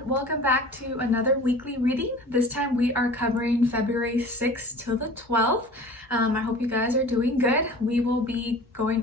everyone, welcome back to another weekly reading. This time we are covering February 6th to the 12th. I hope you guys are doing good. We will be going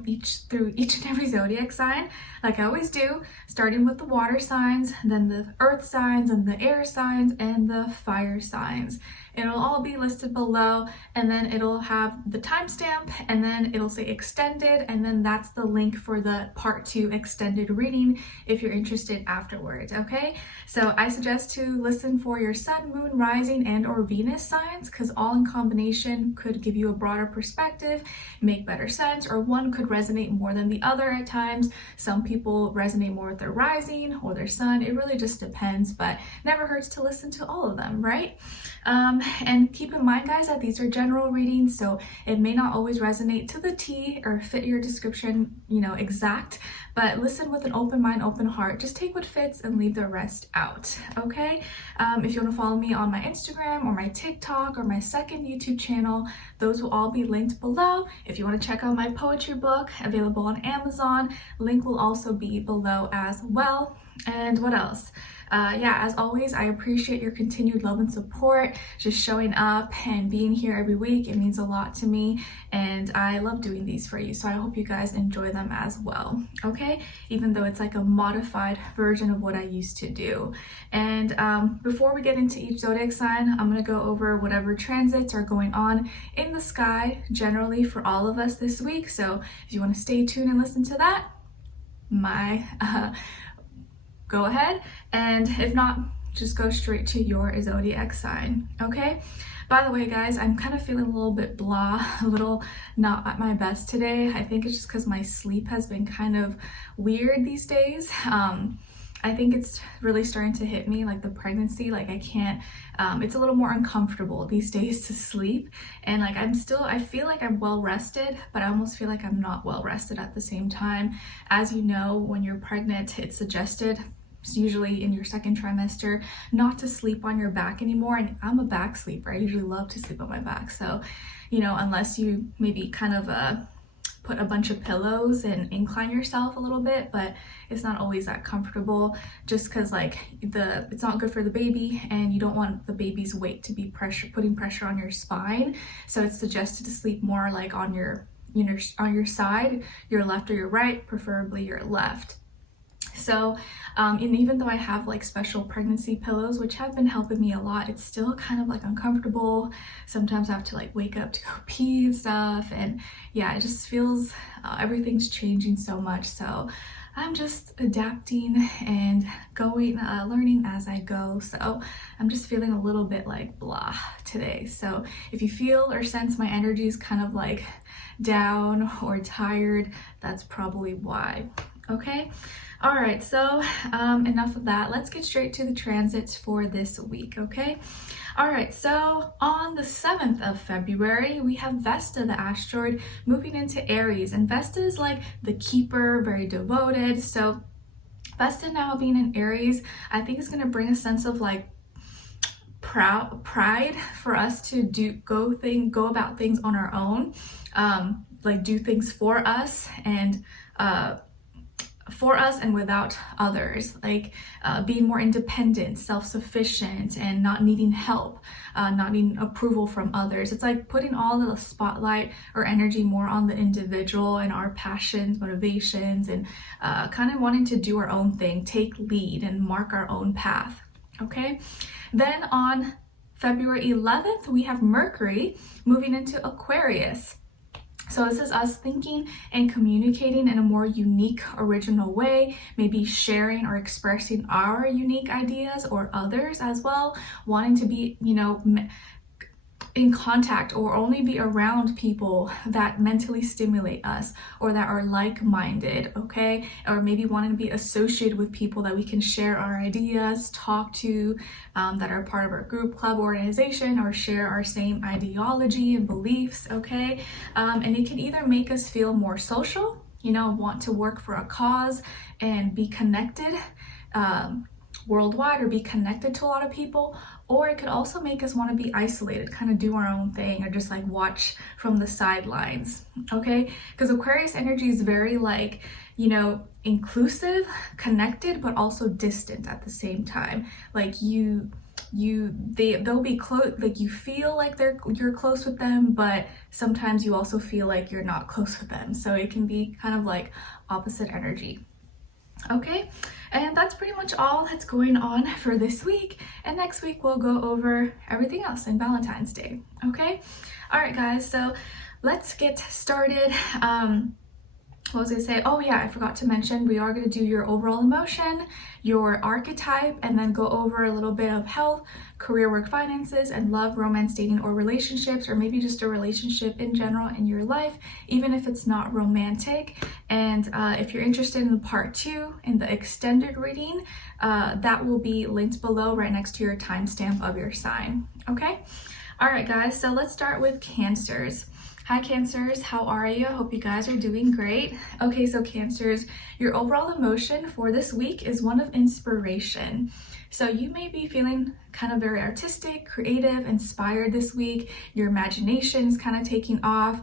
through each and every zodiac sign like I always do, starting with the water signs, then the earth signs, and the air signs, and the fire signs. It'll all be listed below, and then it'll have the timestamp, and then it'll say extended, and then that's the link for the part 2 extended reading if you're interested afterwards, okay? So I suggest to listen for your sun, moon, rising, and or Venus signs, because all in combination could give you a broader perspective, make better sense, or one could resonate more than the other at times. Some people resonate more with their rising or their sun. It really just depends, but never hurts to listen to all of them, right? And keep in mind, guys, that these are general readings, so it may not always resonate to the T or fit your description, exact, but listen with an open mind, open heart. Just take what fits and leave the rest out, okay? If you want to follow me on my Instagram or my TikTok or my second YouTube channel, those will all be linked below. If you want to check out my poetry book, available on Amazon, link will also be below as well. And what else? As always, I appreciate your continued love and support, just showing up and being here every week. It means a lot to me, and I love doing these for you, so I hope you guys enjoy them as well, okay? Even though it's like a modified version of what I used to do. And before we get into each zodiac sign, I'm going to go over whatever transits are going on in the sky generally for all of us this week. So if you want to stay tuned and listen to that, go ahead, and if not, just go straight to your zodiac sign, okay? By the way, guys, I'm kind of feeling a little bit blah, a little not at my best today. I think it's just because my sleep has been kind of weird these days. I think it's really starting to hit me, like the pregnancy, like I can't, it's a little more uncomfortable these days to sleep, and like I feel like I'm well rested, but I almost feel like I'm not well rested at the same time. As you know, when you're pregnant, it's suggested, usually in your second trimester, not to sleep on your back anymore, and I'm a back sleeper. I usually love to sleep on my back, so unless you maybe kind of put a bunch of pillows and incline yourself a little bit, but it's not always that comfortable, just because like it's not good for the baby, and you don't want the baby's weight to be putting pressure on your spine. So it's suggested to sleep more like on your on your side, your left or your right, preferably your left. So and even though I have like special pregnancy pillows, which have been helping me a lot, it's still kind of like uncomfortable. Sometimes I have to like wake up to go pee and stuff, and yeah, it just feels everything's changing so much. So I'm just adapting and going, learning as I go. So I'm just feeling a little bit like blah today. So if you feel or sense my energy is kind of like down or tired, that's probably why, okay? All right, so enough of that. Let's get straight to the transits for this week, okay? All right, so on the 7th of February, we have Vesta, the asteroid, moving into Aries. And Vesta is like the keeper, very devoted. So Vesta now being in Aries, I think is going to bring a sense of like pride for us to go about things on our own, like do things for us and without others, like being more independent, self-sufficient, and not needing help, not needing approval from others. It's like putting all the spotlight or energy more on the individual and our passions, motivations, and kind of wanting to do our own thing, take lead, and mark our own path, okay? Then on February 11th, we have Mercury moving into Aquarius. So this is us thinking and communicating in a more unique, original way, maybe sharing or expressing our unique ideas or others as well, wanting to be, in contact or only be around people that mentally stimulate us or that are like-minded, okay? Or maybe wanting to be associated with people that we can share our ideas, talk to, that are part of our group, club, organization, or share our same ideology and beliefs, okay? And it can either make us feel more social, want to work for a cause and be connected, worldwide or be connected to a lot of people, or it could also make us want to be isolated, kind of do our own thing, or just like watch from the sidelines, okay? Because Aquarius energy is very like, you know, inclusive, connected, but also distant at the same time. Like they'll be close, like you feel like you're close with them, but sometimes you also feel like you're not close with them. So it can be kind of like opposite energy. Okay, and that's pretty much all that's going on for this week, and next week we'll go over everything else in Valentine's Day. Okay, all right guys, so let's get started. What was I gonna say? Oh yeah, I forgot to mention, we are gonna do your overall emotion, your archetype, and then go over a little bit of health, career, work, finances, and love, romance, dating, or relationships, or maybe just a relationship in general in your life, even if it's not romantic. And if you're interested in the part 2, in the extended reading, that will be linked below right next to your timestamp of your sign. Okay? All right, guys, so let's start with Cancers. Hi Cancers, how are you? I hope you guys are doing great. Okay, so Cancers, your overall emotion for this week is one of inspiration. So you may be feeling kind of very artistic, creative, inspired this week. Your imagination is kind of taking off.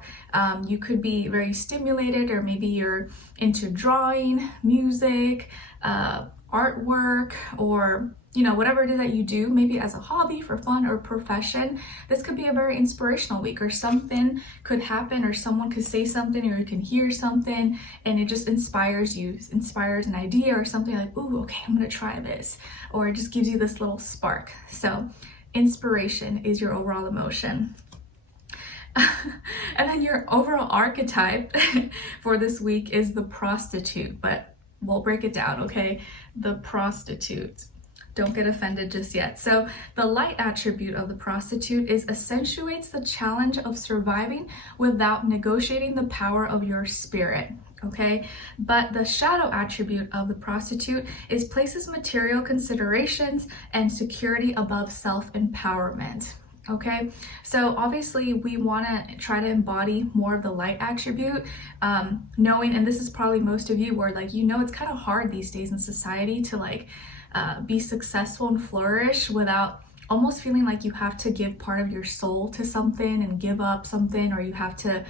You could be very stimulated, or maybe you're into drawing, music, artwork, or you know, whatever it is that you do, maybe as a hobby, for fun, or profession. This could be a very inspirational week, or something could happen, or someone could say something, or you can hear something, and it just inspires you, inspires an idea or something, like, ooh, okay, I'm gonna try this, or it just gives you this little spark. So inspiration is your overall emotion. And then your overall archetype for this week is the prostitute, but we'll break it down, okay? The prostitute. Don't get offended just yet. So the light attribute of the prostitute is accentuates the challenge of surviving without negotiating the power of your spirit. Okay, but the shadow attribute of the prostitute is places material considerations and security above self-empowerment. Okay, so obviously we want to try to embody more of the light attribute, knowing, and this is probably most of you, where like, you know, it's kind of hard these days in society to like be successful and flourish without almost feeling like you have to give part of your soul to something and give up something, or you have to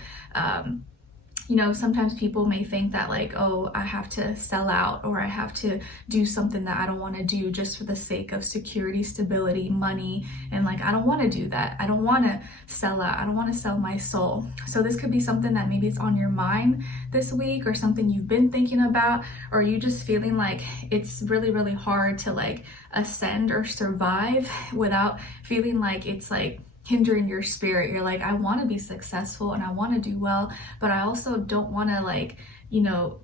you know, sometimes people may think that like, oh, I have to sell out, or I have to do something that I don't want to do just for the sake of security, stability, money, and like, I don't want to do that. I don't want to sell out. I don't want to sell my soul. So this could be something that maybe it's on your mind this week, or something you've been thinking about, or you just feeling like it's really, really hard to like ascend or survive without feeling like it's like hindering your spirit. You're like, I want to be successful and I want to do well, but I also don't want to like, you know,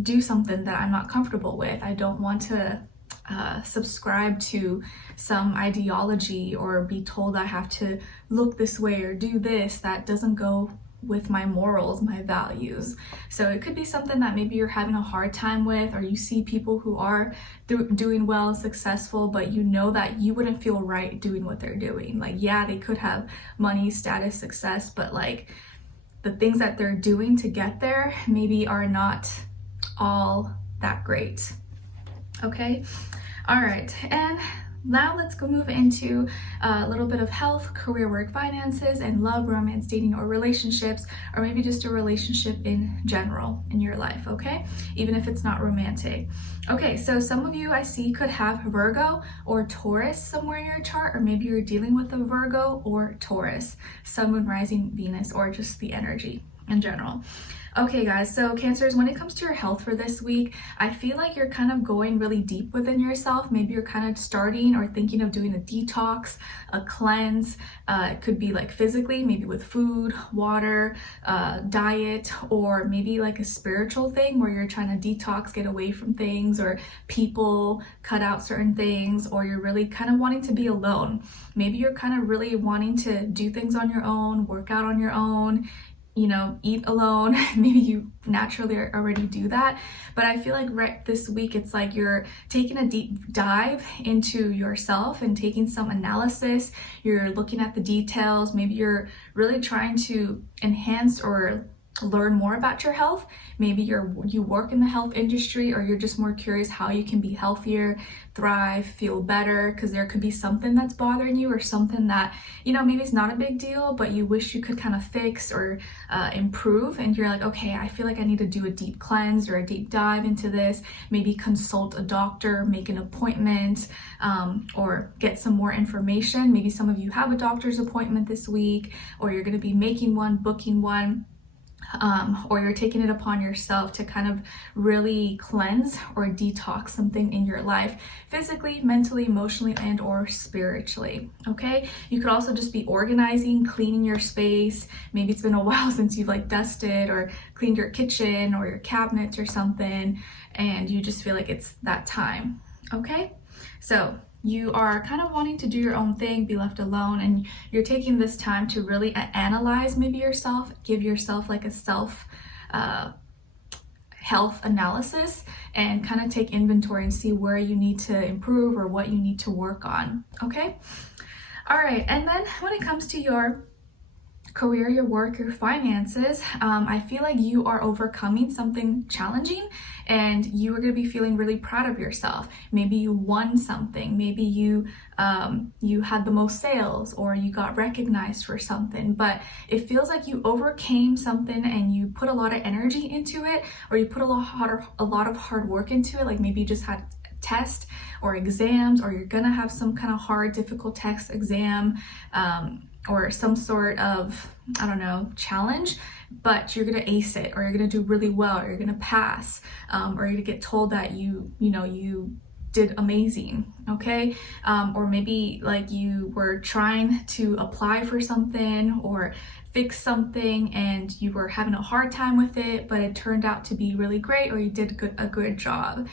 do something that I'm not comfortable with. I don't want to subscribe to some ideology or be told I have to look this way or do this that doesn't go with my morals, my values. So it could be something that maybe you're having a hard time with, or you see people who are doing well and successful, but you know that you wouldn't feel right doing what they're doing. Like, yeah, they could have money, status, success, but like the things that they're doing to get there maybe are not all that great. Okay, all right, and now let's go move into a little bit of health, career, work, finances, and love, romance, dating, or relationships, or maybe just a relationship in general in your life, okay? Even if it's not romantic. Okay, so some of you I see could have Virgo or Taurus somewhere in your chart, or maybe you're dealing with a Virgo or Taurus, Sun, Moon, Rising, Venus, or just the energy in general. Okay guys, so Cancers, when it comes to your health for this week, I feel like you're kind of going really deep within yourself. Maybe you're kind of starting or thinking of doing a detox, a cleanse. It could be like physically, maybe with food, water, diet, or maybe like a spiritual thing where you're trying to detox, get away from things or people, cut out certain things, or you're really kind of wanting to be alone. Maybe you're kind of really wanting to do things on your own, work out on your own, you know, eat alone. Maybe you naturally already do that, but I feel like right this week it's like you're taking a deep dive into yourself and taking some analysis. You're looking at the details. Maybe you're really trying to enhance or learn more about your health. Maybe you work in the health industry, or you're just more curious how you can be healthier, thrive, feel better, because there could be something that's bothering you, or something that, you know, maybe it's not a big deal, but you wish you could kind of fix or improve, and you're like, okay, I feel like I need to do a deep cleanse or a deep dive into this. Maybe consult a doctor, make an appointment, or get some more information. Maybe some of you have a doctor's appointment this week, or you're going to be making one, booking one. Or you're taking it upon yourself to kind of really cleanse or detox something in your life, physically, mentally, emotionally, and or spiritually. Okay, you could also just be organizing, cleaning your space. Maybe it's been a while since you've like dusted or cleaned your kitchen or your cabinets or something, and you just feel like it's that time. Okay, so you are kind of wanting to do your own thing, be left alone, and you're taking this time to really analyze maybe yourself, give yourself like a self health analysis, and kind of take inventory and see where you need to improve or what you need to work on. Okay, all right. And then when it comes to your career, your work, your finances, I feel like you are overcoming something challenging, and you are going to be feeling really proud of yourself. Maybe you won something, maybe you had the most sales, or you got recognized for something, but it feels like you overcame something and you put a lot of energy into it, or you put a lot of hard work into it. Like maybe you just had test or exams, or you're gonna have some kind of hard, difficult test exam, or some sort of, I don't know, challenge, but you're gonna ace it, or you're gonna do really well, or you're gonna pass, or you're gonna get told that you did amazing. Okay, or maybe like you were trying to apply for something or fix something, and you were having a hard time with it, but it turned out to be really great, or you did a good job,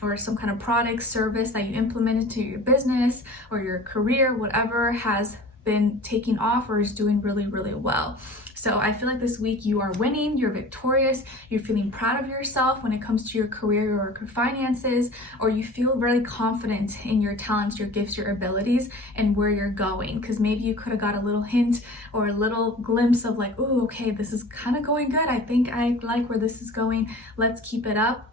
or some kind of product, service that you implemented to your business or your career, whatever, has been taking off or is doing really, really well. So I feel like this week you are winning, you're victorious, you're feeling proud of yourself when it comes to your career or your finances, or you feel really confident in your talents, your gifts, your abilities, and where you're going. Because maybe you could have got a little hint or a little glimpse of like, oh, okay, this is kind of going good. I think I like where this is going. Let's keep it up.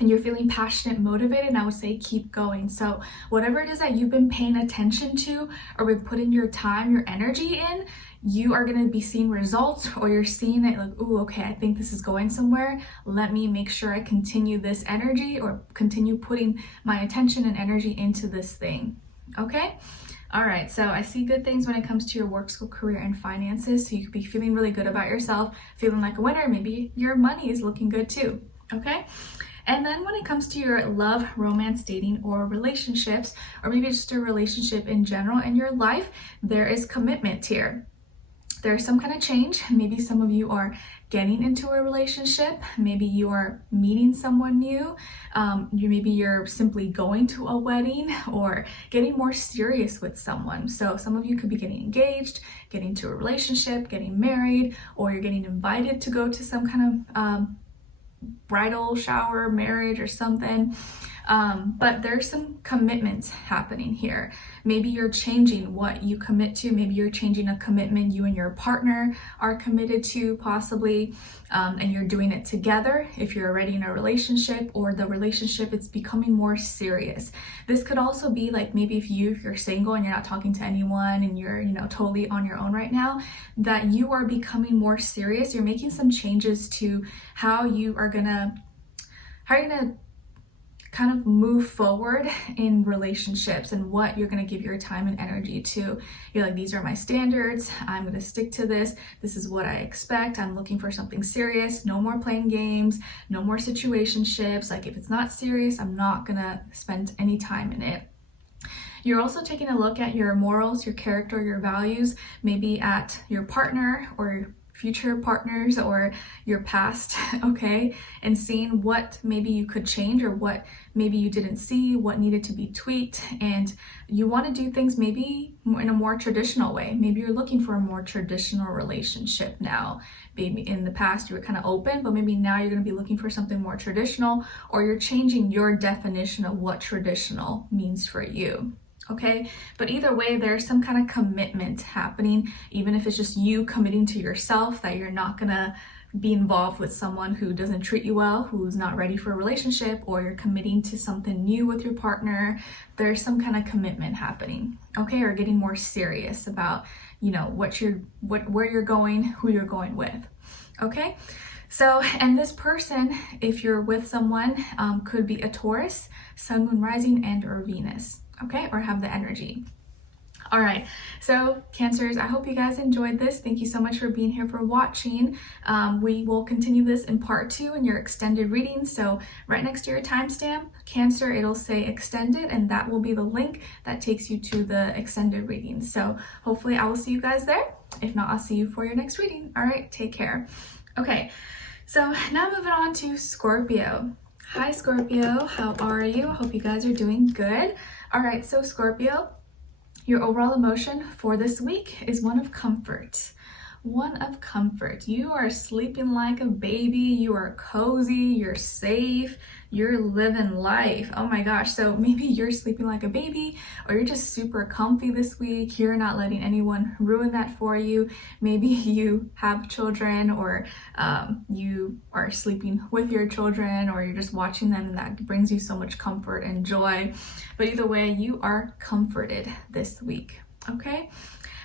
And you're feeling passionate, motivated, and I would say keep going. So whatever it is that you've been paying attention to or been putting your time, your energy in, you are going to be seeing results, or you're seeing it like, oh, okay, I think this is going somewhere. Let me make sure I continue this energy, or continue putting my attention and energy into this thing. Okay? All right, so I see good things when it comes to your work, school, career, and finances. So you could be feeling really good about yourself, feeling like a winner. Maybe your money is looking good too. Okay? And then when it comes to your love, romance, dating, or relationships, or maybe just a relationship in general in your life, there is commitment here. There's some kind of change. Maybe some of you are getting into a relationship. Maybe you are meeting someone new. Maybe you're simply going to a wedding, or getting more serious with someone. So some of you could be getting engaged, getting to a relationship, getting married, or you're getting invited to go to some kind of bridal shower, marriage, or something. But there's some commitments happening here. Maybe you're changing what you commit to. Maybe you're changing a commitment you and your partner are committed to, possibly, and you're doing it together if you're already in a relationship, or the relationship, it's becoming more serious. This could also be like, maybe if you're single and you're not talking to anyone, and you're totally on your own right now, that you are becoming more serious. You're making some changes to how you're gonna kind of move forward in relationships, and what you're going to give your time and energy to. You're like, these are my standards, I'm going to stick to this is what I expect, I'm looking for something serious, no more playing games, no more situationships. Like, if it's not serious, I'm not going to spend any time in it. You're also taking a look at your morals, your character, your values, maybe at your partner or future partners, or your past, okay, and seeing what maybe you could change, or what maybe you didn't see, what needed to be tweaked. And you want to do things maybe in a more traditional way. Maybe you're looking for a more traditional relationship now. Maybe in the past you were kind of open, but maybe now you're going to be looking for something more traditional, or you're changing your definition of what traditional means for you. Okay, but either way, there's some kind of commitment happening, even if it's just you committing to yourself that you're not gonna be involved with someone who doesn't treat you well, who's not ready for a relationship, or you're committing to something new with your partner. There's some kind of commitment happening, okay? Or getting more serious about, you know, where you're going, who you're going with, okay? So, and this person, if you're with someone, could be a Taurus, Sun, Moon, Rising, and or Venus, okay? Or have the energy. All right, so Cancers, I hope you guys enjoyed this. Thank you so much for being here, for watching. We will continue this in part 2 in your extended reading. So right next to your timestamp, Cancer, it'll say extended, and that will be the link that takes you to the extended reading. So hopefully I will see you guys there. If not, I'll see you for your next reading. All right, take care. Okay, so now moving on to Scorpio. Hi Scorpio, how are you? I hope you guys are doing good. All right, so Scorpio, your overall emotion for this week is one of comfort. One of comfort. You are sleeping like a baby. You are cozy. You're safe. You're living life. Oh my gosh. So maybe you're sleeping like a baby, or you're just super comfy this week. You're not letting anyone ruin that for you. Maybe you have children, or you are sleeping with your children, or you're just watching them, and that brings you so much comfort and joy. But either way, you are comforted this week. Okay.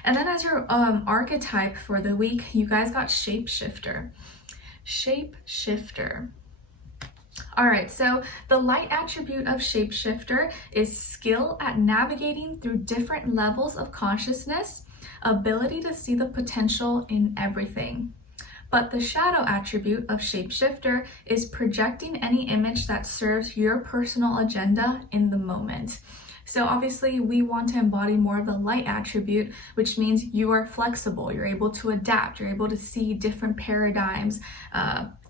And then as your archetype for the week, you guys got shapeshifter. Shapeshifter. All right, so the light attribute of shapeshifter is skill at navigating through different levels of consciousness, ability to see the potential in everything. But the shadow attribute of shapeshifter is projecting any image that serves your personal agenda in the moment. So obviously we want to embody more of the light attribute, which means you are flexible, you're able to adapt, you're able to see different paradigms,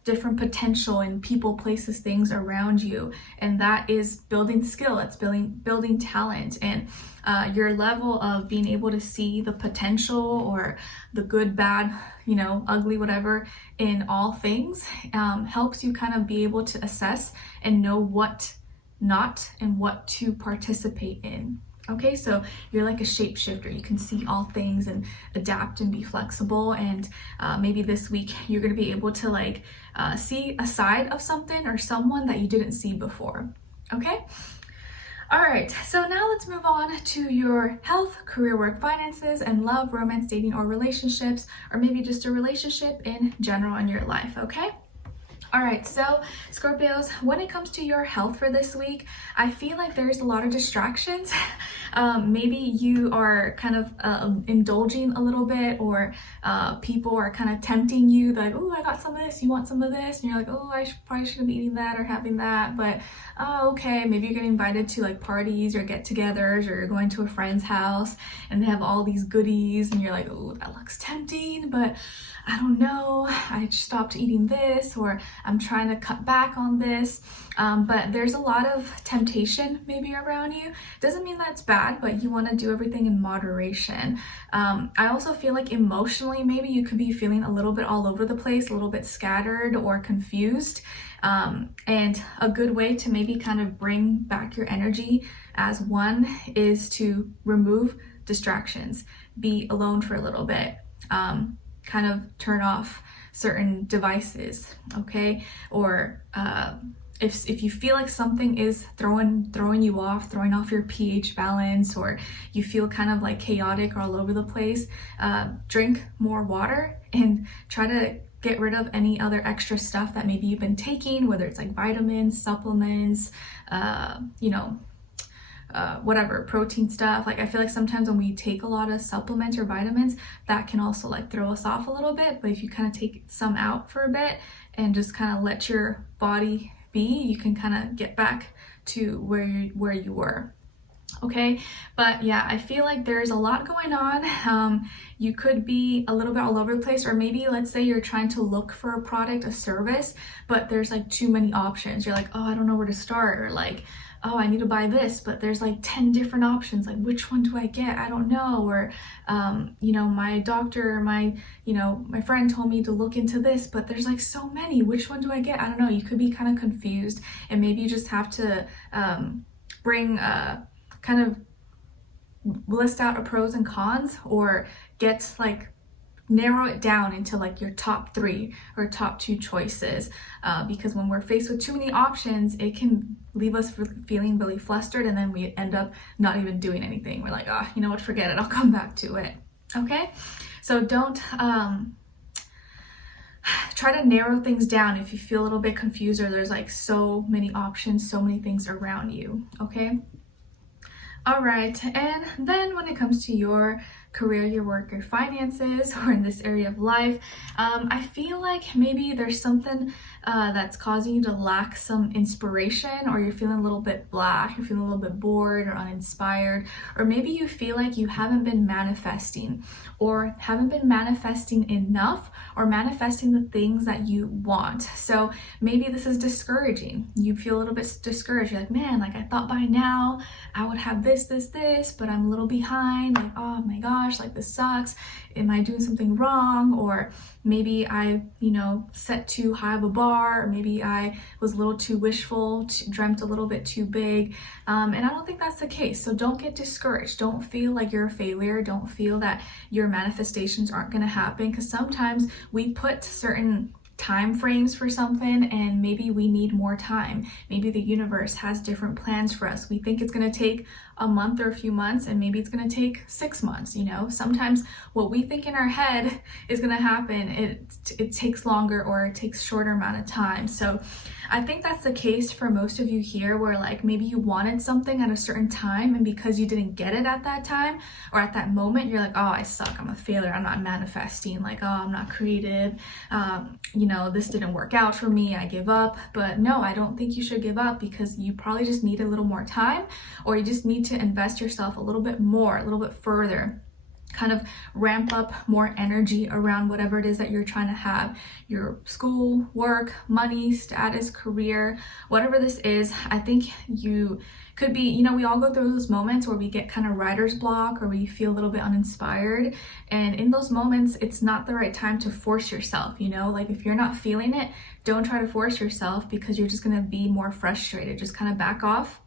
different potential in people, places, things around you. And that is building skill, it's building talent, and your level of being able to see the potential, or the good, bad, you know, ugly, whatever, in all things, helps you kind of be able to assess and know what not and what to participate in. Okay, so you're like a shapeshifter. You can see all things and adapt and be flexible. And maybe this week you're going to be able to like see a side of something or someone that you didn't see before. Okay. All right, so now let's move on to your health, career, work, finances, and love, romance, dating, or relationships, or maybe just a relationship in general in your life. Okay. All right, so Scorpios, when it comes to your health for this week, I feel like there's a lot of distractions. Maybe you are kind of indulging a little bit, or people are kind of tempting you, like, oh, I got some of this, you want some of this? And you're like, oh, probably shouldn't be eating that or having that, but oh, okay, maybe you're getting invited to like parties or get-togethers, or you're going to a friend's house and they have all these goodies, and you're like, oh, that looks tempting, but I don't know, I stopped eating this, or I'm trying to cut back on this. But there's a lot of temptation maybe around you. Doesn't mean that's bad, but you want to do everything in moderation. I also feel like emotionally, maybe you could be feeling a little bit all over the place, a little bit scattered or confused. And a good way to maybe kind of bring back your energy as one is to remove distractions, be alone for a little bit. Kind of turn off certain devices, okay? Or if you feel like something is throwing you off, throwing off your pH balance, or you feel kind of like chaotic or all over the place, drink more water and try to get rid of any other extra stuff that maybe you've been taking, whether it's like vitamins, supplements, you know, whatever, protein stuff. Like I feel like sometimes when we take a lot of supplements or vitamins, that can also like throw us off a little bit. But if you kind of take some out for a bit and just kind of let your body be, you can kind of get back to where you were. Okay, but yeah, I feel like there's a lot going on. You could be a little bit all over the place, or maybe let's say you're trying to look for a product, a service, but there's like too many options. You're like, oh, I don't know where to start, or like, oh, I need to buy this, but there's like 10 different options. Like, which one do I get? I don't know. Or, you know, my doctor, my friend told me to look into this, but there's like so many. Which one do I get? I don't know. You could be kind of confused, and maybe you just have to bring kind of list out a pros and cons, or get like narrow it down into like your top 3 or top 2 choices, because when we're faced with too many options, it can leave us feeling really flustered, and then we end up not even doing anything. We're like, oh, you know what, forget it, I'll come back to it. Okay, so don't try to narrow things down if you feel a little bit confused or there's like so many options, so many things around you. Okay, all right. And then when it comes to your career, your work, your finances, or in this area of life, I feel like maybe there's something that's causing you to lack some inspiration, or you're feeling a little bit blah, you're feeling a little bit bored or uninspired, or maybe you feel like you haven't been manifesting enough, or manifesting the things that you want. So maybe this is discouraging. You feel a little bit discouraged. You're like, man, like I thought by now I would have this, but I'm a little behind. Like, oh my gosh, like this sucks. Am I doing something wrong? Or maybe I, set too high of a bar, or maybe I was a little too wishful, dreamt a little bit too big. And I don't think that's the case. So don't get discouraged. Don't feel like you're a failure. Don't feel that your manifestations aren't going to happen, because sometimes we put certain time frames for something and maybe we need more time. Maybe the universe has different plans for us. We think it's going to take a month or a few months, and maybe it's going to take 6 months. Sometimes what we think in our head is going to happen, it takes longer, or it takes shorter amount of time. So I think that's the case for most of you here, where like maybe you wanted something at a certain time, and because you didn't get it at that time or at that moment, you're like, oh, I suck, I'm a failure, I'm not manifesting, like, oh, I'm not creative, this didn't work out for me, I give up. But no, I don't think you should give up, because you probably just need a little more time, or you just need to invest yourself a little bit more, a little bit further, kind of ramp up more energy around whatever it is that you're trying to have, your school, work, money, status, career, whatever this is. I think you could be, we all go through those moments where we get kind of writer's block, or we feel a little bit uninspired. And in those moments, it's not the right time to force yourself, like if you're not feeling it, don't try to force yourself, because you're just going to be more frustrated. Just kind of back off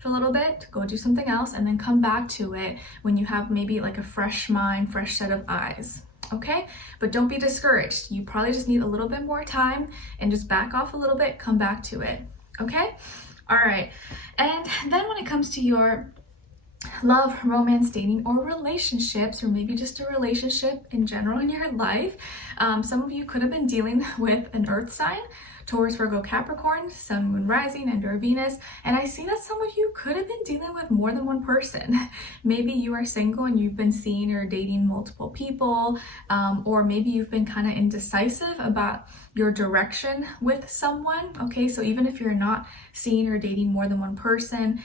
for a little bit, go do something else, and then come back to it when you have maybe like a fresh mind, fresh set of eyes. Okay, but don't be discouraged. You probably just need a little bit more time, and just back off a little bit, come back to it. Okay, all right. And then when it comes to your love, romance, dating, or relationships, or maybe just a relationship in general in your life, some of you could have been dealing with an earth sign, Taurus, Virgo, Capricorn, Sun, Moon, Rising, and or Venus. And I see that some of you could have been dealing with more than one person. Maybe you are single and you've been seeing or dating multiple people, or maybe you've been kind of indecisive about your direction with someone. Okay, so even if you're not seeing or dating more than one person,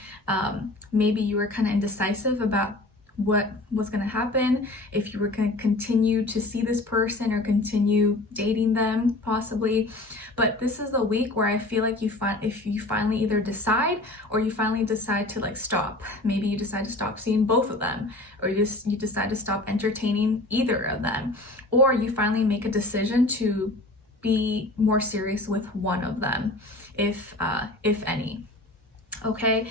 maybe you were kind of indecisive about what was going to happen, if you were going to continue to see this person or continue dating them possibly. But this is a week where I feel like if you finally either decide, or you finally decide to like stop. Maybe you decide to stop seeing both of them, or you decide to stop entertaining either of them, or you finally make a decision to be more serious with one of them, if any. Okay,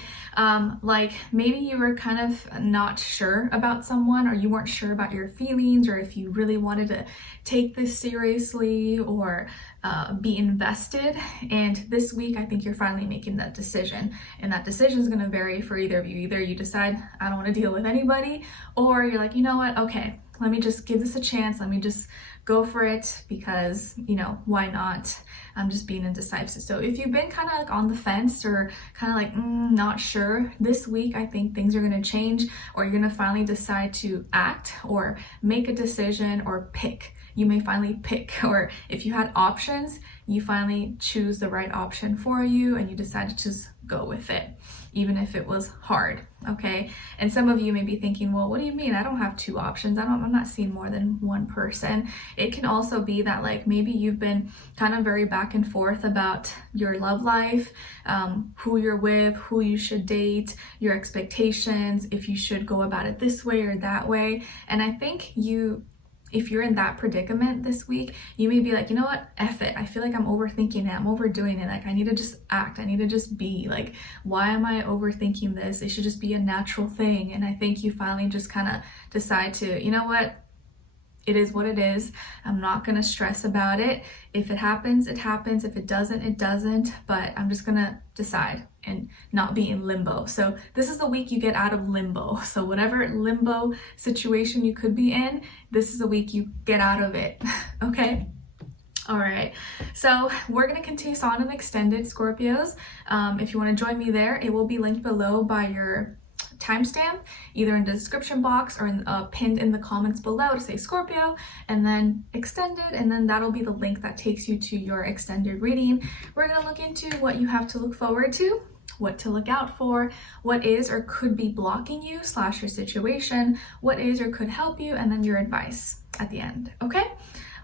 like maybe you were kind of not sure about someone, or you weren't sure about your feelings, or if you really wanted to take this seriously or be invested. And this week, I think you're finally making that decision, and that decision is going to vary for either of you. Either you decide, I don't want to deal with anybody, or you're like, you know what, okay, let me just give this a chance, let me just go for it, because why not? I'm just being indecisive. So if you've been kind of like on the fence, or kind of like not sure, this week I think things are going to change, or you're going to finally decide to act or make a decision or pick. You may finally pick, or if you had options, you finally choose the right option for you, and you decide to just go with it, even if it was hard. Okay, and some of you may be thinking, well, what do you mean? I don't have two options. I'm not seeing more than one person. It can also be that like maybe you've been kind of very back and forth about your love life, who you're with, who you should date, your expectations, if you should go about it this way or that way. And I think if you're in that predicament this week, you may be like, you know what, F it. I feel like I'm overthinking it. I'm overdoing it. Like I need to just act. I need to just be. Like, why am I overthinking this? It should just be a natural thing. And I think you finally just kind of decide to, you know what, It is what it is. I'm not gonna stress about it. If it happens, it happens. If it doesn't, it doesn't. But I'm just gonna decide and not be in limbo. So this is the week you get out of limbo. So whatever limbo situation you could be in, this is the week you get out of it. Okay? All right, so we're gonna continue on in Extended, Scorpios. If you wanna join me there, it will be linked below by your timestamp, either in the description box or pinned in the comments below to say Scorpio, and then Extended, and then that'll be the link that takes you to your extended reading. We're gonna look into what you have to look forward to, what to look out for, what is or could be blocking you / your situation, what is or could help you, and then your advice at the end, okay?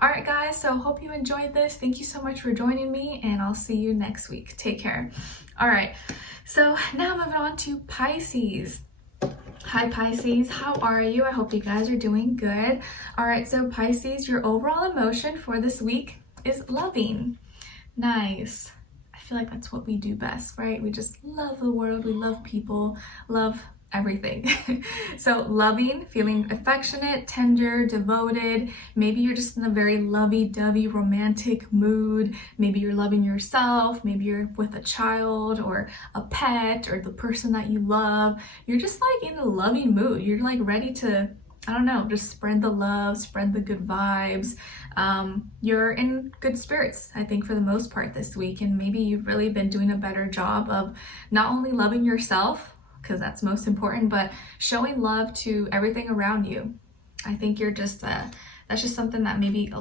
All right, guys, so hope you enjoyed this. Thank you so much for joining me, and I'll see you next week. Take care. All right, so now moving on to Pisces. Hi, Pisces. How are you? I hope you guys are doing good. All right, so Pisces, your overall emotion for this week is loving. Nice. I feel like that's what we do best, right? We just love the world. We love people, love everything. So loving, feeling affectionate, tender, devoted. Maybe you're just in a very lovey-dovey romantic mood. Maybe you're loving yourself. Maybe you're with a child or a pet or the person that you love. You're just like in a loving mood. You're like ready to, I don't know, just spread the love, spread the good vibes. You're in good spirits, I think, for the most part this week. And maybe you've really been doing a better job of not only loving yourself, because that's most important, but showing love to everything around you. I think you're just, that's just something that maybe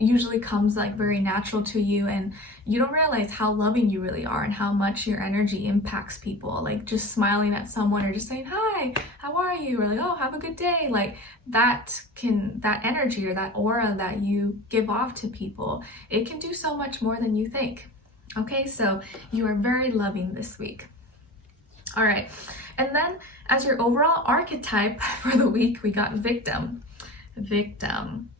usually comes like very natural to you, and you don't realize how loving you really are and how much your energy impacts people. Like just smiling at someone or just saying, hi, how are you? Or like, oh, have a good day. Like that energy or that aura that you give off to people, it can do so much more than you think. Okay, so you are very loving this week. All right, and then as your overall archetype for the week, we got victim. Victim.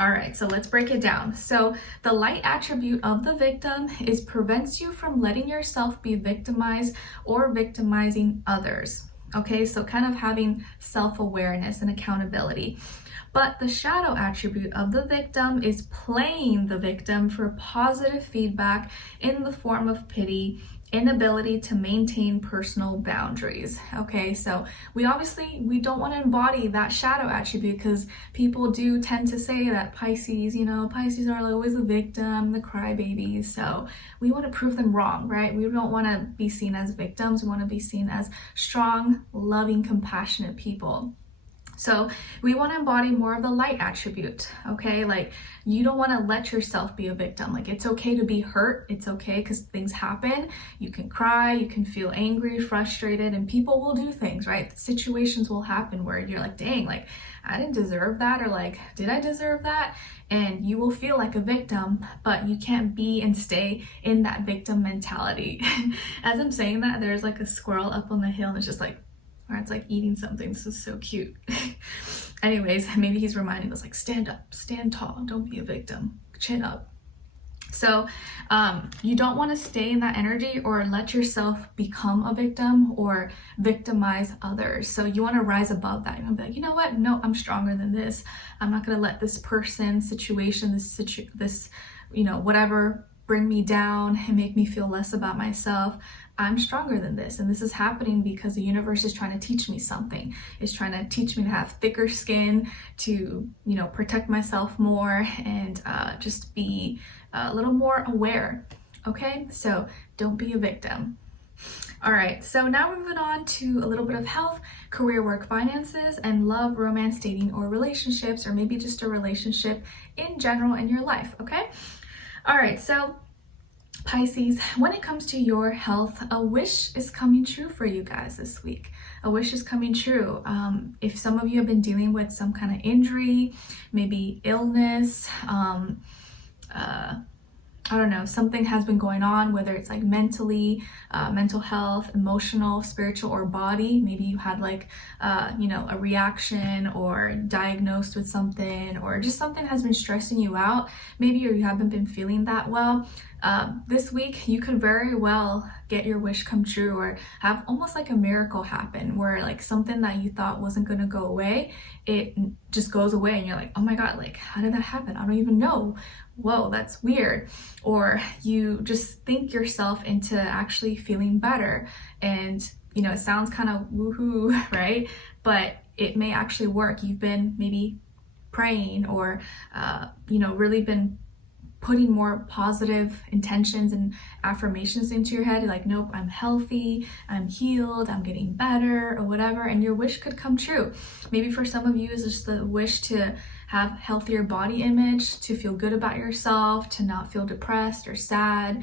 All right, so let's break it down. So the light attribute of the victim is prevents you from letting yourself be victimized or victimizing others. Okay, so kind of having self-awareness and accountability. But the shadow attribute of the victim is playing the victim for positive feedback in the form of pity, inability to maintain personal boundaries. Okay, so we don't want to embody that shadow attribute, because people do tend to say that Pisces, Pisces are always the victim, the crybabies. So we want to prove them wrong, right? We don't want to be seen as victims. We want to be seen as strong, loving, compassionate people. So we want to embody more of the light attribute, okay? Like you don't want to let yourself be a victim. Like it's okay to be hurt. It's okay because things happen. You can cry, you can feel angry, frustrated, and people will do things, right? Situations will happen where you're like, dang, like I didn't deserve that, or like, did I deserve that? And you will feel like a victim, but you can't be and stay in that victim mentality. As I'm saying that, there's like a squirrel up on the hill and it's just like, or it's like eating something. This is so cute. Anyways, maybe he's reminding us like, stand up, stand tall, don't be a victim, chin up. So you don't want to stay in that energy or let yourself become a victim or victimize others. So you want to rise above that. You want to be like, you know what? No, I'm stronger than this. I'm not going to let this person, situation, this whatever bring me down and make me feel less about myself. I'm stronger than this, and this is happening because the universe is trying to teach me something. It's trying to teach me to have thicker skin, to protect myself more, and just be a little more aware. Okay, so don't be a victim. All right, so now we're moving on to a little bit of health, career, work, finances, and love, romance, dating, or relationships, or maybe just a relationship in general in your life. Okay. All right, so Pisces, when it comes to your health, a wish is coming true for you guys this week. A wish is coming true. If some of you have been dealing with some kind of injury, maybe illness, I don't know, something has been going on, whether it's like mentally, mental health, emotional, spiritual, or body. Maybe you had like, a reaction or diagnosed with something, or just something has been stressing you out. Maybe you haven't been feeling that well. This week, you could very well get your wish come true, or have almost like a miracle happen where like something that you thought wasn't going to go away, it just goes away and you're like, oh my God, like how did that happen? I don't even know. Whoa, that's weird. Or you just think yourself into actually feeling better, and you know, it sounds kind of woohoo, right? But it may actually work. You've been maybe praying or you know, really been putting more positive intentions and affirmations into your head, like, nope, I'm healthy, I'm healed, I'm getting better, or whatever, and your wish could come true. Maybe for some of you it's just the wish to have healthier body image, to feel good about yourself, to not feel depressed or sad,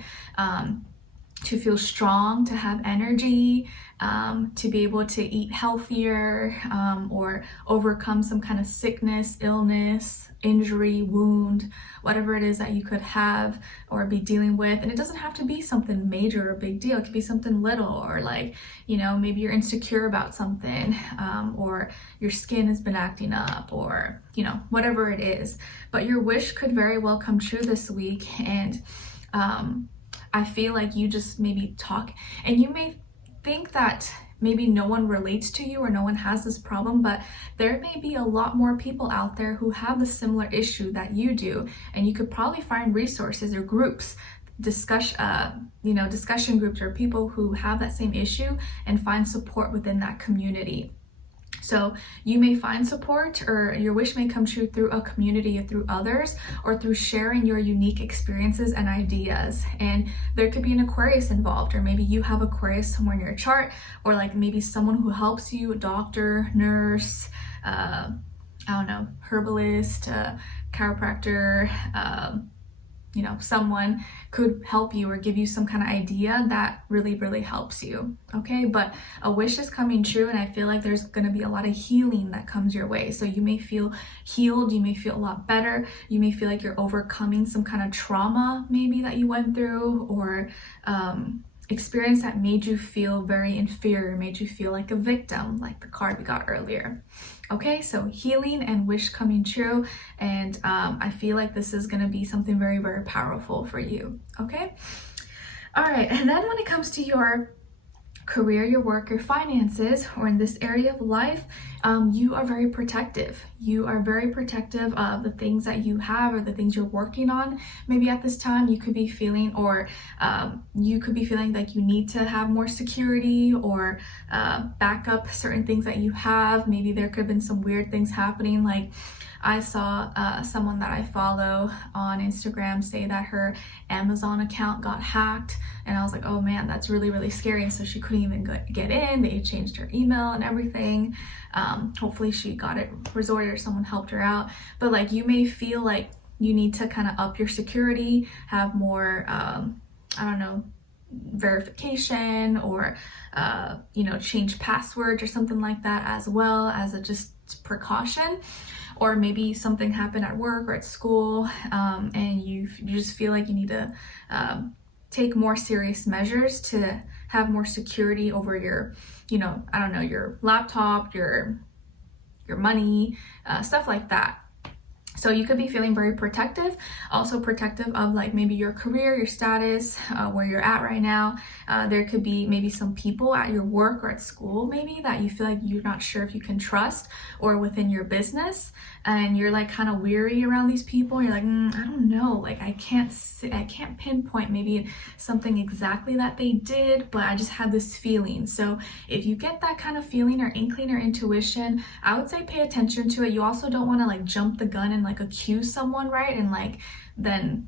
to feel strong, to have energy, to be able to eat healthier, or overcome some kind of sickness, illness, injury, wound, whatever it is that you could have or be dealing with. And it doesn't have to be something major or big deal. It could be something little, or like, you know, maybe you're insecure about something, or your skin has been acting up, or, you know, whatever it is. But your wish could very well come true this week. And I feel like you just maybe talk, and you may think that maybe no one relates to you or no one has this problem, but there may be a lot more people out there who have the similar issue that you do, and you could probably find resources or groups, discussion groups, or people who have that same issue, and find support within that community. So you may find support, or your wish may come true through a community, or through others, or through sharing your unique experiences and ideas. And there could be an Aquarius involved, or maybe you have Aquarius somewhere in your chart, or like maybe someone who helps you, a doctor, nurse, I don't know, herbalist, chiropractor, you know, someone could help you or give you some kind of idea that really, really helps you, okay? But a wish is coming true, and I feel like there's gonna be a lot of healing that comes your way. So you may feel healed, you may feel a lot better, you may feel like you're overcoming some kind of trauma maybe that you went through, or experience that made you feel very inferior, made you feel like a victim, like the card we got earlier. Okay, so healing and wish coming true, and I feel like this is going to be something very, very powerful for you. Okay, all right. And then when it comes to your career, your work, your finances, or in this area of life, you are very protective. You are very protective of the things that you have, or the things you're working on. Maybe at this time you could be feeling, or you could be feeling like you need to have more security, or back up certain things that you have. Maybe there could have been some weird things happening, like I saw someone that I follow on Instagram say that her Amazon account got hacked, and I was like, oh man, that's really, really scary. And so she couldn't even get in. They changed her email and everything. Hopefully she got it resorted, or someone helped her out. But like, you may feel like you need to kind of up your security, have more, I don't know, verification, or you know, change passwords or something like that, as well as a just precaution. Or maybe something happened at work or at school, and you just feel like you need to take more serious measures to have more security over your, you know, I don't know, your laptop, your money, stuff like that. So you could be feeling very protective, also protective of like maybe your career, your status, where you're at right now. There could be maybe some people at your work or at school maybe that you feel like you're not sure if you can trust, or within your business, and you're like kind of weary around these people. You're like, I don't know, like I can't pinpoint maybe something exactly that they did, but I just had this feeling. So if you get that kind of feeling or inkling or intuition, I would say pay attention to it. You also don't want to like jump the gun and like accuse someone, right? And like then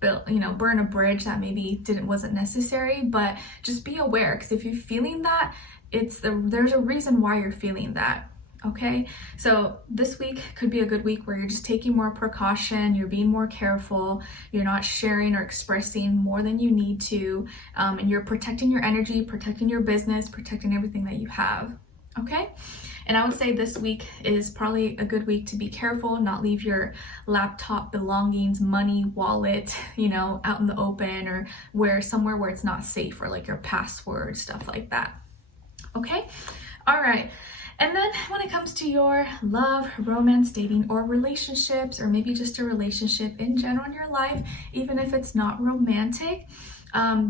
burn a bridge that maybe wasn't necessary. But just be aware, because if you're feeling that, there's a reason why you're feeling that. Okay, so this week could be a good week where you're just taking more precaution, you're being more careful, you're not sharing or expressing more than you need to, and you're protecting your energy, protecting your business, protecting everything that you have. Okay, and I would say this week is probably a good week to be careful, not leave your laptop belongings, money, wallet, out in the open, or somewhere where it's not safe, or like your password, stuff like that. Okay, all right. And then when it comes to your love, romance, dating, or relationships, or maybe just a relationship in general in your life, even if it's not romantic,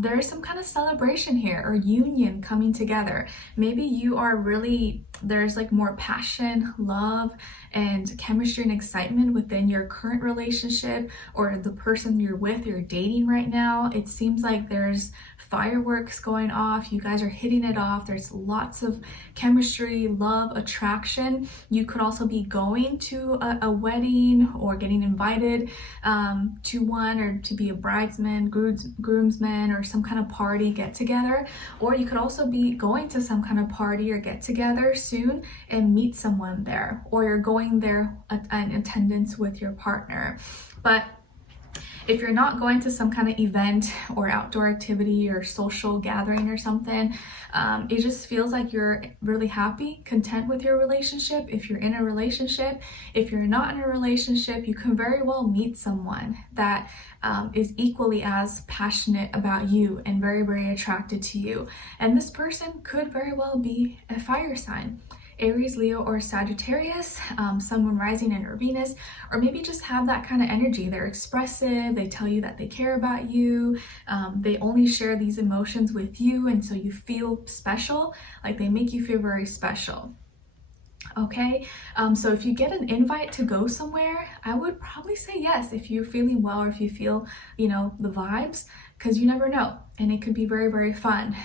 There is some kind of celebration here or union coming together. Maybe you are really, there's like more passion, love, and chemistry and excitement within your current relationship or the person you're with, you're dating right now. It seems like there's fireworks going off. You guys are hitting it off. There's lots of chemistry, love, attraction. You could also be going to a wedding or getting invited to one, or to be a bridesman, groomsman, or some kind of party get together. Or you could also be going to some kind of party or get together soon and meet someone there, or you're going there in attendance with your partner. But if you're not going to some kind of event or outdoor activity or social gathering or something, it just feels like you're really happy, content with your relationship. If you're in a relationship, if you're not in a relationship, you can very well meet someone that is equally as passionate about you and very, very attracted to you. And this person could very well be a fire sign. Aries, Leo, or Sagittarius, Sun, Moon, Rising, and or Venus, or maybe just have that kind of energy. They're expressive, they tell you that they care about you, they only share these emotions with you, and so you feel special, like they make you feel very special. Okay, so if you get an invite to go somewhere, I would probably say yes if you're feeling well, or if you feel, you know, the vibes, because you never know, and it could be very, very fun.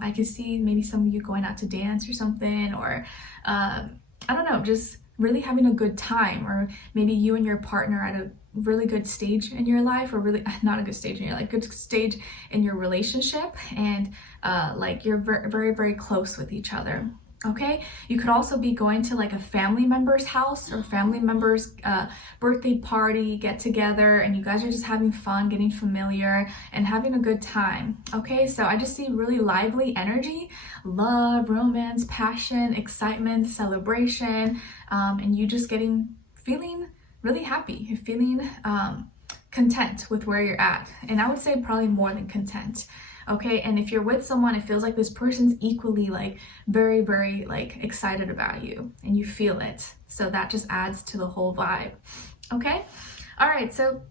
I could see maybe some of you going out to dance or something, or I don't know, just really having a good time, or maybe you and your partner at a really good stage in your life, or really not a good stage in your life, good stage in your relationship, and like you're very, very close with each other. Okay, you could also be going to like a family member's house or family member's birthday party, get together, and you guys are just having fun, getting familiar, and having a good time. Okay, so I just see really lively energy, love, romance, passion, excitement, celebration, and you just feeling really happy. You're feeling content with where you're at, and I would say probably more than content. Okay, and if you're with someone, it feels like this person's equally like very, very like excited about you, and you feel it. So that just adds to the whole vibe. Okay, all right, so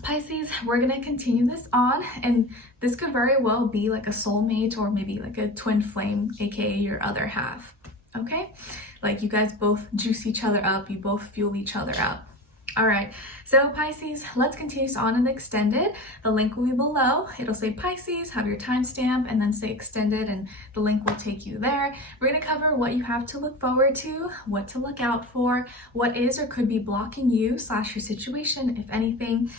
Pisces, we're gonna continue this on, and this could very well be like a soulmate, or maybe like a twin flame, aka your other half. Okay, like you guys both juice each other up, you both fuel each other up. All right, so Pisces, let's continue on in the extended. The link will be below. It'll say Pisces, have your timestamp, and then say extended, and the link will take you there. We're gonna cover what you have to look forward to, what to look out for, what is or could be blocking you / your situation, if anything,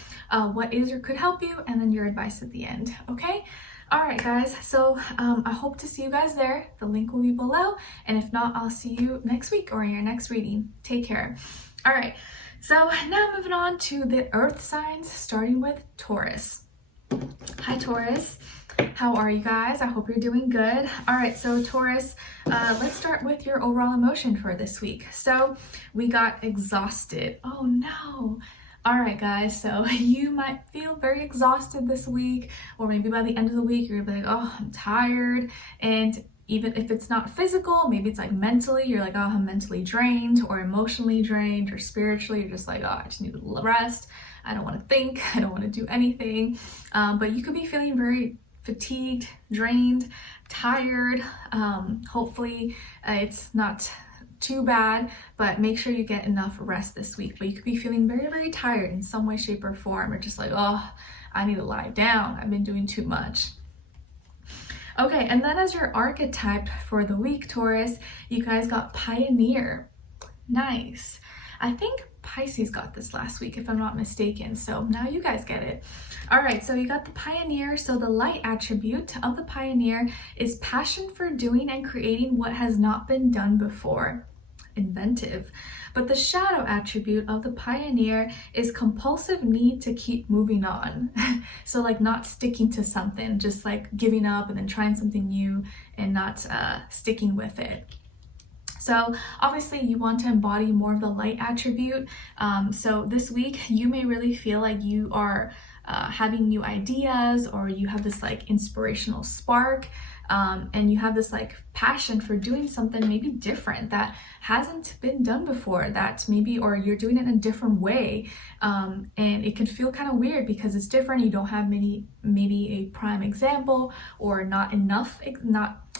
what is or could help you, and then your advice at the end, okay? All right, guys, so I hope to see you guys there. The link will be below, and if not, I'll see you next week or in your next reading. Take care. All right. So now moving on to the earth signs, starting with Taurus. Hi Taurus, how are you guys? I hope you're doing good. All right, so Taurus, let's start with your overall emotion for this week. So we got exhausted. Oh no. All right, guys, so you might feel very exhausted this week, or maybe by the end of the week, you're gonna be like, oh, I'm tired. And even if it's not physical, maybe it's like mentally, you're like, oh, I'm mentally drained, or emotionally drained, or spiritually, you're just like, oh, I just need to rest. I don't want to think. I don't want to do anything. But you could be feeling very fatigued, drained, tired. Hopefully it's not too bad, but make sure you get enough rest this week. But you could be feeling very, very tired in some way, shape, or form, or just like, oh, I need to lie down. I've been doing too much. Okay, and then as your archetype for the week, Taurus, you guys got Pioneer. Nice. I think Pisces got this last week, if I'm not mistaken, so now you guys get it. All right, so you got the Pioneer. So the light attribute of the Pioneer is passion for doing and creating what has not been done before. Inventive. But the shadow attribute of the Pioneer is compulsive need to keep moving on. So like not sticking to something, just like giving up and then trying something new and not sticking with it. So obviously you want to embody more of the light attribute. So this week you may really feel like you are having new ideas, or you have this like inspirational spark, and you have this like passion for doing something maybe different that hasn't been done before, that maybe, or you're doing it in a different way, and it can feel kind of weird because it's different. You don't have maybe a prime example, or not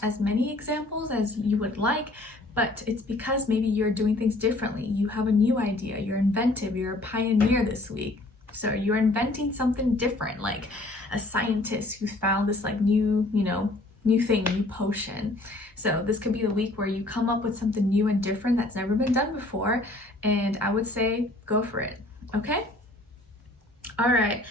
as many examples as you would like, but it's because maybe you're doing things differently. You have a new idea, you're inventive, you're a pioneer this week. So you're inventing something different, like a scientist who found this like new thing, new potion. So this could be the week where you come up with something new and different that's never been done before, and I would say go for it. Okay? All right.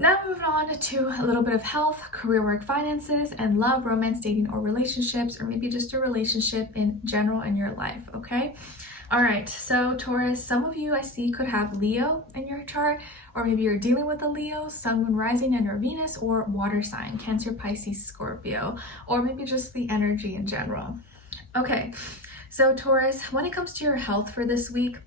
Now moving on to a little bit of health, career, work, finances, and love, romance, dating, or relationships, or maybe just a relationship in general in your life. Okay? All right, so Taurus, some of you I see could have Leo in your chart, or maybe you're dealing with a Leo, Sun, Moon, Rising, and or Venus, or water sign, Cancer, Pisces, Scorpio, or maybe just the energy in general. Okay, so Taurus, when it comes to your health for this week,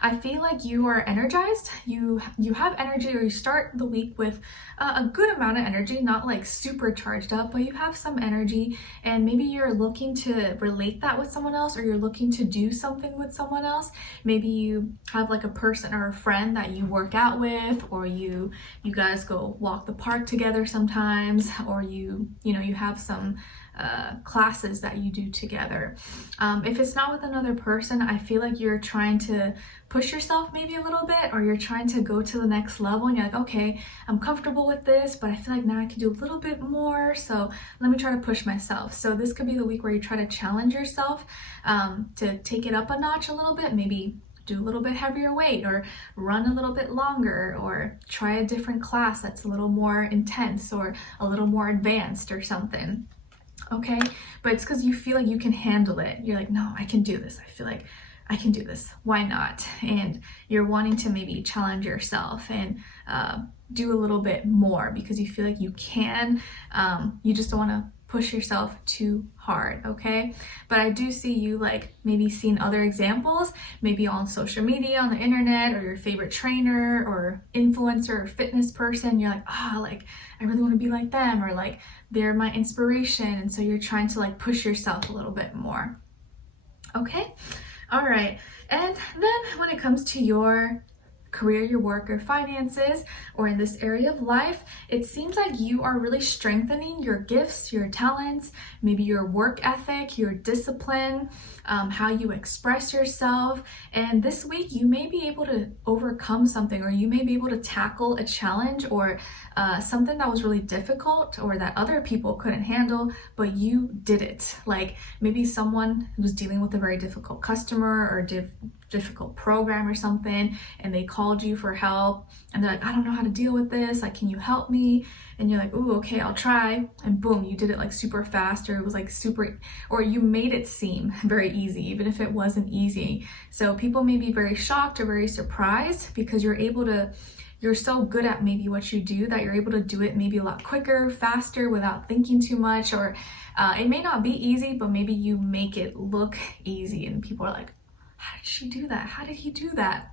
I feel like you are energized, you have energy, or you start the week with a good amount of energy, not like super charged up, but you have some energy, and maybe you're looking to relate that with someone else, or you're looking to do something with someone else. Maybe you have like a person or a friend that you work out with, or you guys go walk the park together sometimes, or you have some classes that you do together. If it's not with another person, I feel like you're trying to push yourself maybe a little bit, or you're trying to go to the next level, and you're like, okay, I'm comfortable with this, but I feel like now I can do a little bit more, so let me try to push myself. So this could be the week where you try to challenge yourself to take it up a notch a little bit, maybe do a little bit heavier weight, or run a little bit longer, or try a different class that's a little more intense or a little more advanced or something. Okay, but it's because you feel like you can handle it. You're like, no, I can do this. I feel like I can do this. Why not? And you're wanting to maybe challenge yourself and do a little bit more because you feel like you can. You just don't want to push yourself too hard, okay? But I do see you like maybe seeing other examples, maybe on social media, on the internet, or your favorite trainer or influencer or fitness person. You're like, like I really want to be like them, or like they're my inspiration, and so you're trying to like push yourself a little bit more. Okay? All right. And then when it comes to your career, your work, or finances, or in this area of life, it seems like you are really strengthening your gifts, your talents, maybe your work ethic, your discipline, how you express yourself. And this week you may be able to overcome something, or you may be able to tackle a challenge, or something that was really difficult, or that other people couldn't handle, but you did it. Like maybe someone was dealing with a very difficult customer or difficult program or something, and they called you for help, and they're like, I don't know how to deal with this, like, can you help me? And you're like, ooh, okay, I'll try. And boom, you did it like super fast, or it was like super, or you made it seem very easy, even if it wasn't easy. So people may be very shocked or very surprised because you're so good at maybe what you do that you're able to do it maybe a lot quicker, faster, without thinking too much, or it may not be easy, but maybe you make it look easy, and people are like, how did she do that? How did he do that?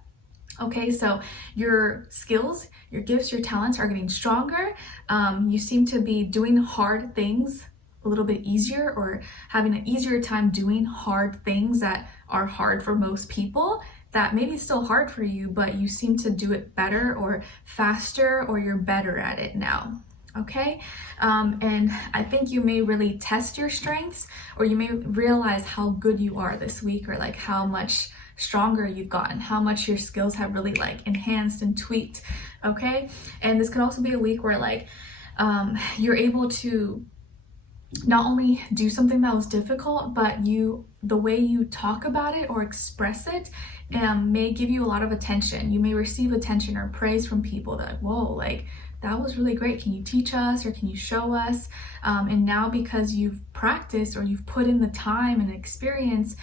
Okay, so your skills, your gifts, your talents are getting stronger. You seem to be doing hard things a little bit easier, or having an easier time doing hard things that are hard for most people, that maybe it's still hard for you, but you seem to do it better or faster, or you're better at it now. Okay, and I think you may really test your strengths, or you may realize how good you are this week, or like how much stronger you've gotten, how much your skills have really like enhanced and tweaked. Okay, and this could also be a week where like you're able to not only do something that was difficult, but the way you talk about it or express it may give you a lot of attention. You may receive attention or praise from people that, whoa, like that was really great. Can you teach us, or can you show us? And now because you've practiced, or you've put in the time and experience,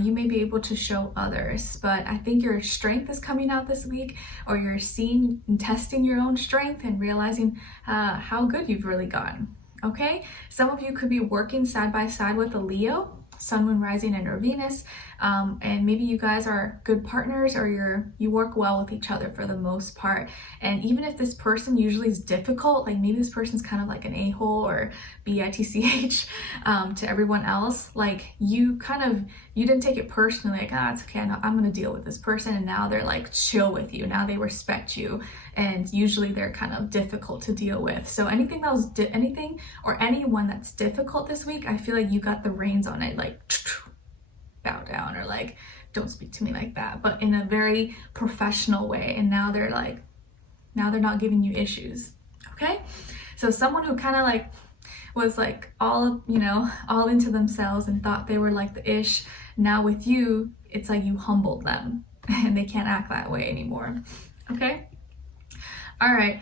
you may be able to show others. But I think your strength is coming out this week, or you're seeing and testing your own strength and realizing how good you've really gotten. Okay, some of you could be working side by side with a Leo, Sun, Moon, Rising, and or Venus. And maybe you guys are good partners, or you work well with each other for the most part. And even if this person usually is difficult, like maybe this person's kind of like an a-hole or bitch to everyone else, like you didn't take it personally, like, it's okay, I'm gonna deal with this person, and now they're like chill with you, now they respect you, and usually they're kind of difficult to deal with. So anything or anyone that's difficult this week, I feel like you got the reins on it, like bow down, or like don't speak to me like that, but in a very professional way. And now they're not giving you issues. Okay, so someone who kind of like was like all into themselves and thought they were like the ish, now with you it's like you humbled them and they can't act that way anymore. Okay, all right.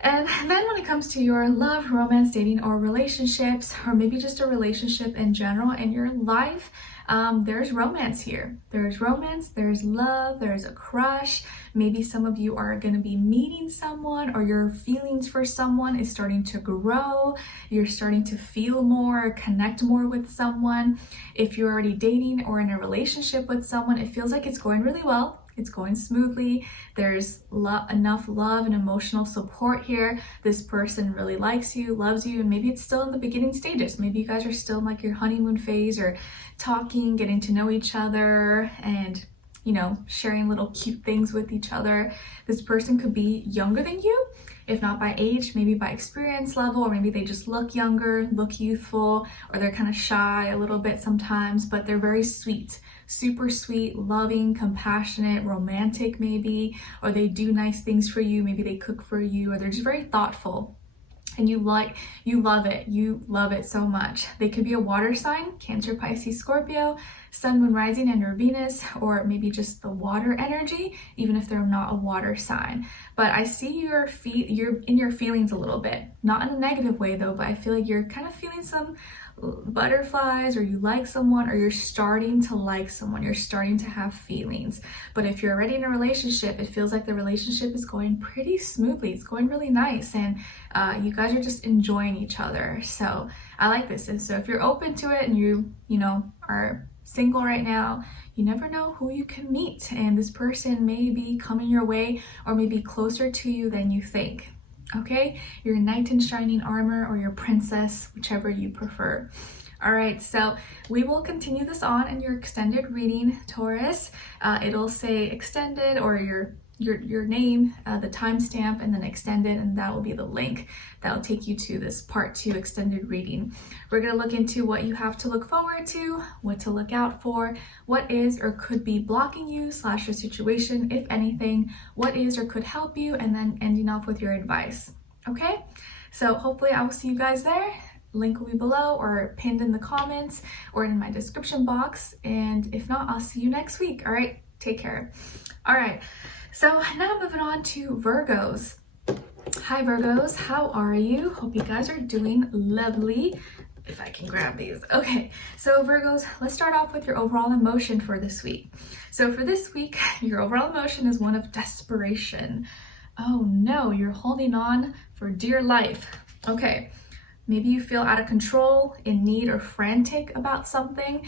And then when it comes to your love, romance, dating, or relationships, or maybe just a relationship in general in your life, there's romance here. There's romance, there's love, there's a crush. Maybe some of you are going to be meeting someone, or your feelings for someone is starting to grow. You're starting to feel more, connect more with someone. If you're already dating or in a relationship with someone, it feels like it's going really well. It's going smoothly. There's enough love and emotional support here. This person really likes you, loves you, and maybe it's still in the beginning stages. Maybe you guys are still in like your honeymoon phase, or talking, getting to know each other, and sharing little cute things with each other. This person could be younger than you, if not by age, maybe by experience level, or maybe they just look younger, look youthful, or they're kind of shy a little bit sometimes, but they're very sweet, super sweet, loving, compassionate, romantic maybe, or they do nice things for you. Maybe they cook for you, or they're just very thoughtful. And you love it so much. They could be a water sign, Cancer, Pisces, Scorpio, Sun, Moon, Rising, and or Venus, or maybe just the water energy, even if they're not a water sign. But I see you're in your feelings a little bit, not in a negative way though, but I feel like you're kind of feeling some butterflies, or you like someone, or you're starting to like someone, you're starting to have feelings. But if you're already in a relationship, it feels like the relationship is going pretty smoothly. It's going really nice, and you guys are just enjoying each other. So I like this. And so if you're open to it, and you are single right now, you never know who you can meet, and this person may be coming your way, or maybe closer to you than you think. Okay, your knight in shining armor, or your princess, whichever you prefer. All right, so we will continue this on in your extended reading, Taurus. It'll say extended, or your name, the timestamp, and then extended, and that will be the link that will take you to this part 2 extended reading. We're going to look into what you have to look forward to, what to look out for, what is or could be blocking you / your situation, if anything, what is or could help you, and then ending off with your advice. Okay, so hopefully I will see you guys there. Link will be below, or pinned in the comments, or in my description box, and if not, I'll see you next week. All right, take care. All right, so now moving on to Virgos. Hi Virgos, how are you? Hope you guys are doing lovely. If I can grab these. Okay, so Virgos, let's start off with your overall emotion for this week. So for this week, your overall emotion is one of desperation. Oh no, you're holding on for dear life. Okay, maybe you feel out of control, in need, or frantic about something.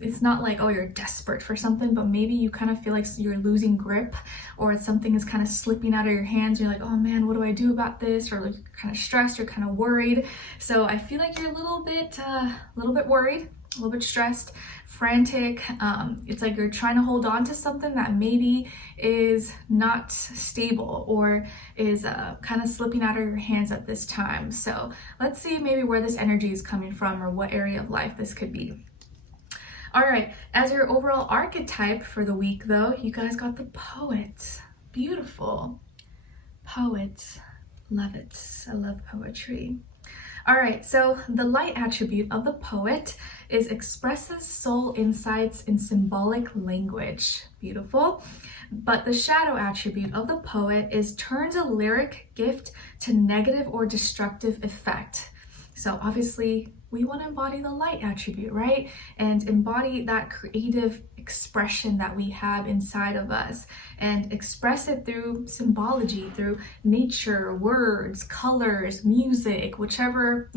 It's not like, oh, you're desperate for something, but maybe you kind of feel like you're losing grip, or something is kind of slipping out of your hands. You're like, oh man, what do I do about this? Or like, you're kind of stressed, you're kind of worried. So I feel like you're a little bit worried, a little bit stressed, frantic. It's like you're trying to hold on to something that maybe is not stable, or is kind of slipping out of your hands at this time. So let's see maybe where this energy is coming from, or what area of life this could be. All right, as your overall archetype for the week though, you guys got the Poet. Beautiful. Poet. Love it. I love poetry. All right, so the light attribute of the Poet is expresses soul insights in symbolic language. Beautiful. But the shadow attribute of the Poet is turns a lyric gift to negative or destructive effect. So obviously we want to embody the light attribute, right? And embody that creative expression that we have inside of us, and express it through symbology, through nature, words, colors, music, whichever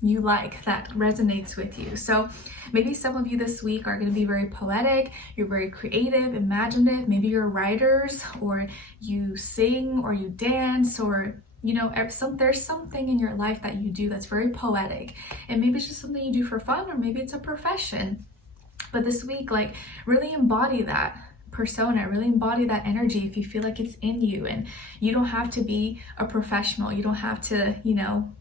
you like, that resonates with you. So maybe some of you this week are going to be very poetic, you're very creative, imaginative, maybe you're writers, or you sing, or you dance, or you know, there's something in your life that you do that's very poetic, and maybe it's just something you do for fun, or maybe it's a profession. But this week, like, really embody that persona, really embody that energy if you feel like it's in you. And you don't have to be a professional, you don't have to, you know,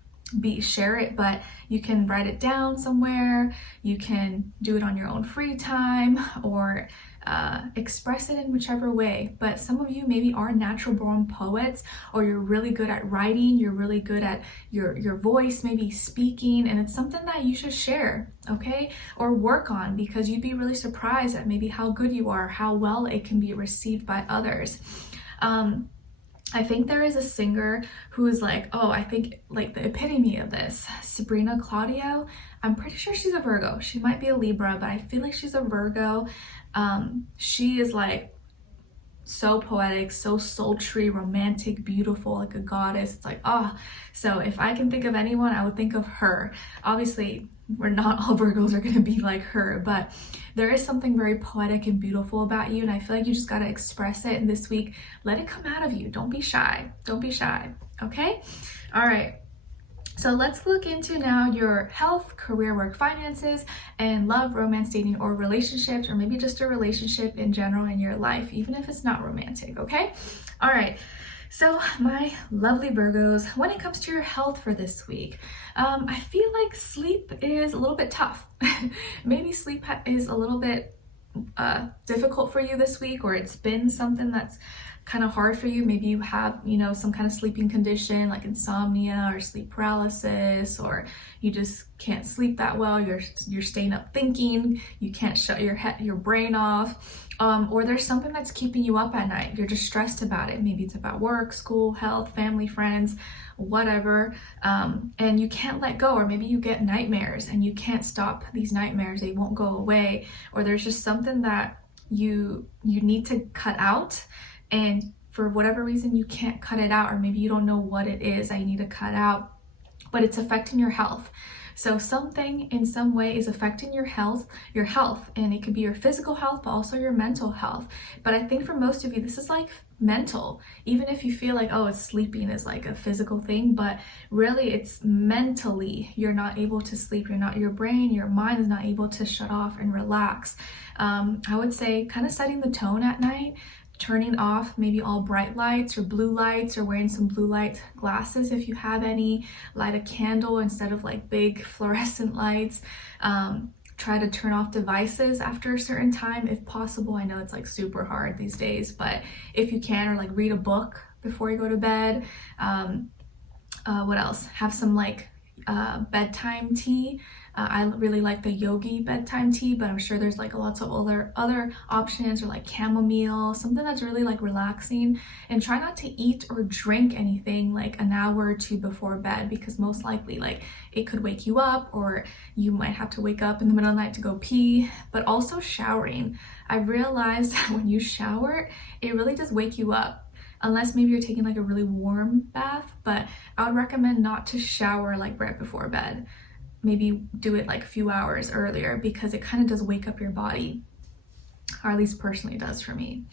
share it, but you can write it down somewhere, you can do it on your own free time, or express it in whichever way. But some of you maybe are natural born poets, or you're really good at writing, you're really good at your voice, maybe speaking, and it's something that you should share, okay, or work on, because you'd be really surprised at maybe how good you are, how well it can be received by others. I think there is a singer who is like, oh, I think like the epitome of this, Sabrina Claudio. I'm pretty sure she's a Virgo. She might be a Libra, but I feel like she's a Virgo. She is like so poetic, so sultry, romantic, beautiful, like a goddess. It's like, oh, so if I can think of anyone, I would think of her. Obviously, we're not all Virgos are going to be like her, but there is something very poetic and beautiful about you, and I feel like you just got to express it. And this week, let it come out of you. Don't be shy. Don't be shy. Okay? All right. So let's look into now your health, career, work, finances, and love, romance, dating, or relationships, or maybe just a relationship in general in your life, even if it's not romantic, okay? All right. So my lovely Virgos, when it comes to your health for this week, I feel like sleep is a little bit tough. Maybe sleep is a little bit difficult for you this week, or it's been something that's kind of hard for you. Maybe you have, you know, some kind of sleeping condition like insomnia or sleep paralysis, or you just can't sleep that well. You're staying up thinking, you can't shut your brain off. Or there's something that's keeping you up at night. You're just stressed about it. Maybe it's about work, school, health, family, friends, whatever. And you can't let go, or maybe you get nightmares and you can't stop these nightmares. They won't go away. Or there's just something that you need to cut out, and for whatever reason you can't cut it out, or maybe you don't know what it is that you need to cut out, but it's affecting your health. So something in some way is affecting your health, and it could be your physical health, but also your mental health. But I think for most of you, this is like mental, even if you feel like, oh, it's sleeping is like a physical thing, but really it's mentally, you're not able to sleep, your brain, your mind is not able to shut off and relax. I would say kind of setting the tone at night, turning off maybe all bright lights or blue lights, or wearing some blue light glasses if you have any, light a candle instead of like big fluorescent lights. Try to turn off devices after a certain time if possible. I know it's like super hard these days, but if you can, or like read a book before you go to bed. What else? Have some like bedtime tea. I really like the yogi bedtime tea, but I'm sure there's like lots of other options, or like chamomile, something that's really like relaxing. And try not to eat or drink anything like an hour or two before bed, because most likely like it could wake you up, or you might have to wake up in the middle of the night to go pee. But also showering. I've realized that when you shower, it really does wake you up. Unless maybe you're taking like a really warm bath, but I would recommend not to shower like right before bed. Maybe do it like a few hours earlier, because it kind of does wake up your body, or at least personally it does for me.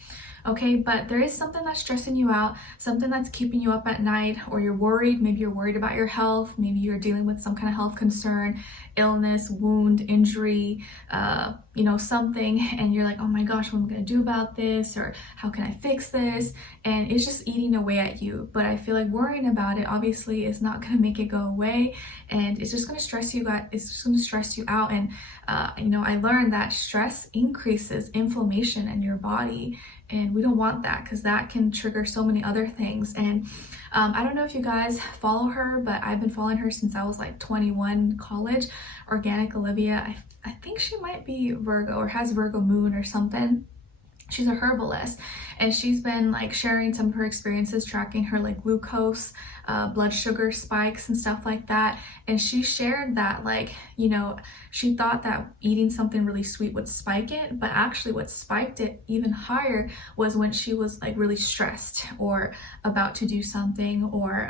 Okay, but there is something that's stressing you out, something that's keeping you up at night, or you're worried. Maybe you're worried about your health. Maybe you're dealing with some kind of health concern, illness, wound, injury, you know, something, and you're like, oh my gosh, what am I gonna do about this? Or how can I fix this? And it's just eating away at you. But I feel like worrying about it obviously is not gonna make it go away, and it's just gonna stress you out. It's just gonna stress you out. And you know, I learned that stress increases inflammation in your body, and we don't want that, because that can trigger so many other things. And I don't know if you guys follow her, but I've been following her since I was like 21, college. Organic Olivia, I think she might be Virgo, or has Virgo moon or something. She's a herbalist, and she's been like sharing some of her experiences, tracking her like glucose, blood sugar spikes and stuff like that. And she shared that, like, you know, she thought that eating something really sweet would spike it, but actually what spiked it even higher was when she was like really stressed, or about to do something, or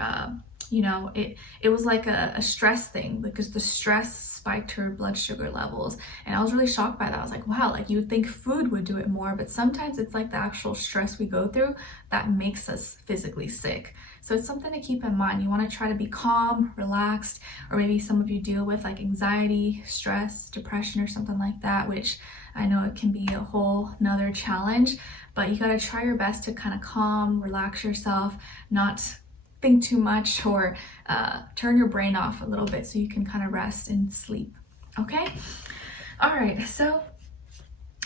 you know, it was like a stress thing, because the stress spiked her blood sugar levels. And I was really shocked by that. I was like, wow, like you would think food would do it more, but sometimes it's like the actual stress we go through that makes us physically sick. So it's something to keep in mind. You want to try to be calm, relaxed, or maybe some of you deal with like anxiety, stress, depression, or something like that, which I know it can be a whole nother challenge, but you got to try your best to kind of calm, relax yourself, not think too much, or turn your brain off a little bit so you can kind of rest and sleep. Okay? All right, so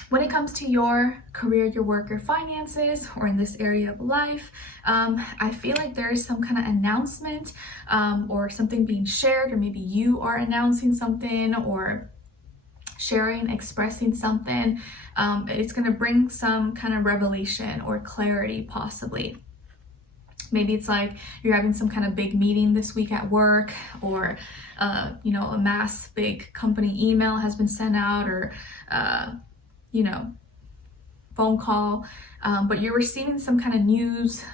when it comes to your career, your work, your finances, or in this area of life, I feel like there is some kind of announcement or something being shared, or maybe you are announcing something or sharing, expressing something. It's going to bring some kind of revelation or clarity, possibly. Maybe it's like you're having some kind of big meeting this week at work, or you know, a mass big company email has been sent out, or you know, phone call, but you're receiving some kind of news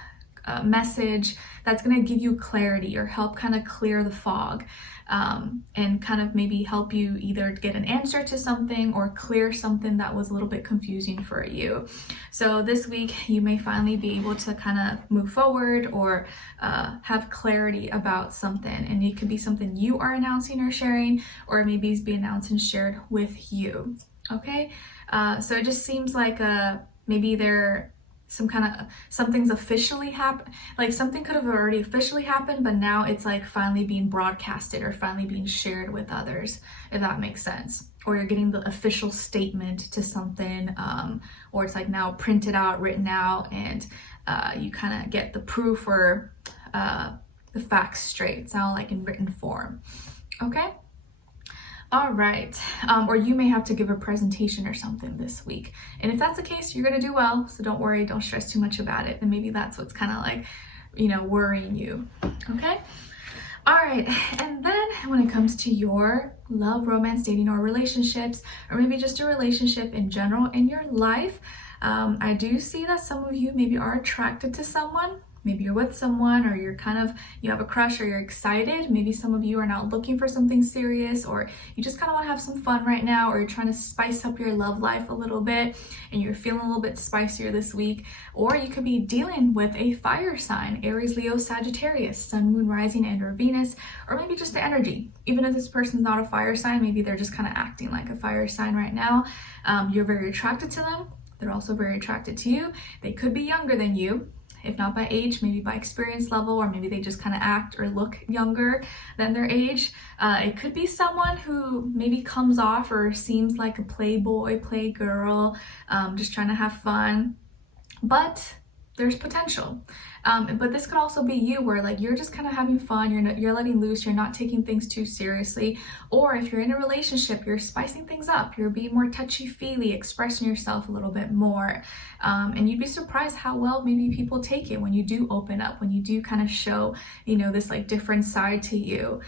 message that's going to give you clarity or help kind of clear the fog, and kind of maybe help you either get an answer to something or clear something that was a little bit confusing for you. So this week you may finally be able to kind of move forward or have clarity about something, and it could be something you are announcing or sharing, or maybe it's be announced and shared with you. Okay, so it just seems like maybe something's officially happened, like something could have already officially happened, but now it's like finally being broadcasted or finally being shared with others, if that makes sense. Or you're getting the official statement to something, or it's like now printed out, written out, and you kind of get the proof or the facts straight. It's now like in written form. Okay. All right, or you may have to give a presentation or something this week. And if that's the case, you're gonna do well, so don't worry, don't stress too much about it. And maybe that's what's kind of like, you know, worrying you, okay? All right, and then when it comes to your love, romance, dating, or relationships, or maybe just a relationship in general in your life, I do see that some of you maybe are attracted to someone. Maybe you're with someone, or you have a crush, or you're excited. Maybe some of you are now looking for something serious, or you just kind of want to have some fun right now, or you're trying to spice up your love life a little bit and you're feeling a little bit spicier this week. Or you could be dealing with a fire sign, Aries, Leo, Sagittarius, Sun, Moon, Rising, and or Venus, or maybe just the energy. Even if this person's not a fire sign, maybe they're just kind of acting like a fire sign right now. You're very attracted to them. They're also very attracted to you. They could be younger than you. If not by age, maybe by experience level, or maybe they just kind of act or look younger than their age. It could be someone who maybe comes off or seems like a playboy, playgirl, just trying to have fun, but there's potential. But this could also be you, where like you're just kind of having fun, you're letting loose, you're not taking things too seriously. Or if you're in a relationship, you're spicing things up, you're being more touchy-feely, expressing yourself a little bit more. And you'd be surprised how well maybe people take it when you do open up, when you do kind of show, you know, this like different side to you.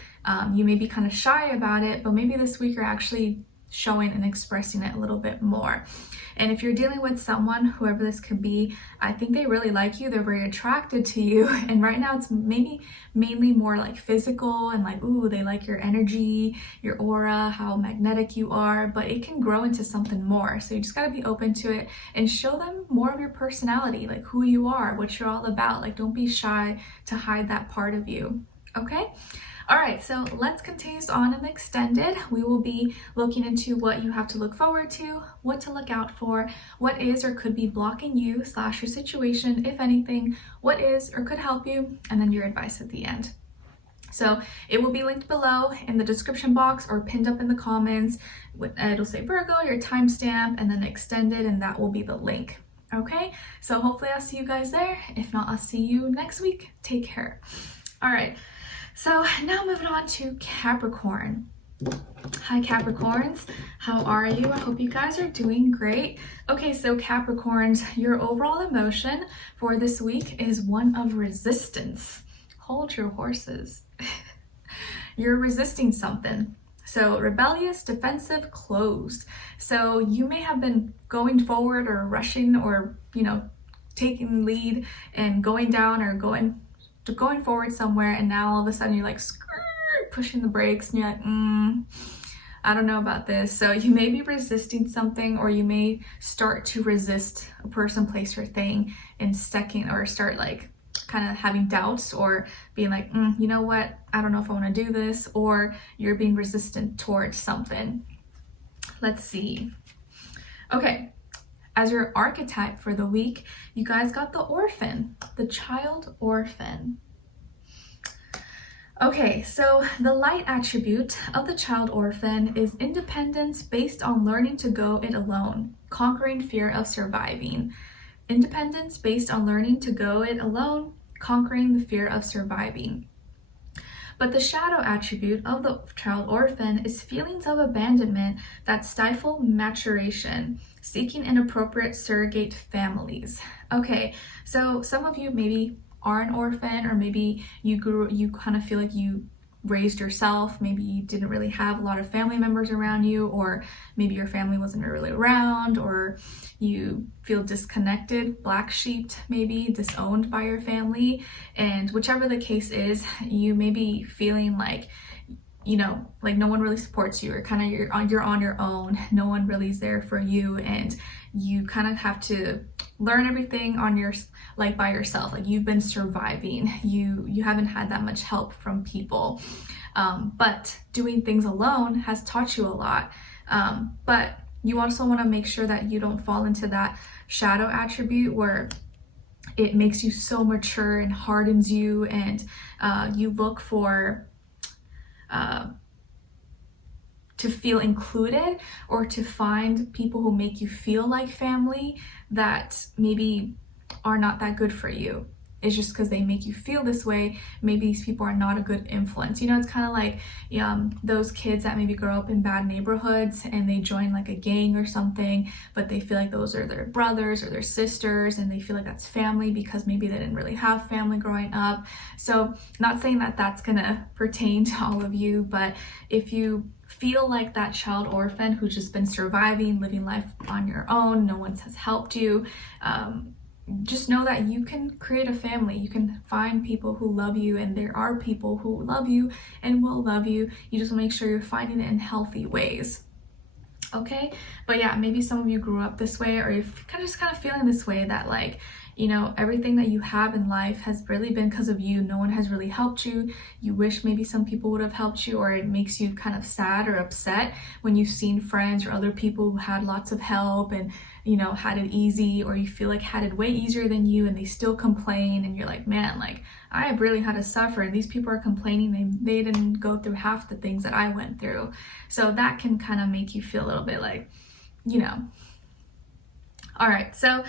You may be kind of shy about it, but maybe this week you're actually showing and expressing it a little bit more. And if you're dealing with someone, whoever this could be, I think they really like you, they're very attracted to you, and right now it's maybe mainly more like physical and like, ooh, they like your energy, your aura, how magnetic you are, but it can grow into something more. So you just got to be open to it and show them more of your personality, like who you are, what you're all about. Like, don't be shy to hide that part of you. Okay? All right, so let's continue on in the extended. We will be looking into what you have to look forward to, what to look out for, what is or could be blocking you / your situation, if anything, what is or could help you, and then your advice at the end. So it will be linked below in the description box or pinned up in the comments. It'll say Virgo, your timestamp, and then extended, and that will be the link. Okay, so hopefully I'll see you guys there. If not, I'll see you next week. Take care. All right. So now moving on to Capricorn. Hi Capricorns, how are you? I hope you guys are doing great. Okay, so Capricorns, your overall emotion for this week is one of resistance. Hold your horses. You're resisting something. So rebellious, defensive, closed. So you may have been going forward or rushing or, you know, taking lead and going down or going going forward somewhere, and now all of a sudden you're like pushing the brakes and you're like, I don't know about this. So you may be resisting something, or you may start to resist a person, place, or thing in second, or start like kind of having doubts or being like, you know what, I don't know if I want to do this, or you're being resistant towards something. Let's see. Okay, as your archetype for the week, you guys got the orphan, the child orphan. Okay, so the light attribute of the child orphan is independence based on learning to go it alone, conquering fear of surviving. Independence based on learning to go it alone, conquering the fear of surviving. But the shadow attribute of the child orphan is feelings of abandonment that stifle maturation, seeking inappropriate surrogate families. Okay, so some of you maybe are an orphan, or maybe you kind of feel like you raised yourself. Maybe you didn't really have a lot of family members around you, or maybe your family wasn't really around, or you feel disconnected, black sheeped, maybe disowned by your family. And whichever the case is, you may be feeling like, you know, like no one really supports you, or kind of you're on your own. No one really is there for you, and you kind of have to learn everything on your, like by yourself. Like you've been surviving. You haven't had that much help from people. But doing things alone has taught you a lot. But you also want to make sure that you don't fall into that shadow attribute where it makes you so mature and hardens you, and you look for to feel included, or to find people who make you feel like family that maybe are not that good for you. It's just because they make you feel this way. Maybe these people are not a good influence. You know, it's kind of like those kids that maybe grow up in bad neighborhoods and they join like a gang or something, but they feel like those are their brothers or their sisters, and they feel like that's family because maybe they didn't really have family growing up. So not saying that that's gonna pertain to all of you, but if you feel like that child orphan who's just been surviving, living life on your own, no one has helped you, just know that you can create a family. You can find people who love you, and there are people who love you and will love you. You just want to make sure you're finding it in healthy ways. Okay, but yeah, maybe some of you grew up this way, or you're kind of feeling this way, that like, you know, everything that you have in life has really been because of you. No one has really helped you. You wish maybe some people would have helped you, or it makes you kind of sad or upset when you've seen friends or other people who had lots of help and, you know, had it easy, or you feel like had it way easier than you, and they still complain, and you're like, man, like I have really had to suffer, and these people are complaining they didn't go through half the things that I went through. So that can kind of make you feel a little bit like, you know. All right, so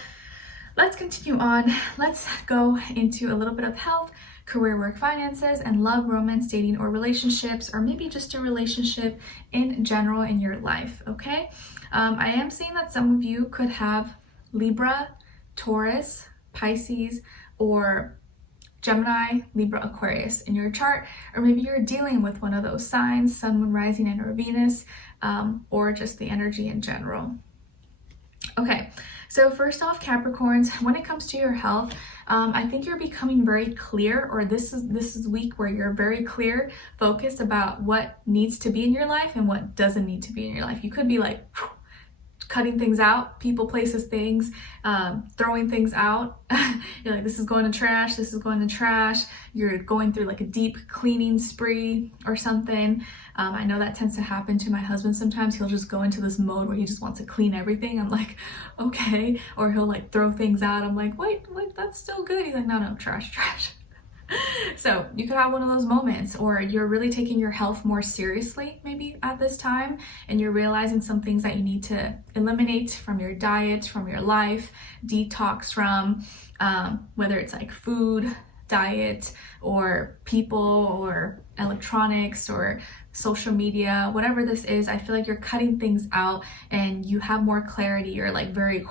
let's continue on. Let's go into a little bit of health, career, work, finances, and love, romance, dating, or relationships, or maybe just a relationship in general in your life, okay? I am seeing that some of you could have Libra, Taurus, Pisces, or Gemini, Libra, Aquarius in your chart, or maybe you're dealing with one of those signs, Sun, Moon, Rising, and or Venus, or just the energy in general. Okay, so first off, Capricorns, when it comes to your health, I think you're becoming very clear, or this is a week where you're very clear, focused about what needs to be in your life and what doesn't need to be in your life. You could be like cutting things out, people, places, things, throwing things out. You're like, this is going to trash, this is going to trash. You're going through like a deep cleaning spree or something. I know that tends to happen to my husband sometimes. He'll just go into this mode where he just wants to clean everything. I'm like, okay. Or he'll like throw things out. I'm like, wait, that's still good. He's like, no, trash. So you could have one of those moments, or you're really taking your health more seriously maybe at this time, and you're realizing some things that you need to eliminate from your diet, from your life, detox from, whether it's like food, diet, or people, or electronics, or social media, whatever this is. I feel like you're cutting things out and you have more clarity. You're like very,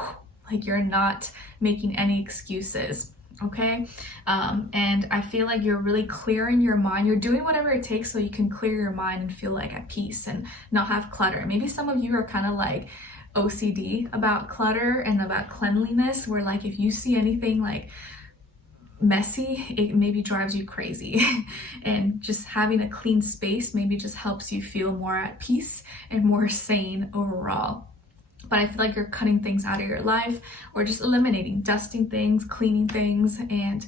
like you're not making any excuses. Okay, and I feel like you're really clearing your mind. You're doing whatever it takes so you can clear your mind and feel like at peace and not have clutter. Maybe some of you are kind of like OCD about clutter and about cleanliness, where like if you see anything like messy, it maybe drives you crazy. And just having a clean space maybe just helps you feel more at peace and more sane overall. But I feel like you're cutting things out of your life, or just eliminating, dusting things, cleaning things, and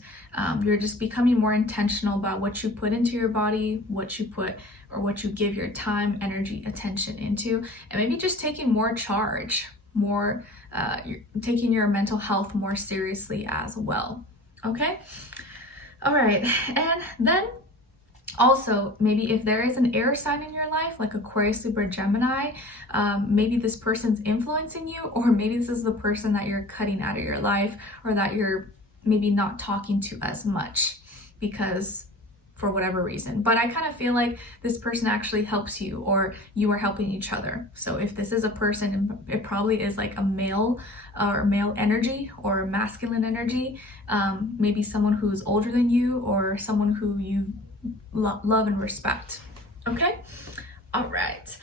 you're just becoming more intentional about what you put into your body, what you put or what you give your time, energy, attention into, and maybe just taking more charge, more you're taking your mental health more seriously as well. Okay? All right. And then also, maybe if there is an air sign in your life, like Aquarius, Libra, Gemini, maybe this person's influencing you, or maybe this is the person that you're cutting out of your life, or that you're maybe not talking to as much because for whatever reason. But I kind of feel like this person actually helps you, or you are helping each other. So if this is a person, it probably is like a male or male energy or masculine energy, maybe someone who's older than you, or someone who you love and respect. Okay? All right.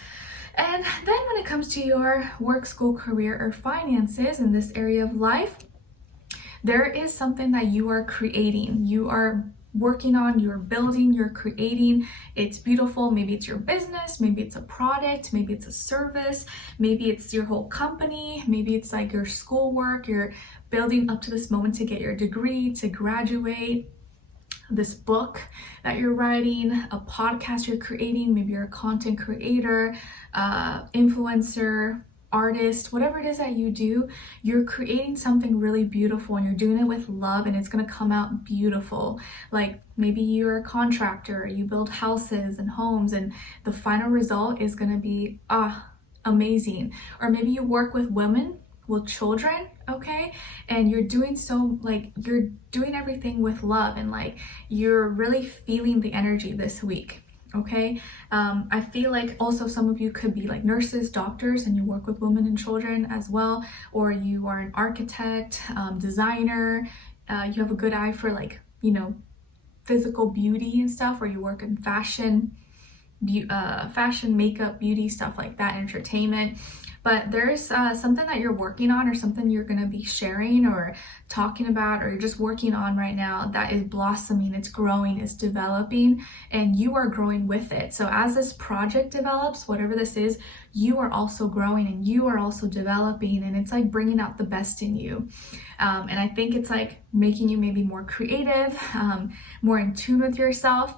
And then when it comes to your work, school, career, or finances in this area of life, there is something that you are creating. You are working on, you're building, you're creating. It's beautiful. Maybe it's your business, maybe it's a product, maybe it's a service, maybe it's your whole company, maybe it's like your schoolwork. You're building up to this moment to get your degree, to graduate, this book that you're writing, a podcast you're creating, maybe you're a content creator, influencer, artist, whatever it is that you do, you're creating something really beautiful, and you're doing it with love, and it's going to come out beautiful. Like maybe you're a contractor, you build houses and homes, and the final result is going to be amazing. Or maybe you work with women, with children, okay, and you're doing you're doing everything with love, and like you're really feeling the energy this week. Okay, I feel like also some of you could be like nurses, doctors, and you work with women and children as well, or you are an architect, designer, you have a good eye for like, you know, physical beauty and stuff, or you work in fashion, makeup, beauty, stuff like that, entertainment. But there's something that you're working on, or something you're going to be sharing or talking about, or you're just working on right now that is blossoming, it's growing, it's developing, and you are growing with it. So as this project develops, whatever this is, you are also growing and you are also developing, and it's like bringing out the best in you. And I think it's like making you maybe more creative, more in tune with yourself.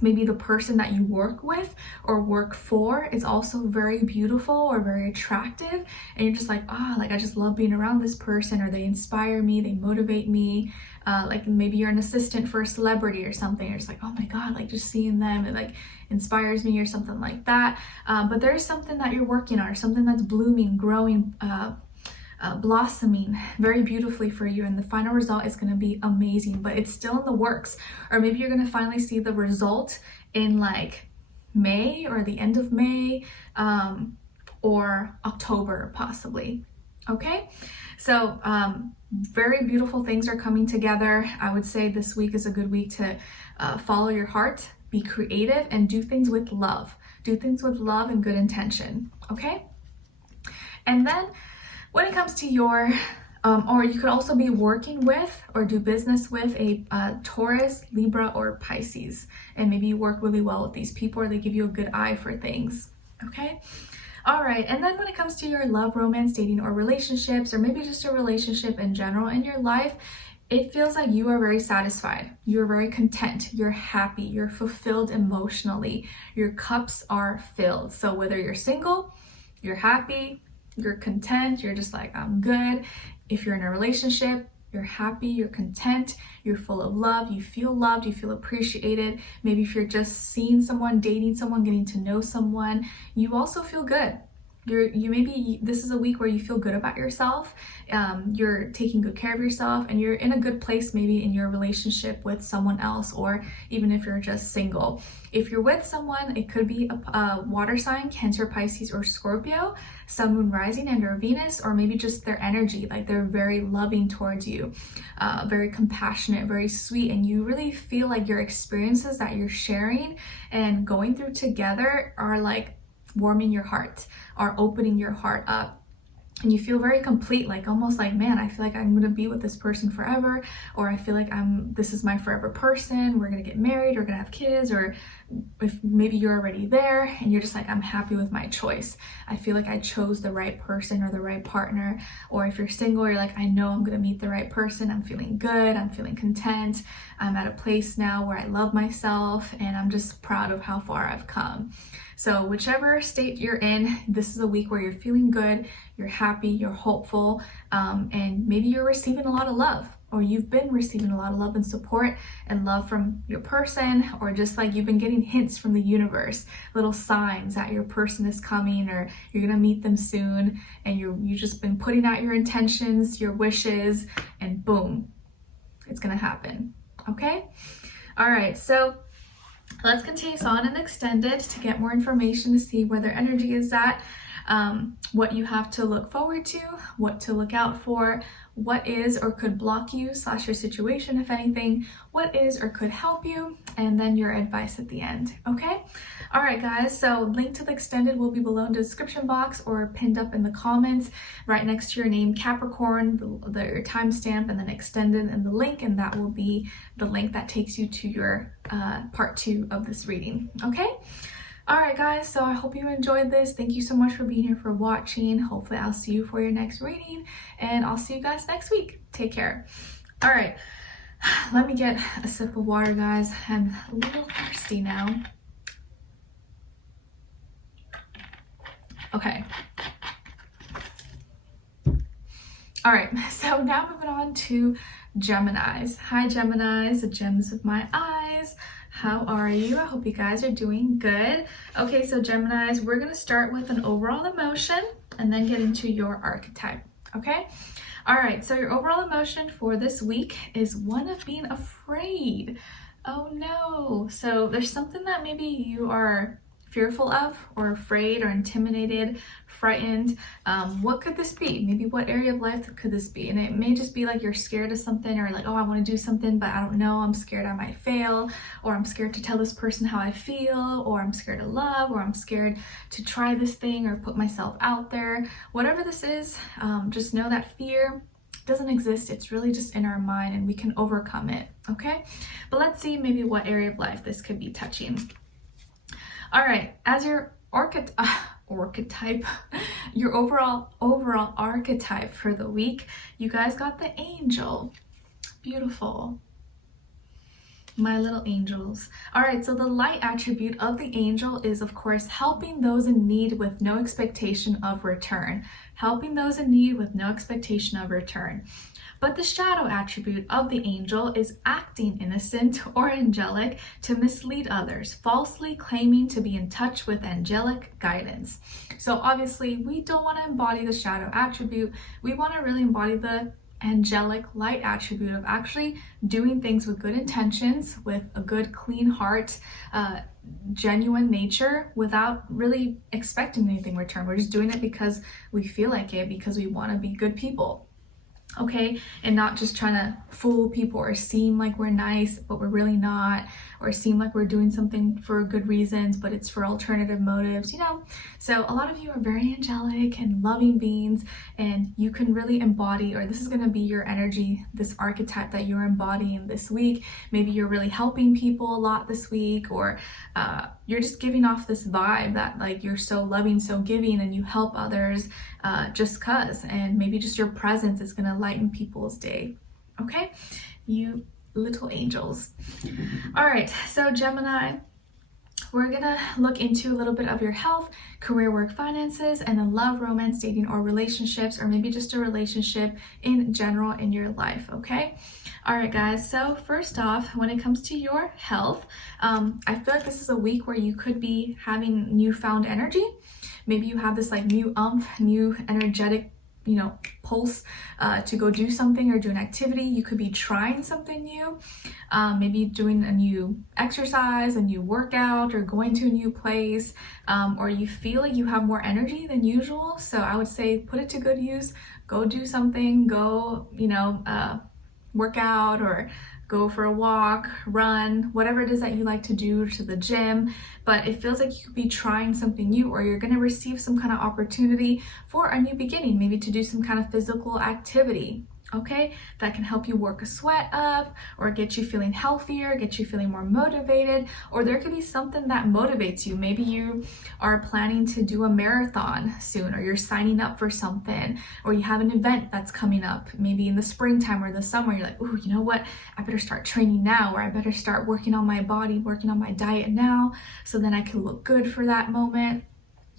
Maybe the person that you work with or work for is also very beautiful or very attractive, and you're just like, like I just love being around this person, or they inspire me, they motivate me. Like maybe you're an assistant for a celebrity or something, you're just like, oh my god, like just seeing them, it like inspires me, or something like that. But there's something that you're working on, or something that's blooming, growing, blossoming very beautifully for you, and the final result is going to be amazing, but it's still in the works. Or maybe you're going to finally see the result in like May, or the end of May, or October possibly. Okay, so very beautiful things are coming together. I would say this week is a good week to follow your heart, be creative, and do things with love. Do things with love and good intention. Okay, and then when it comes to your, or you could also be working with or do business with a Taurus, Libra, or Pisces. And maybe you work really well with these people, or they give you a good eye for things. Okay? All right. And then when it comes to your love, romance, dating, or relationships, or maybe just a relationship in general in your life, it feels like you are very satisfied. You're very content. You're happy. You're fulfilled emotionally. Your cups are filled. So whether you're single, you're happy, you're content, you're just like, I'm good. If you're in a relationship, you're happy, you're content, you're full of love, you feel loved, you feel appreciated. Maybe if you're just seeing someone, dating someone, getting to know someone, you also feel good. This is a week where you feel good about yourself, you're taking good care of yourself, and you're in a good place maybe in your relationship with someone else, or even if you're just single. If you're with someone, it could be a water sign, Cancer, Pisces, or Scorpio, Sun, Moon, Rising, and or Venus, or maybe just their energy, like they're very loving towards you, very compassionate, very sweet, and you really feel like your experiences that you're sharing and going through together are like warming your heart, are opening your heart up. and you feel very complete, like almost like, man, I feel like I'm gonna be with this person forever, or I feel like this is my forever person, we're gonna get married, or gonna have kids, or if maybe you're already there and you're just like, I'm happy with my choice. I feel like I chose the right person or the right partner. Or if you're single, you're like, I know I'm gonna meet the right person, I'm feeling good, I'm feeling content, I'm at a place now where I love myself and I'm just proud of how far I've come. So whichever state you're in, this is a week where you're feeling good, you're happy, you're hopeful, and maybe you're receiving a lot of love, or you've been receiving a lot of love and support and love from your person, or just like you've been getting hints from the universe, little signs that your person is coming or you're gonna meet them soon, and you've just been putting out your intentions, your wishes, and boom, it's gonna happen. Okay? All right, so let's continue on and extended to get more information to see where their energy is at, what you have to look forward to, what to look out for, what is or could block you / your situation, if anything, what is or could help you, and then your advice at the end. Okay? All right, guys, so link to the extended will be below in the description box or pinned up in the comments right next to your name, Capricorn, your timestamp, and then extended and the link, and that will be the link that takes you to your part 2 of this reading. Okay? All right, guys, so I hope you enjoyed this. Thank you so much for being here, for watching. Hopefully I'll see you for your next reading, and I'll see you guys next week. Take care. All right, let me get a sip of water, guys. I'm a little thirsty now. Okay. All right, so now moving on to Geminis. Hi, Geminis, the gems of my eyes. How are you? I hope you guys are doing good. Okay, so Geminis, we're gonna start with an overall emotion and then get into your archetype, okay? All right, so your overall emotion for this week is one of being afraid. Oh no, so there's something that maybe you are fearful of, or afraid, or intimidated, frightened. What could this be? Maybe what area of life could this be? And it may just be like you're scared of something, or like, oh, I want to do something, but I don't know, I'm scared I might fail, or I'm scared to tell this person how I feel, or I'm scared of love, or I'm scared to try this thing or put myself out there. Whatever this is, just know that fear doesn't exist. It's really just in our mind, and we can overcome it, okay? But let's see maybe what area of life this could be touching. All right, as your archetype, your overall archetype for the week, you guys got the angel. Beautiful. My little angels. All right, so the light attribute of the angel is, of course, helping those in need with no expectation of return. Helping those in need with no expectation of return. But the shadow attribute of the angel is acting innocent or angelic to mislead others, falsely claiming to be in touch with angelic guidance. So obviously, we don't want to embody the shadow attribute. We want to really embody the angelic light attribute of actually doing things with good intentions, with a good, clean heart, genuine nature, without really expecting anything in return. We're just doing it because we feel like it, because we want to be good people. Okay, and not just trying to fool people or seem like we're nice but we're really not, or seem like we're doing something for good reasons but it's for alternative motives, you know. So a lot of you are very angelic and loving beings, and you can really embody, or this is going to be your energy, this archetype that you're embodying this week. Maybe you're really helping people a lot this week, or you're just giving off this vibe that like you're so loving, so giving, and you help others just cause, and maybe just your presence is going to lighten people's day. Okay, you little angels. All right, so Gemini, we're gonna look into a little bit of your health, career, work, finances, and then love, romance, dating, or relationships, or maybe just a relationship in general in your life. Okay, all right, guys, so first off, when it comes to your health, I feel like this is a week where you could be having newfound energy. Maybe you have this like new new energetic, you know, pulse to go do something or do an activity. You could be trying something new, maybe doing a new exercise, a new workout, or going to a new place, or you feel like you have more energy than usual. So I would say put it to good use. Go do something, go, you know, work out, or go for a walk, run, whatever it is that you like to do, to the gym. But it feels like you could be trying something new, or you're going to receive some kind of opportunity for a new beginning, maybe to do some kind of physical activity. Okay, that can help you work a sweat up, or get you feeling healthier, get you feeling more motivated. Or there could be something that motivates you. Maybe you are planning to do a marathon soon, or you're signing up for something, or you have an event that's coming up, maybe in the springtime or the summer. You're like, oh, you know what? I better start training now, or I better start working on my body, working on my diet now, so then I can look good for that moment,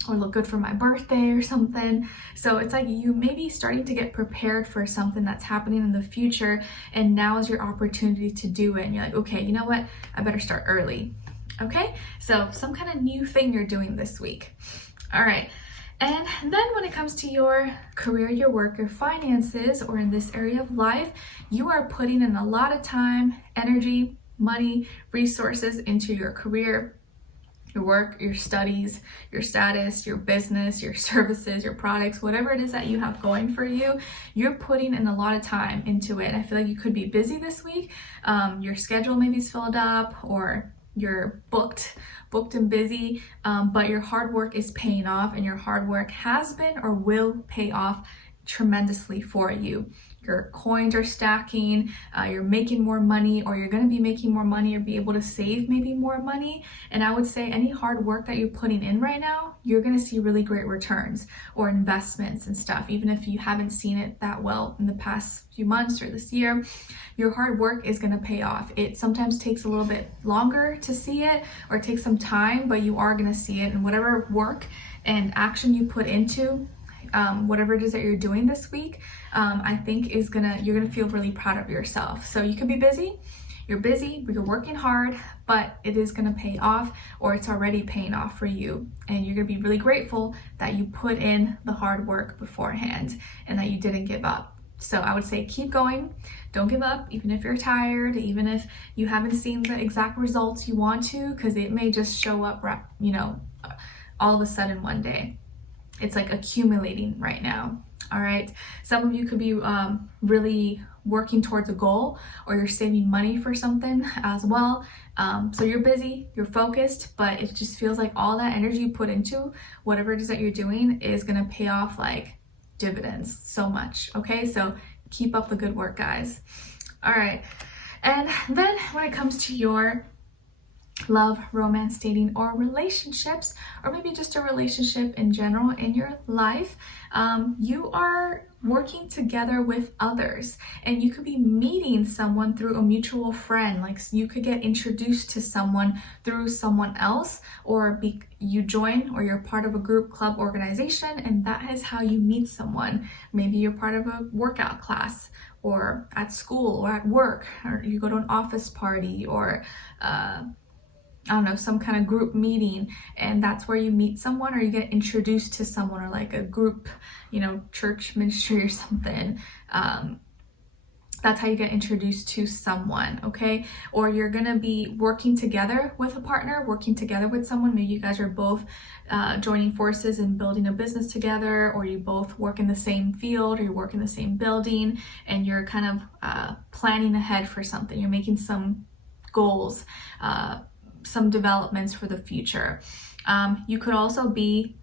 or look good for my birthday or something. So it's like you may be starting to get prepared for something that's happening in the future, and now is your opportunity to do it. And you're like, okay, you know what? I better start early. Okay, so some kind of new thing you're doing this week. All right. And then when it comes to your career, your work, your finances, or in this area of life, you are putting in a lot of time, energy, money, resources into your career, your work, your studies, your status, your business, your services, your products, whatever it is that you have going for you, you're putting in a lot of time into it. I feel like you could be busy this week. Your schedule maybe is filled up, or you're booked and busy, but your hard work is paying off, and your hard work has been or will pay off tremendously for you. Your coins are stacking, you're making more money, or you're going to be making more money, or be able to save maybe more money. And I would say any hard work that you're putting in right now, you're going to see really great returns, or investments and stuff. Even if you haven't seen it that well in the past few months or this year, your hard work is going to pay off. It sometimes takes a little bit longer to see it, or it takes some time, but you are going to see it. And whatever work and action you put into whatever it is that you're doing this week, I think you're gonna feel really proud of yourself. So you could be busy, you're working hard, but it is gonna pay off, or it's already paying off for you. And you're gonna be really grateful that you put in the hard work beforehand, and that you didn't give up. So I would say keep going, don't give up, even if you're tired, even if you haven't seen the exact results you want to, because it may just show up, all of a sudden one day. It's like accumulating right now. All right. Some of you could be really working towards a goal, or you're saving money for something as well. So you're busy, you're focused, but it just feels like all that energy you put into whatever it is that you're doing is going to pay off like dividends so much. Okay. So keep up the good work, guys. All right. And then when it comes to your love, romance, dating, or relationships, or maybe just a relationship in general in your life, you are working together with others, and you could be meeting someone through a mutual friend. Like you could get introduced to someone through someone else, or you join, or you're part of a group, club, organization, and that is how you meet someone. Maybe you're part of a workout class, or at school, or at work, or you go to an office party, or I don't know, some kind of group meeting, and that's where you meet someone, or you get introduced to someone, or like a group, church ministry or something. That's how you get introduced to someone, okay? Or you're gonna be working together with a partner, working together with someone. Maybe you guys are both joining forces and building a business together, or you both work in the same field, or you work in the same building, and you're kind of planning ahead for something. You're making some goals, some developments for the future. You could also be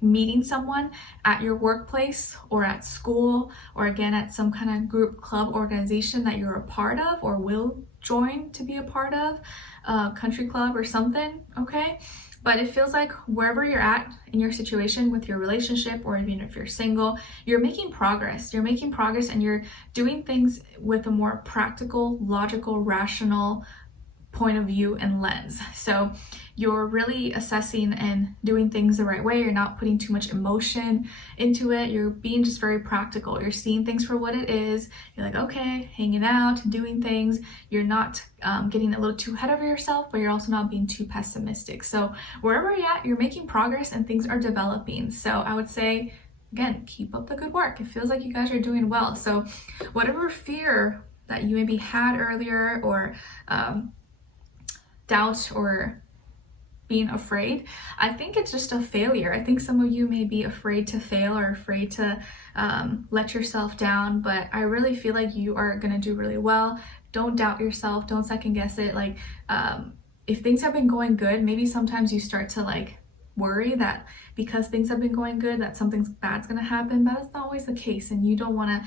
meeting someone at your workplace, or at school, or again at some kind of group, club, organization that you're a part of, or will join to be a part of, country club or something, okay? But it feels like wherever you're at in your situation with your relationship, or even if you're single, you're making progress. You're making progress, and you're doing things with a more practical, logical, rational point of view and lens. So you're really assessing and doing things the right way. You're not putting too much emotion into it. You're being just very practical. You're seeing things for what it is. You're like, okay, hanging out, doing things. You're not getting a little too ahead of yourself, but you're also not being too pessimistic. So wherever you're at, you're making progress, and things are developing. So I would say, again, keep up the good work. It feels like you guys are doing well. So whatever fear that you maybe had earlier, or doubt, or being afraid. I think it's just a failure. I think some of you may be afraid to fail or afraid to let yourself down, but I really feel like you are gonna do really well. Don't doubt yourself. Don't second guess it. Like, if things have been going good, maybe sometimes you start to like worry that because things have been going good that something bad's gonna happen, but that's not always the case, and you don't wanna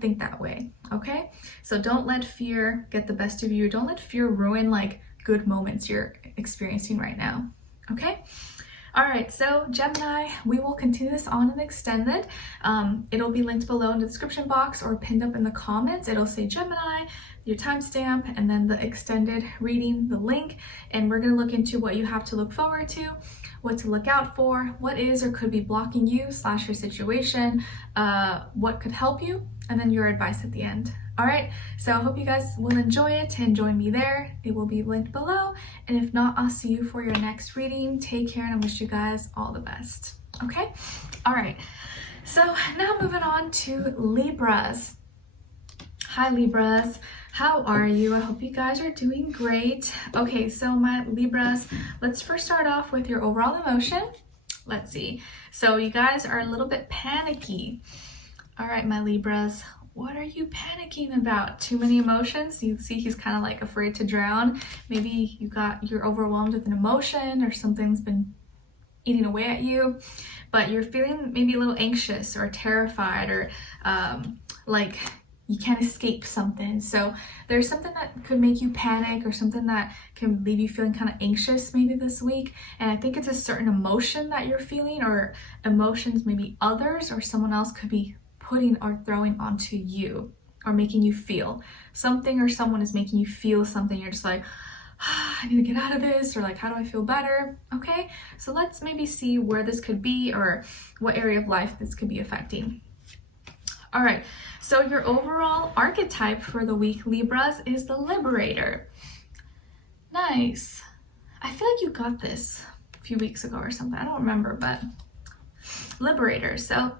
think that way, okay? So don't let fear get the best of you. Don't let fear ruin like good moments you're experiencing right now, okay? All right, so Gemini, we will continue this on in Extended. It'll be linked below in the description box or pinned up in the comments. It'll say Gemini, your timestamp, and then the Extended reading, the link. And we're gonna look into what you have to look forward to, what to look out for, what is or could be blocking you / your situation, what could help you, and then your advice at the end. All right, so I hope you guys will enjoy it and join me there. It will be linked below. And if not, I'll see you for your next reading. Take care, and I wish you guys all the best. Okay, all right. So now moving on to Libras. Hi Libras, how are you? I hope you guys are doing great. Okay, so my Libras, let's first start off with your overall emotion. Let's see. So you guys are a little bit panicky. All right, my Libras, what are you panicking about? Too many emotions? You see he's kind of like afraid to drown. Maybe you're overwhelmed with an emotion or something's been eating away at you, but you're feeling maybe a little anxious or terrified or like you can't escape something. So there's something that could make you panic or something that can leave you feeling kind of anxious maybe this week. And I think it's a certain emotion that you're feeling, or emotions maybe others or someone else could be putting or throwing onto you or making you feel something, or someone is making you feel something. You're just like, I need to get out of this, or like, how do I feel better? Okay, so let's maybe see where this could be or what area of life this could be affecting. All right, so your overall archetype for the week, Libras, is the Liberator. Nice. I feel like you got this a few weeks ago or something. I don't remember, but Liberator. So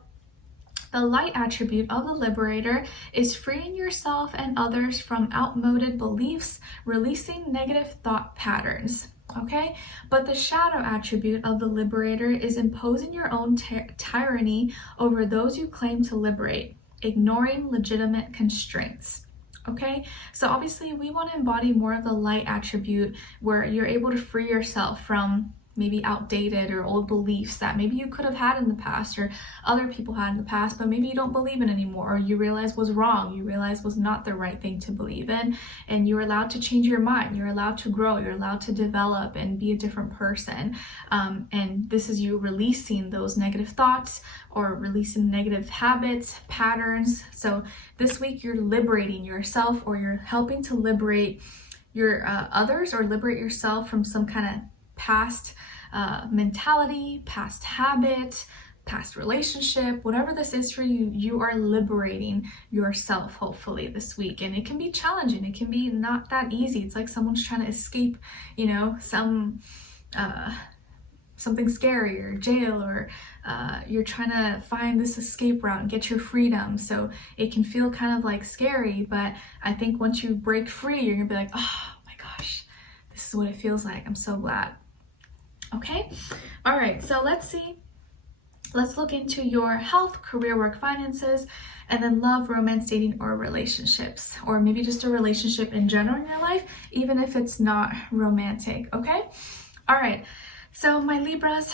the light attribute of the Liberator is freeing yourself and others from outmoded beliefs, releasing negative thought patterns, okay? But the shadow attribute of the Liberator is imposing your own tyranny over those you claim to liberate, ignoring legitimate constraints, okay? So obviously we want to embody more of the light attribute where you're able to free yourself from maybe outdated or old beliefs that maybe you could have had in the past or other people had in the past, but maybe you don't believe in anymore, or you realize was wrong, you realize was not the right thing to believe in, and you're allowed to change your mind, you're allowed to grow, you're allowed to develop and be a different person. And this is you releasing those negative thoughts or releasing negative habits, patterns. So this week you're liberating yourself, or you're helping to liberate your others, or liberate yourself from some kind of past mentality, past habit, past relationship, whatever this is for you. You are liberating yourself hopefully this week, and it can be challenging, it can be not that easy. It's like someone's trying to escape, you know, something scary or jail, or you're trying to find this escape route and get your freedom. So it can feel kind of like scary, but I think once you break free, you're gonna be like, oh my gosh, this is what it feels like. I'm so glad. Okay, all right, so let's look into your health, career, work, finances, and then love, romance, dating, or relationships, or maybe just a relationship in general in your life, even if it's not romantic. Okay, all right, so my Libras,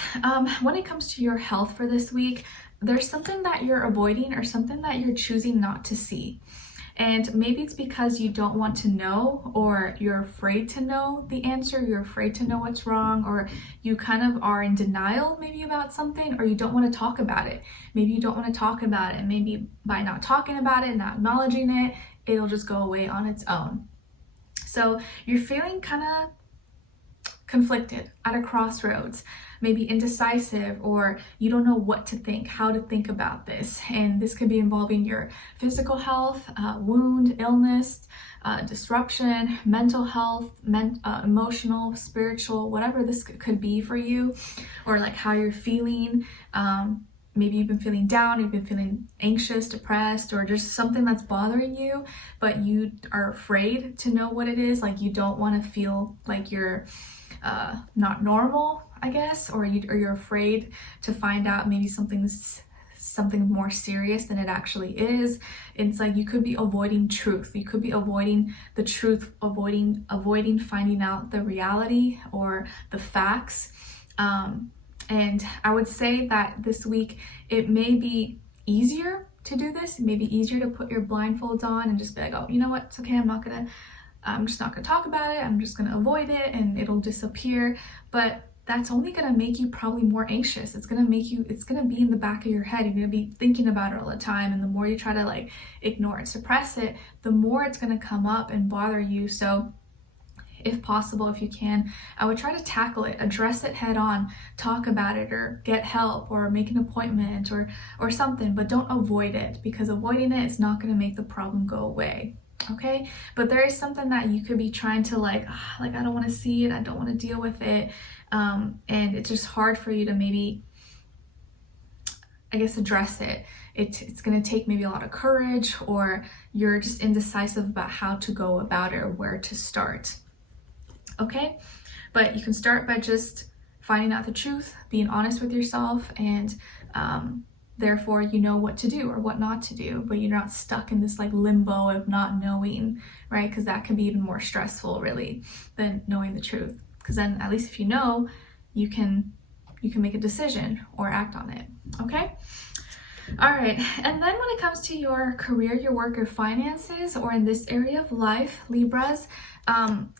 when it comes to your health for this week, there's something that you're avoiding or something that you're choosing not to see. And maybe it's because you don't want to know, or you're afraid to know the answer, you're afraid to know what's wrong, or you kind of are in denial maybe about something, or you don't want to talk about it. Maybe you don't want to talk about it. Maybe by not talking about it, not acknowledging it, it'll just go away on its own. So you're feeling kind of conflicted, at a crossroads, maybe indecisive, or you don't know what to think, how to think about this. And this could be involving your physical health, wound, illness, disruption, mental health, emotional, spiritual, whatever this could be for you, or like how you're feeling. Maybe you've been feeling down, you've been feeling anxious, depressed, or just something that's bothering you, but you are afraid to know what it is. Like you don't want to feel like you're not normal, I guess, or you're afraid to find out maybe something more serious than it actually is. It's like you could be avoiding truth. You could be avoiding the truth, avoiding finding out the reality or the facts. And I would say that this week it may be easier to do this. It may be easier to put your blindfolds on and just be like, oh, you know what, it's okay, I'm just not gonna talk about it, I'm just gonna avoid it and it'll disappear. But that's only gonna make you probably more anxious. It's gonna be in the back of your head. You're gonna be thinking about it all the time, and the more you try to like ignore it, suppress it, the more it's gonna come up and bother you. So if possible, if you can, I would try to tackle it, address it head on, talk about it, or get help, or make an appointment, or something, but don't avoid it, because avoiding it is not going to make the problem go away. Okay, but there is something that you could be trying to like I don't want to see it, I don't want to deal with it, and it's just hard for you to maybe, I guess, address it. It's going to take maybe a lot of courage, or you're just indecisive about how to go about it or where to start. Okay, but you can start by just finding out the truth, being honest with yourself, and therefore you know what to do or what not to do, but you're not stuck in this like limbo of not knowing, right? Because that can be even more stressful really than knowing the truth, because then at least if you know, you can make a decision or act on it. Okay. All right, and then when it comes to your career, your work, your finances, or in this area of life, Libras,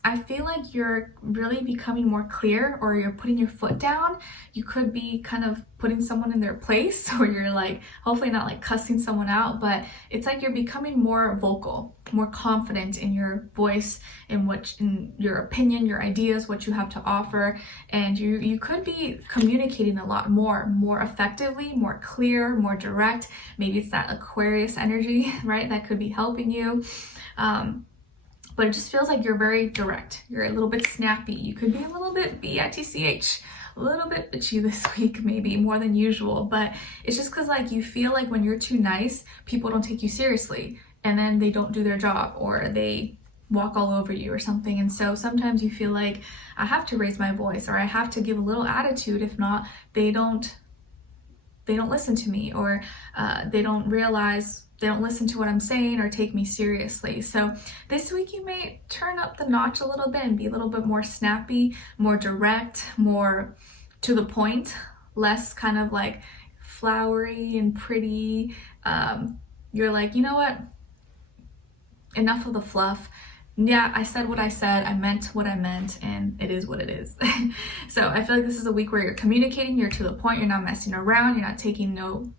I feel like you're really becoming more clear, or you're putting your foot down. You could be kind of putting someone in their place, or you're like, hopefully not like cussing someone out, but it's like you're becoming more vocal, more confident in your voice, in your opinion, your ideas, what you have to offer, and you could be communicating a lot more effectively, more clear, more direct. Maybe it's that Aquarius energy, right? That could be helping you. But it just feels like you're very direct. You're a little bit snappy. You could be a little bit bitch, a little bit bitchy this week, maybe more than usual. But it's just because like you feel like when you're too nice, people don't take you seriously, and then they don't do their job, or they walk all over you or something. And so sometimes you feel like I have to raise my voice, or I have to give a little attitude. If not, they don't listen to me, or they don't listen to what I'm saying or take me seriously. So this week you may turn up the notch a little bit and be a little bit more snappy, more direct, more to the point, less kind of like flowery and pretty. You're like, you know what? Enough of the fluff. Yeah, I said what I said, I meant what I meant, and it is what it is. So I feel like this is a week where you're communicating, you're to the point, you're not messing around, you're not taking no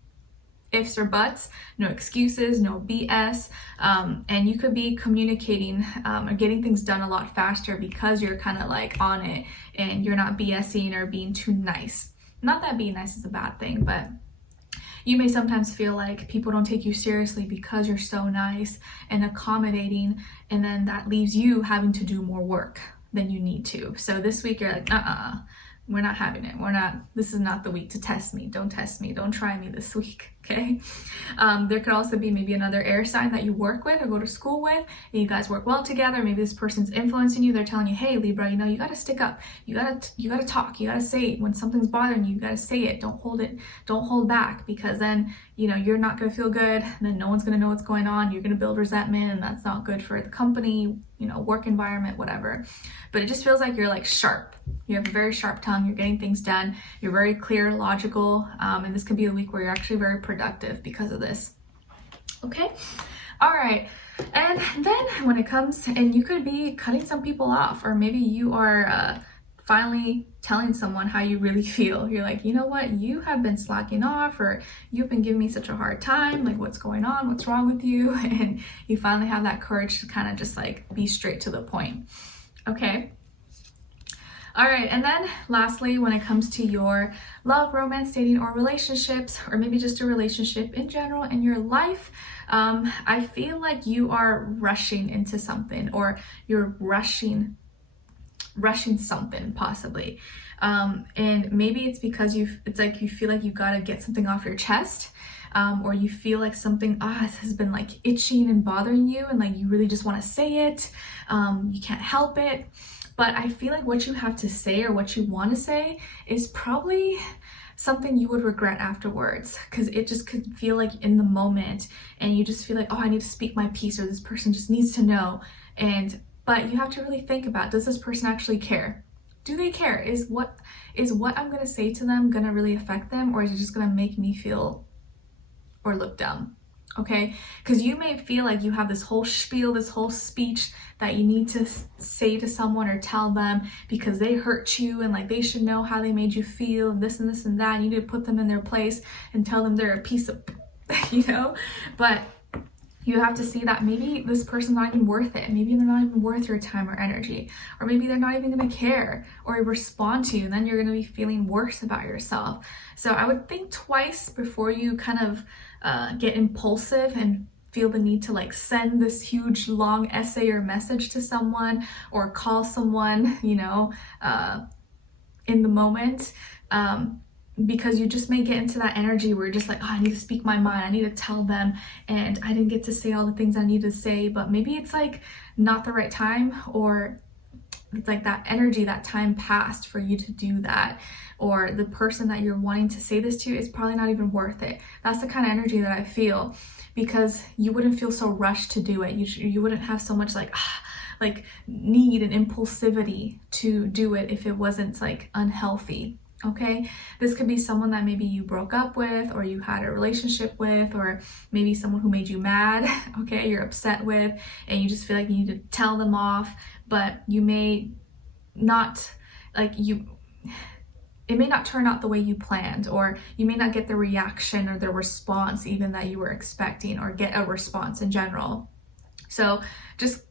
ifs or buts, no excuses, no BS, and you could be communicating or getting things done a lot faster because you're kind of like on it, and you're not BSing or being too nice. Not that being nice is a bad thing, but you may sometimes feel like people don't take you seriously because you're so nice and accommodating, and then that leaves you having to do more work than you need to. So this week you're like, we're not having it. This is not the week to test me. Don't test me. Don't try me this week, okay? There could also be maybe another air sign that you work with or go to school with, and you guys work well together. Maybe this person's influencing you. They're telling you, hey, Libra, you know, you got to stick up. You got to talk. You got to say it. When something's bothering you, you got to say it. Don't hold back, because then, you know, you're not going to feel good, and then no one's going to know what's going on. You're going to build resentment, and that's not good for the company, you know, work environment, whatever. But it just feels like you're like sharp. You have a very sharp tongue. You're getting things done. You're very clear, logical, and this could be a week where you're actually very productive because of this. Okay. All right. And then when it comes, and you could be cutting some people off, or maybe you are finally telling someone how you really feel. You're like, you know what, you have been slacking off, or you've been giving me such a hard time, like what's going on, what's wrong with you? And you finally have that courage to kind of just like be straight to the point. Okay. All right, and then lastly, when it comes to your love, romance, dating, or relationships, or maybe just a relationship in general in your life, I feel like you are rushing into something, or you're rushing something possibly. And maybe it's because it's like you feel like you gotta get something off your chest, or you feel like something has been like itching and bothering you, and like you really just want to say it. You can't help it. But I feel like what you have to say or what you want to say is probably something you would regret afterwards, because it just could feel like in the moment and you just feel like, oh, I need to speak my piece, or this person just needs to know. But you have to really think about, does this person actually care? Do they care? Is what I'm going to say to them going to really affect them, or is it just going to make me feel or look dumb? Okay, because you may feel like you have this whole spiel, this whole speech that you need to say to someone or tell them because they hurt you, and like they should know how they made you feel, and this and this and that. You need to put them in their place and tell them they're a piece of, you know. But you have to see that maybe this person's not even worth it. Maybe they're not even worth your time or energy, or maybe they're not even going to care or respond to you, and then you're going to be feeling worse about yourself. So I would think twice before you kind of get impulsive and feel the need to like send this huge long essay or message to someone or call someone, you know, in the moment. Because you just may get into that energy where you're just like, oh, I need to speak my mind, I need to tell them, and I didn't get to say all the things I need to say. But maybe it's like not the right time, or it's like that energy, that time passed for you to do that, or the person that you're wanting to say this to is probably not even worth it. That's the kind of energy that I feel, because you wouldn't feel so rushed to do it. You wouldn't have so much like need and impulsivity to do it if it wasn't like unhealthy. Okay, this could be someone that maybe you broke up with, or you had a relationship with, or maybe someone who made you mad, okay, you're upset with, and you just feel like you need to tell them off, but you may not, it may not turn out the way you planned, or you may not get the reaction or the response even that you were expecting, or get a response in general. So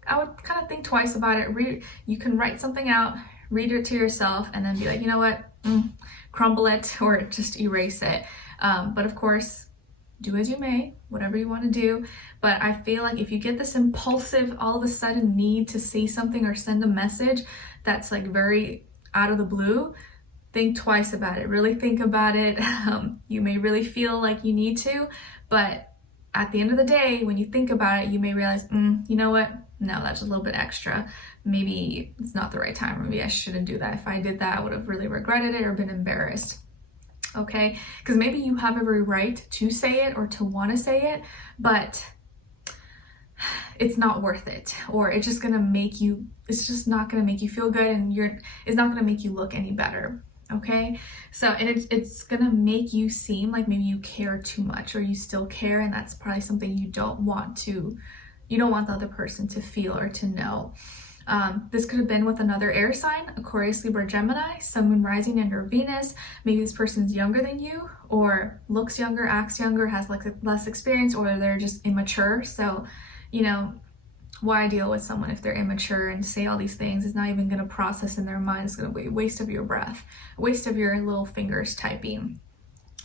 I would kind of think twice about it. You can write something out, read it to yourself, and then be like, you know what, crumble it or just erase it. But of course, do as you may, whatever you want to do. But I feel like if you get this impulsive, all of a sudden need to say something or send a message that's like very out of the blue, think twice about it. Really think about it. You may really feel like you need to, but at the end of the day, when you think about it, you may realize, you know what? No, that's a little bit extra. Maybe it's not the right time. Maybe I shouldn't do that. If I did that, I would have really regretted it or been embarrassed. Okay? Because maybe you have every right to say it or to want to say it, but it's not worth it, or it's just not going to make you feel good, and it's not going to make you look any better. Okay, so and it's gonna make you seem like maybe you care too much, or you still care, and that's probably something you don't want the other person to feel or to know. This could have been with another air sign, Aquarius, Libra, Gemini, Sun, Moon, Rising, and or Venus. Maybe this person's younger than you, or looks younger, acts younger, has like less experience, or they're just immature. So, you know, why deal with someone if they're immature and say all these things? It's not even going to process in their mind. It's going to be a waste of your breath, a waste of your little fingers typing.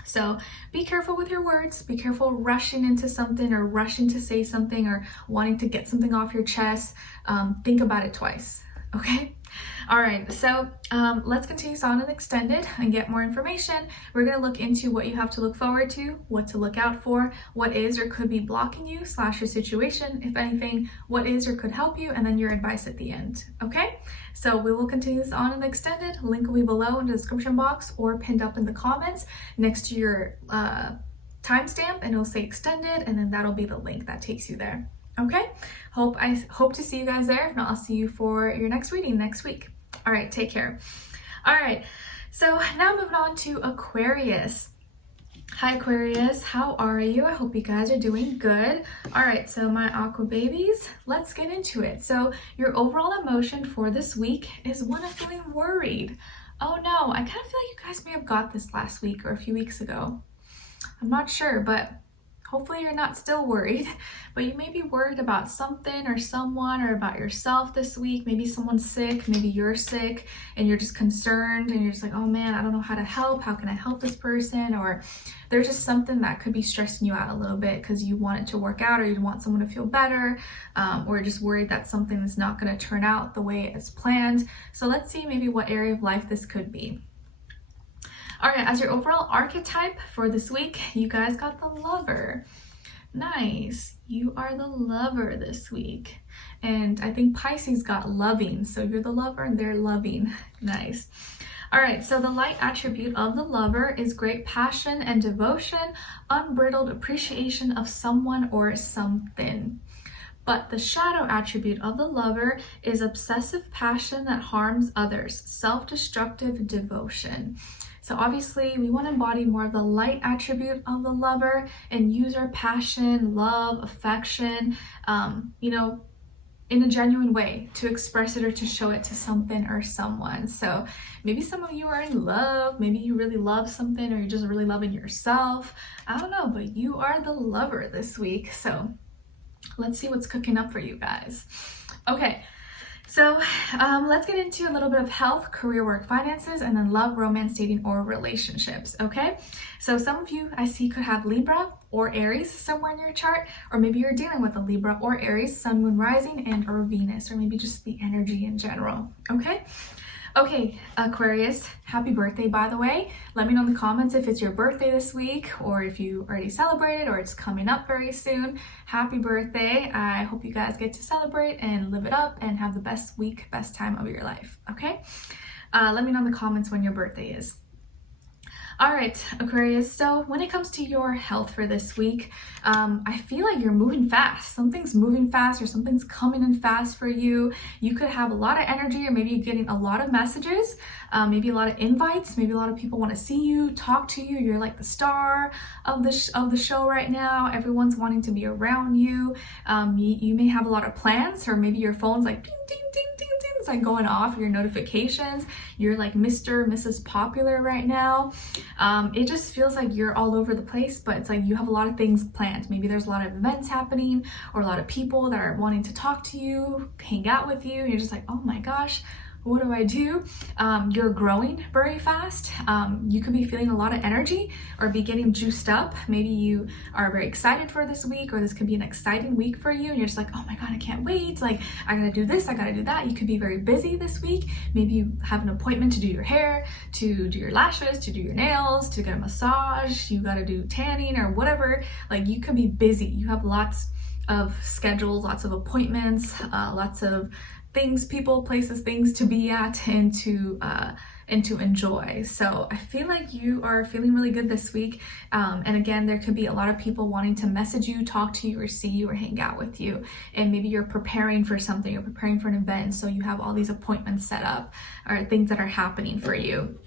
So be careful with your words. Be careful rushing into something, or rushing to say something, or wanting to get something off your chest. Think about it twice. Okay? All right, so let's continue on and extended and get more information. We're going to look into what you have to look forward to, what to look out for, what is or could be blocking you / your situation, if anything, what is or could help you, and then your advice at the end. Okay, so we will continue this on and extended. Link will be below in the description box or pinned up in the comments next to your timestamp, and it'll say extended, and then that'll be the link that takes you there. Okay, I hope to see you guys there. If not, I'll see you for your next reading next week. All right, take care. All right, so now moving on to Aquarius. Hi Aquarius, how are you? I hope you guys are doing good. All right, so my Aqua babies, let's get into it. So your overall emotion for this week is one of feeling worried. Oh no, I kind of feel like you guys may have got this last week or a few weeks ago. I'm not sure, but hopefully you're not still worried, but you may be worried about something or someone, or about yourself this week. Maybe someone's sick, maybe you're sick, and you're just concerned, and you're just like, oh man, I don't know how to help. How can I help this person? Or there's just something that could be stressing you out a little bit because you want it to work out, or you want someone to feel better, or you're just worried that something is not going to turn out the way it's planned. So let's see maybe what area of life this could be. All right, as your overall archetype for this week, you guys got the Lover. Nice. You are the lover this week. And I think Pisces got loving. So you're the lover and they're loving. Nice. All right, so the light attribute of the lover is great passion and devotion, unbridled appreciation of someone or something. But the shadow attribute of the lover is obsessive passion that harms others, self-destructive devotion. So obviously we want to embody more of the light attribute of the lover and use our passion, love, affection, in a genuine way to express it or to show it to something or someone. So maybe some of you are in love, maybe you really love something, or you're just really loving yourself. I don't know, but you are the lover this week. So let's see what's cooking up for you guys. Okay, so let's get into a little bit of health, career, work, finances, and then love, romance, dating, or relationships, okay? So some of you I see could have Libra or Aries somewhere in your chart, or maybe you're dealing with a Libra or Aries, sun, moon, rising, and or Venus, or maybe just the energy in general, okay? Okay, Aquarius, happy birthday, by the way. Let me know in the comments if it's your birthday this week or if you already celebrated or it's coming up very soon. Happy birthday. I hope you guys get to celebrate and live it up and have the best week, best time of your life, okay? Let me know in the comments when your birthday is. All right, Aquarius, so when it comes to your health for this week, I feel like you're moving fast. Something's moving fast or something's coming in fast for you. You could have a lot of energy, or maybe you're getting a lot of messages, maybe a lot of invites, maybe a lot of people want to see you, talk to you. You're like the star of the show right now. Everyone's wanting to be around you. You may have a lot of plans, or maybe your phone's like ding, ding, ding, ding, ding. It's like going off your notifications. You're like Mr. or Mrs. Popular right now. It just feels like you're all over the place, but it's like you have a lot of things planned. Maybe there's a lot of events happening or a lot of people that are wanting to talk to you, hang out with you. You're just like, oh my gosh, what do I do? You're growing very fast. You could be feeling a lot of energy or be getting juiced up. Maybe you are very excited for this week, or this could be an exciting week for you. And you're just like, oh my God, I can't wait. Like, I gotta do this, I gotta do that. You could be very busy this week. Maybe you have an appointment to do your hair, to do your lashes, to do your nails, to get a massage. You gotta do tanning or whatever. Like, you could be busy. You have lots of schedules, lots of appointments, lots of things, people, places, things to be at and to enjoy. So I feel like you are feeling really good this week. And again, there could be a lot of people wanting to message you, talk to you, or see you, or hang out with you. And maybe you're preparing for something, you're preparing for an event. So you have all these appointments set up or things that are happening for you.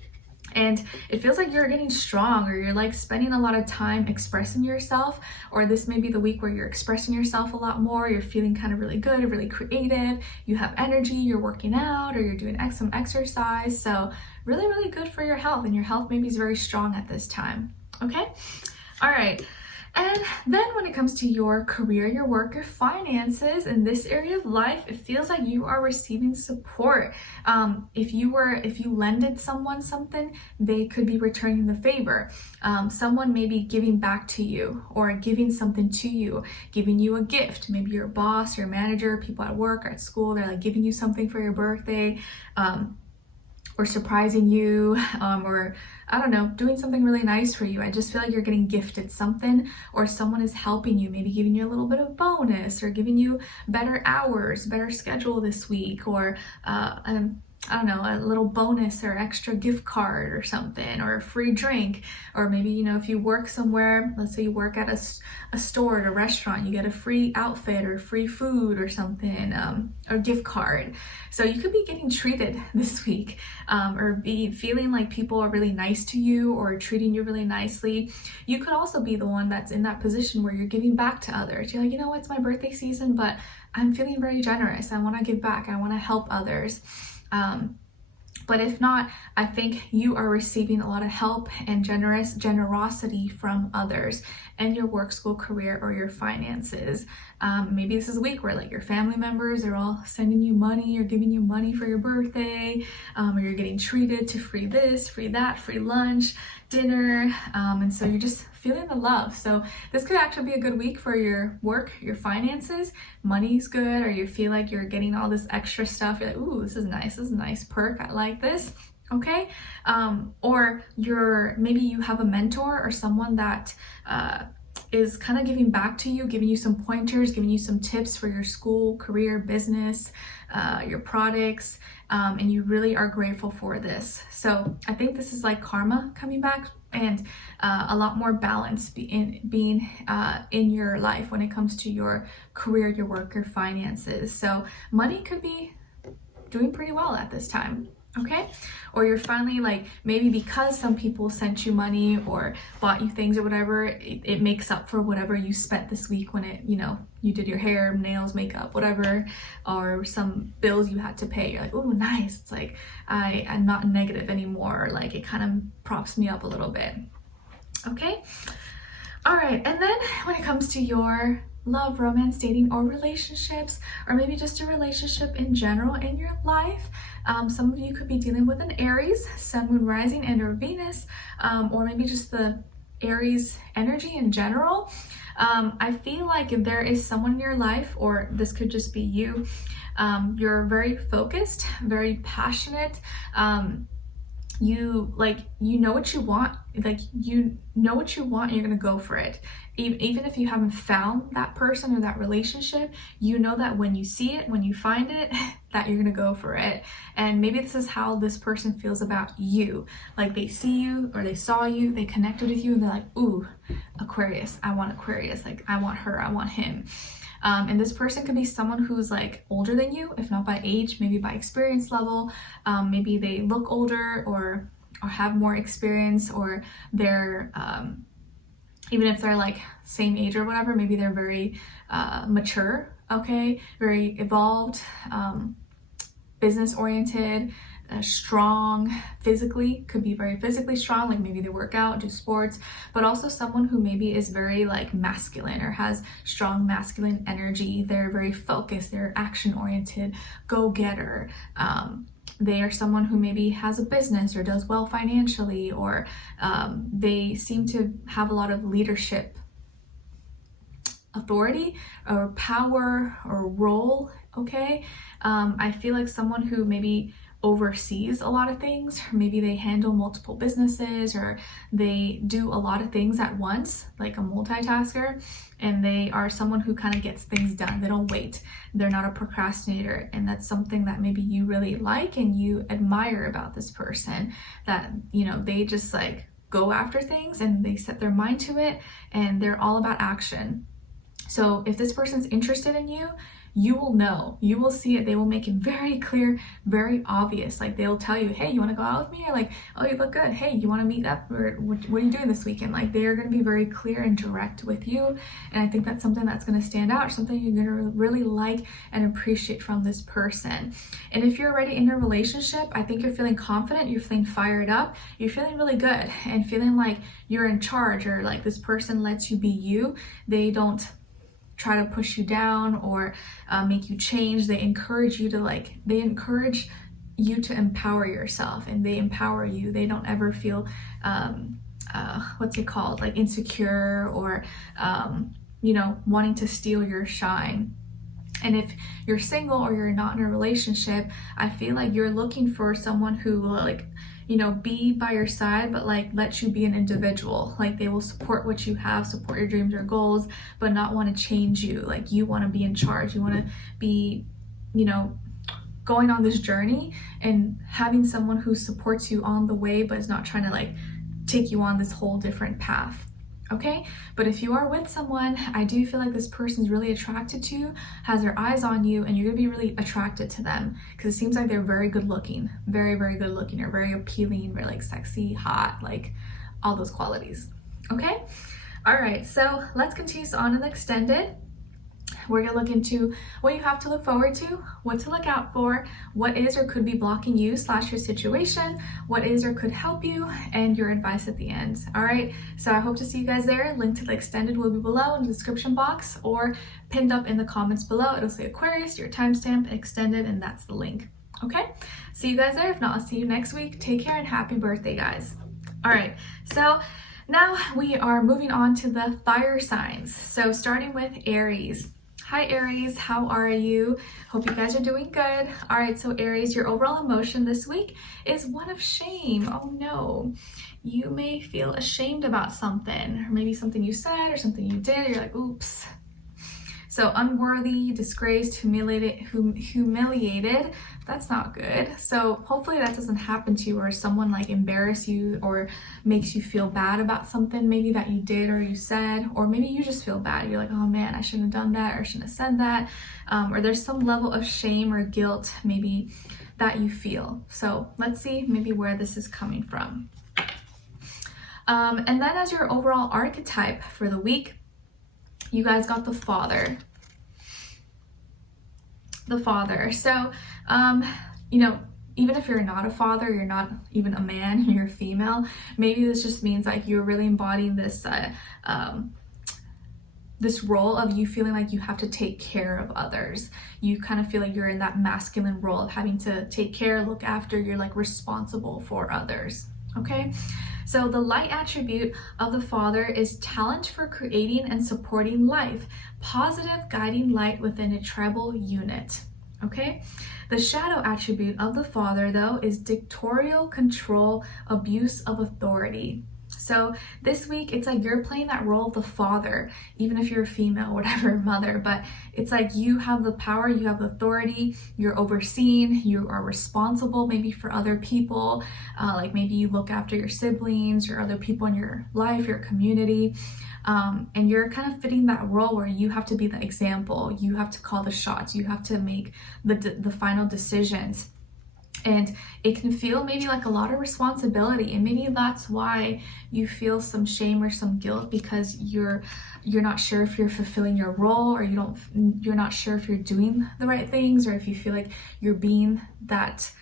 And it feels like you're getting strong, or you're like spending a lot of time expressing yourself, or this may be the week where you're expressing yourself a lot more. You're feeling kind of really good, really creative. You have energy, you're working out, or you're doing some exercise. So really, really good for your health, and your health maybe is very strong at this time. Okay. All right. And then when it comes to your career, your work, your finances, in this area of life, it feels like you are receiving support. If you lended someone something, they could be returning the favor. Someone may be giving back to you, or giving something to you, giving you a gift. Maybe your boss, your manager, people at work or at school, they're like giving you something for your birthday. Or surprising you, or I don't know, doing something really nice for you. I just feel like you're getting gifted something, or someone is helping you, maybe giving you a little bit of bonus, or giving you better hours, better schedule this week, or I don't know, a little bonus or extra gift card or something, or a free drink. Or maybe, you know, if you work somewhere, let's say you work at a store, at a restaurant, you get a free outfit or free food or something, or gift card. So you could be getting treated this week, or be feeling like people are really nice to you or treating you really nicely. You could also be the one that's in that position where you're giving back to others. You're like, you know, it's my birthday season, but I'm feeling very generous. I want to give back. I want to help others. But if not, I think you are receiving a lot of help and generosity from others in your work, school, career, or your finances. Maybe this is a week where like your family members are all sending you money or giving you money for your birthday, or you're getting treated to free this, free that, free lunch, dinner, and so you're just feeling the love. So this could actually be a good week for your work, your finances. Money's good, or you feel like you're getting all this extra stuff. You're like, ooh, this is nice. This is a nice perk. I like this. Okay. Or maybe you have a mentor or someone that is kind of giving back to you, giving you some pointers, giving you some tips for your school, career, business, your products, and you really are grateful for this. So I think this is like karma coming back, and a lot more balance being in your life when it comes to your career, your work, your finances. So money could be doing pretty well at this time. Okay, or you're finally like, maybe because some people sent you money or bought you things or whatever, it makes up for whatever you spent this week when it, you know, you did your hair, nails, makeup, whatever, or some bills you had to pay. You're like, oh, nice. It's like I'm not negative anymore. Like it kind of props me up a little bit. Okay, all right. And then when it comes to your love, romance, dating, or relationships, or maybe just a relationship in general in your life, some of you could be dealing with an Aries, Sun, Moon, Rising, and or Venus, or maybe just the Aries energy in general. I feel like if there is someone in your life, or this could just be you, you're very focused, very passionate, you know what you want, like you know what you want, and you're gonna go for it. Even if you haven't found that person or that relationship, you know that when you see it, when you find it, that you're gonna go for it. And maybe this is how this person feels about you. Like they see you, or they saw you, they connected with you, and they're like, ooh, Aquarius, I want Aquarius, like I want her, I want him. And this person could be someone who's like older than you, if not by age, maybe by experience level. Maybe they look older or have more experience, or they're even if they're like same age or whatever, maybe they're very mature, okay, very evolved, business oriented, strong physically, could be very physically strong, like maybe they work out, do sports, but also someone who maybe is very like masculine or has strong masculine energy. They're very focused, they're action oriented, go-getter. They are someone who maybe has a business or does well financially, or they seem to have a lot of leadership authority or power or role, okay? I feel like someone who maybe oversees a lot of things, or maybe they handle multiple businesses, or they do a lot of things at once, like a multitasker, and they are someone who kind of gets things done. They don't wait. They're not a procrastinator, and that's something that maybe you really like and you admire about this person, that, you know, they just like go after things and they set their mind to it, and they're all about action. So if this person's interested in you, you will know, you will see it. They will make it very clear, very obvious. Like they'll tell you, hey, you want to go out with me? Or like, oh, you look good. Hey, you want to meet up? Or what are you doing this weekend? Like they're going to be very clear and direct with you. And I think that's something that's going to stand out, something you're going to really like and appreciate from this person. And if you're already in a relationship, I think you're feeling confident, you're feeling fired up, you're feeling really good and feeling like you're in charge, or like this person lets you be you. They don't try to push you down or make you change. They encourage you to empower yourself, and they empower you. They don't ever feel like insecure or you know, wanting to steal your shine. And if you're single or you're not in a relationship, I feel like you're looking for someone who will, like, you know, be by your side, but like let you be an individual. Like they will support what you have, support your dreams or goals, but not want to change you. Like you want to be in charge. You want to be, you know, going on this journey and having someone who supports you on the way, but is not trying to like take you on this whole different path. Okay, but if you are with someone, I do feel like this person's really attracted to you, has their eyes on you, and you're gonna be really attracted to them because it seems like they're very good looking, very, very good looking, or very appealing, very like sexy, hot, like all those qualities. Okay, all right, so let's continue on in the extended. We're gonna look into what you have to look forward to, what to look out for, what is or could be blocking you / your situation, what is or could help you, and your advice at the end. All right, so I hope to see you guys there. Link to the extended will be below in the description box or pinned up in the comments below. It'll say Aquarius, your timestamp, extended, and that's the link. Okay, see you guys there. If not, I'll see you next week. Take care and happy birthday, guys. All right, so now we are moving on to the fire signs. So starting with Aries. Hi Aries, how are you? Hope you guys are doing good. All right, so Aries, your overall emotion this week is one of shame. Oh no. You may feel ashamed about something, or maybe something you said or something you did. You're like, oops. So unworthy, disgraced, humiliated, that's not good. So hopefully that doesn't happen to you, or someone like embarrass you or makes you feel bad about something maybe that you did or you said, or maybe you just feel bad. You're like, oh man, I shouldn't have done that or shouldn't have said that. Or there's some level of shame or guilt maybe that you feel. So let's see maybe where this is coming from. And then as your overall archetype for the week, you guys got the Father. The Father. So, you know, even if you're not a father, you're not even a man, you're female, maybe this just means like you're really embodying this this role of you feeling like you have to take care of others. You kind of feel like you're in that masculine role of having to take care, look after, you're like responsible for others. Okay, so the light attribute of the Father is talent for creating and supporting life, positive guiding light within a tribal unit. Okay, the shadow attribute of the Father, though, is dictatorial control, abuse of authority. So this week, it's like you're playing that role of the father, even if you're a female, whatever, mother, but it's like you have the power, you have the authority, you're overseeing, you are responsible maybe for other people, like maybe you look after your siblings or other people in your life, your community, and you're kind of fitting that role where you have to be the example, you have to call the shots, you have to make the final decisions. And it can feel maybe like a lot of responsibility, and maybe that's why you feel some shame or some guilt, because you're not sure if you're fulfilling your role, or you're not sure if you're doing the right things, or if you feel like you're being that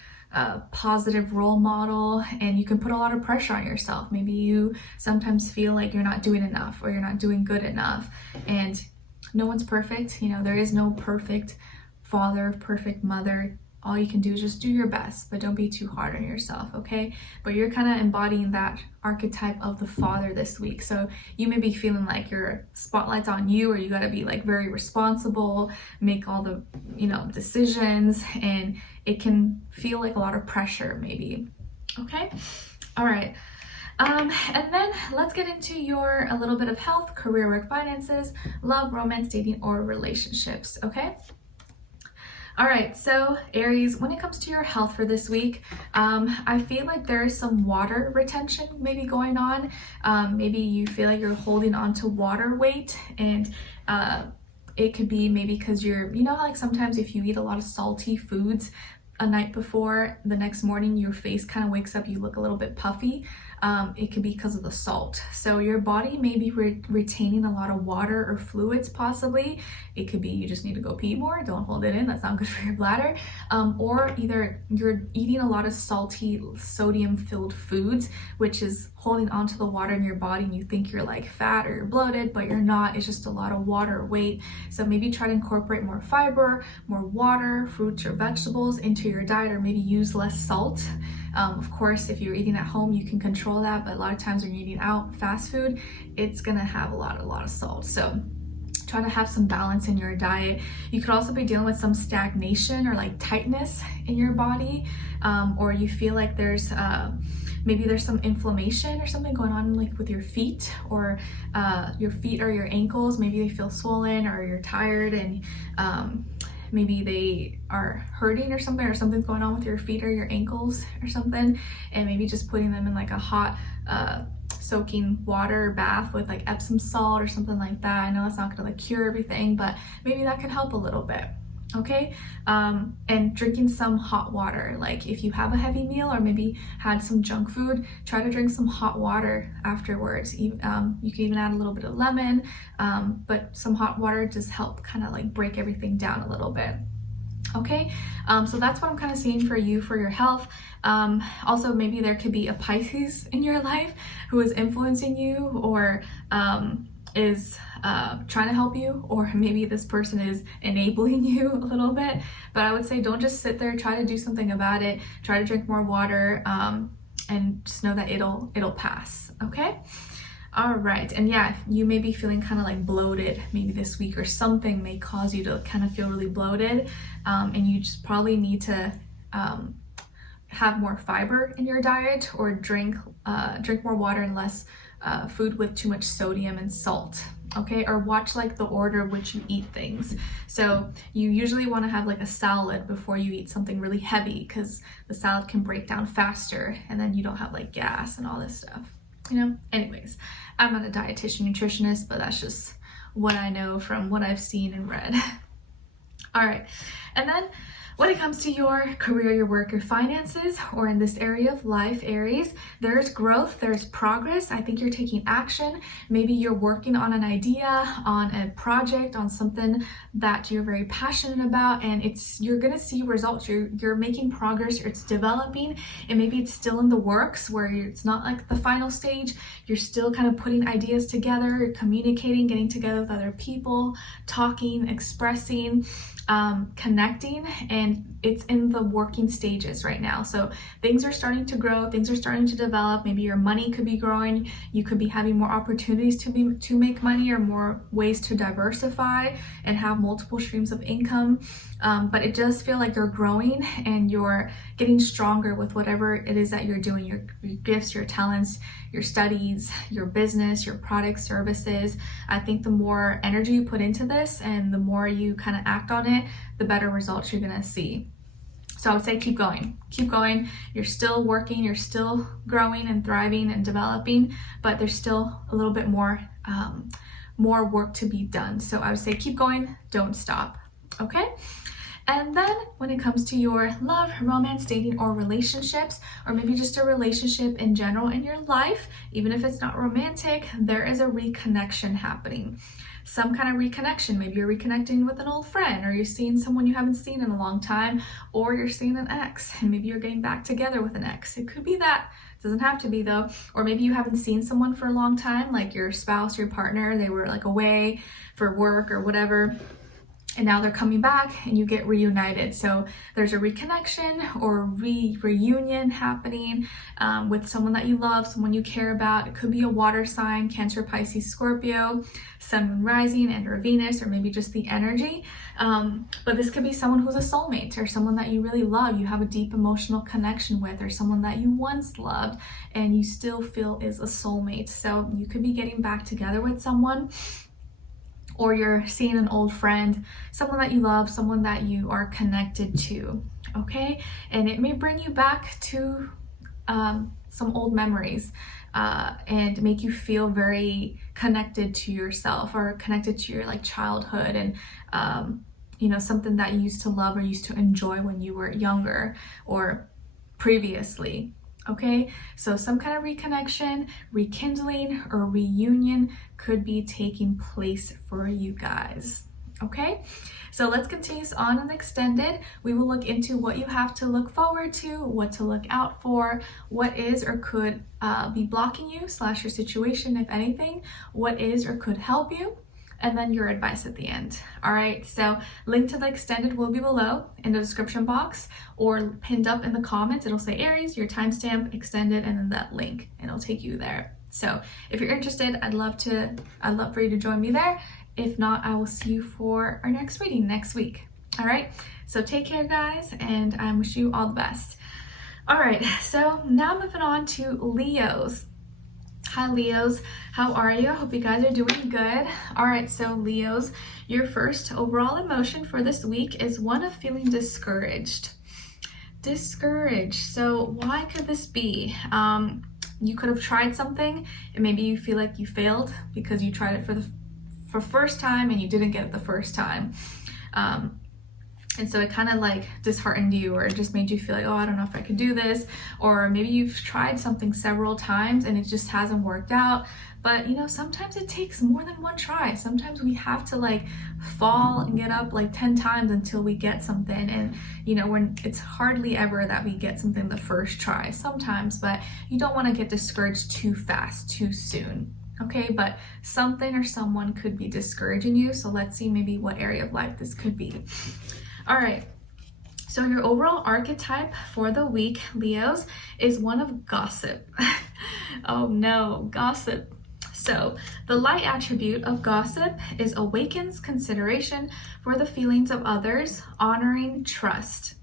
positive role model, and you can put a lot of pressure on yourself. Maybe you sometimes feel like you're not doing enough, or you're not doing good enough, and no one's perfect. You know, there is no perfect father, perfect mother. All you can do is just do your best, but don't be too hard on yourself, okay? But you're kind of embodying that archetype of the Father this week. So you may be feeling like your spotlight's on you, or you got to be like very responsible, make all the, you know, decisions, and it can feel like a lot of pressure maybe, okay? All right. And then let's get into a little bit of health, career, work, finances, love, romance, dating, or relationships, okay? All right, so Aries, when it comes to your health for this week, I feel like there is some water retention maybe going on. Maybe you feel like you're holding on to water weight, and it could be maybe because you know, like sometimes if you eat a lot of salty foods a night before, the next morning your face kind of wakes up, you look a little bit puffy. It could be because of the salt. So your body may be retaining a lot of water or fluids possibly. It could be you just need to go pee more, don't hold it in, that's not good for your bladder. Or either you're eating a lot of salty, sodium-filled foods, which is holding onto the water in your body, and you think you're like fat or you're bloated, but you're not. It's just a lot of water weight. So maybe try to incorporate more fiber, more water, fruits or vegetables into your diet, or maybe use less salt. Of course, if you're eating at home, you can control that, but a lot of times when you're eating out fast food, it's gonna have a lot of salt. So try to have some balance in your diet. You could also be dealing with some stagnation or like tightness in your body, or you feel like there's maybe there's some inflammation or something going on like with your feet, or your feet or your ankles. Maybe they feel swollen, or you're tired, and maybe they are hurting or something's going on with your feet or your ankles or something, and maybe just putting them in like a hot soaking water bath with like Epsom salt or something like that. I know that's not gonna like cure everything, but maybe that could help a little bit, okay? And drinking some hot water, like if you have a heavy meal or maybe had some junk food, try to drink some hot water afterwards. You can even add a little bit of lemon, but some hot water just help kind of like break everything down a little bit. Okay, so that's what I'm kind of seeing for you for your health. Also, maybe there could be a Pisces in your life who is influencing you, or is trying to help you, or maybe this person is enabling you a little bit. But I would say don't just sit there, try to do something about it, try to drink more water, and just know that it'll pass, okay? All right, and yeah, you may be feeling kind of like bloated maybe this week, or something may cause you to kind of feel really bloated, and you just probably need to have more fiber in your diet, or drink more water and less food with too much sodium and salt. Okay, or watch like the order of which you eat things. So you usually want to have like a salad before you eat something really heavy, because the salad can break down faster, and then you don't have like gas and all this stuff, you know. Anyways, I'm not a dietitian nutritionist, but that's just what I know from what I've seen and read. All right, and then when it comes to your career, your work, your finances, or in this area of life, Aries, there's growth, there's progress. I think you're taking action. Maybe you're working on an idea, on a project, on something that you're very passionate about, and you're gonna see results. You're making progress, it's developing, and maybe it's still in the works where it's not like the final stage. You're still kind of putting ideas together, you're communicating, getting together with other people, talking, expressing, connecting, and it's in the working stages right now. So things are starting to grow, things are starting to develop. Maybe your money could be growing, you could be having more opportunities to make money, or more ways to diversify and have multiple streams of income. But it does feel like you're growing and you're getting stronger with whatever it is that you're doing, your gifts, your talents, your studies, your business, your products, services. I think the more energy you put into this and the more you kind of act on it, the better results you're gonna see. So I would say keep going, keep going. You're still working, you're still growing and thriving and developing, but there's still a little bit more work to be done. So I would say keep going, don't stop, okay? And then when it comes to your love, romance, dating, or relationships, or maybe just a relationship in general in your life, even if it's not romantic, there is a reconnection happening. Some kind of reconnection. Maybe you're reconnecting with an old friend, or you're seeing someone you haven't seen in a long time, or you're seeing an ex, and maybe you're getting back together with an ex. It could be that. It doesn't have to be though. Or maybe you haven't seen someone for a long time, like your spouse, your partner, they were like away for work or whatever, and now they're coming back and you get reunited. So there's a reconnection or reunion happening with someone that you love, someone you care about. It could be a water sign, Cancer, Pisces, Scorpio, Sun, Moon, Rising, and or Venus, or maybe just the energy. But this could be someone who's a soulmate, or someone that you really love, you have a deep emotional connection with, or someone that you once loved and you still feel is a soulmate. So you could be getting back together with someone, or you're seeing an old friend, someone that you love, someone that you are connected to, okay? And it may bring you back to some old memories and make you feel very connected to yourself, or connected to your like childhood, and you know, something that you used to love or used to enjoy when you were younger or previously. Okay, so some kind of reconnection, rekindling, or reunion could be taking place for you guys. Okay, so let's continue on an extended. We will look into what you have to look forward to, what to look out for, what is or could be blocking you / your situation, if anything, what is or could help you, and then your advice at the end. All right, so link to the extended will be below in the description box, or pinned up in the comments. It'll say Aries, your timestamp, extended, and then that link, and it'll take you there. So if you're interested, I'd love for you to join me there. If not, I will see you for our next reading next week. All right, so take care, guys, and I wish you all the best. All right, so now moving on to Leos. Hi Leos, how are you? I hope you guys are doing good. All right, so Leos, your first overall emotion for this week is one of feeling discouraged. So why could this be? You could have tried something and maybe you feel like you failed because you tried it for first time and you didn't get it the first time. And so it kind of like disheartened you, or it just made you feel like, oh, I don't know if I could do this. Or maybe you've tried something several times and it just hasn't worked out. But you know, sometimes it takes more than one try. Sometimes we have to like fall and get up like 10 times until we get something. And you know, when it's hardly ever that we get something the first try sometimes, but you don't want to get discouraged too fast, too soon. Okay, but something or someone could be discouraging you. So let's see maybe what area of life this could be. All right, so your overall archetype for the week, Leos, is one of gossip. Oh no, gossip. So the light attribute of gossip is awakens consideration for the feelings of others, honoring trust.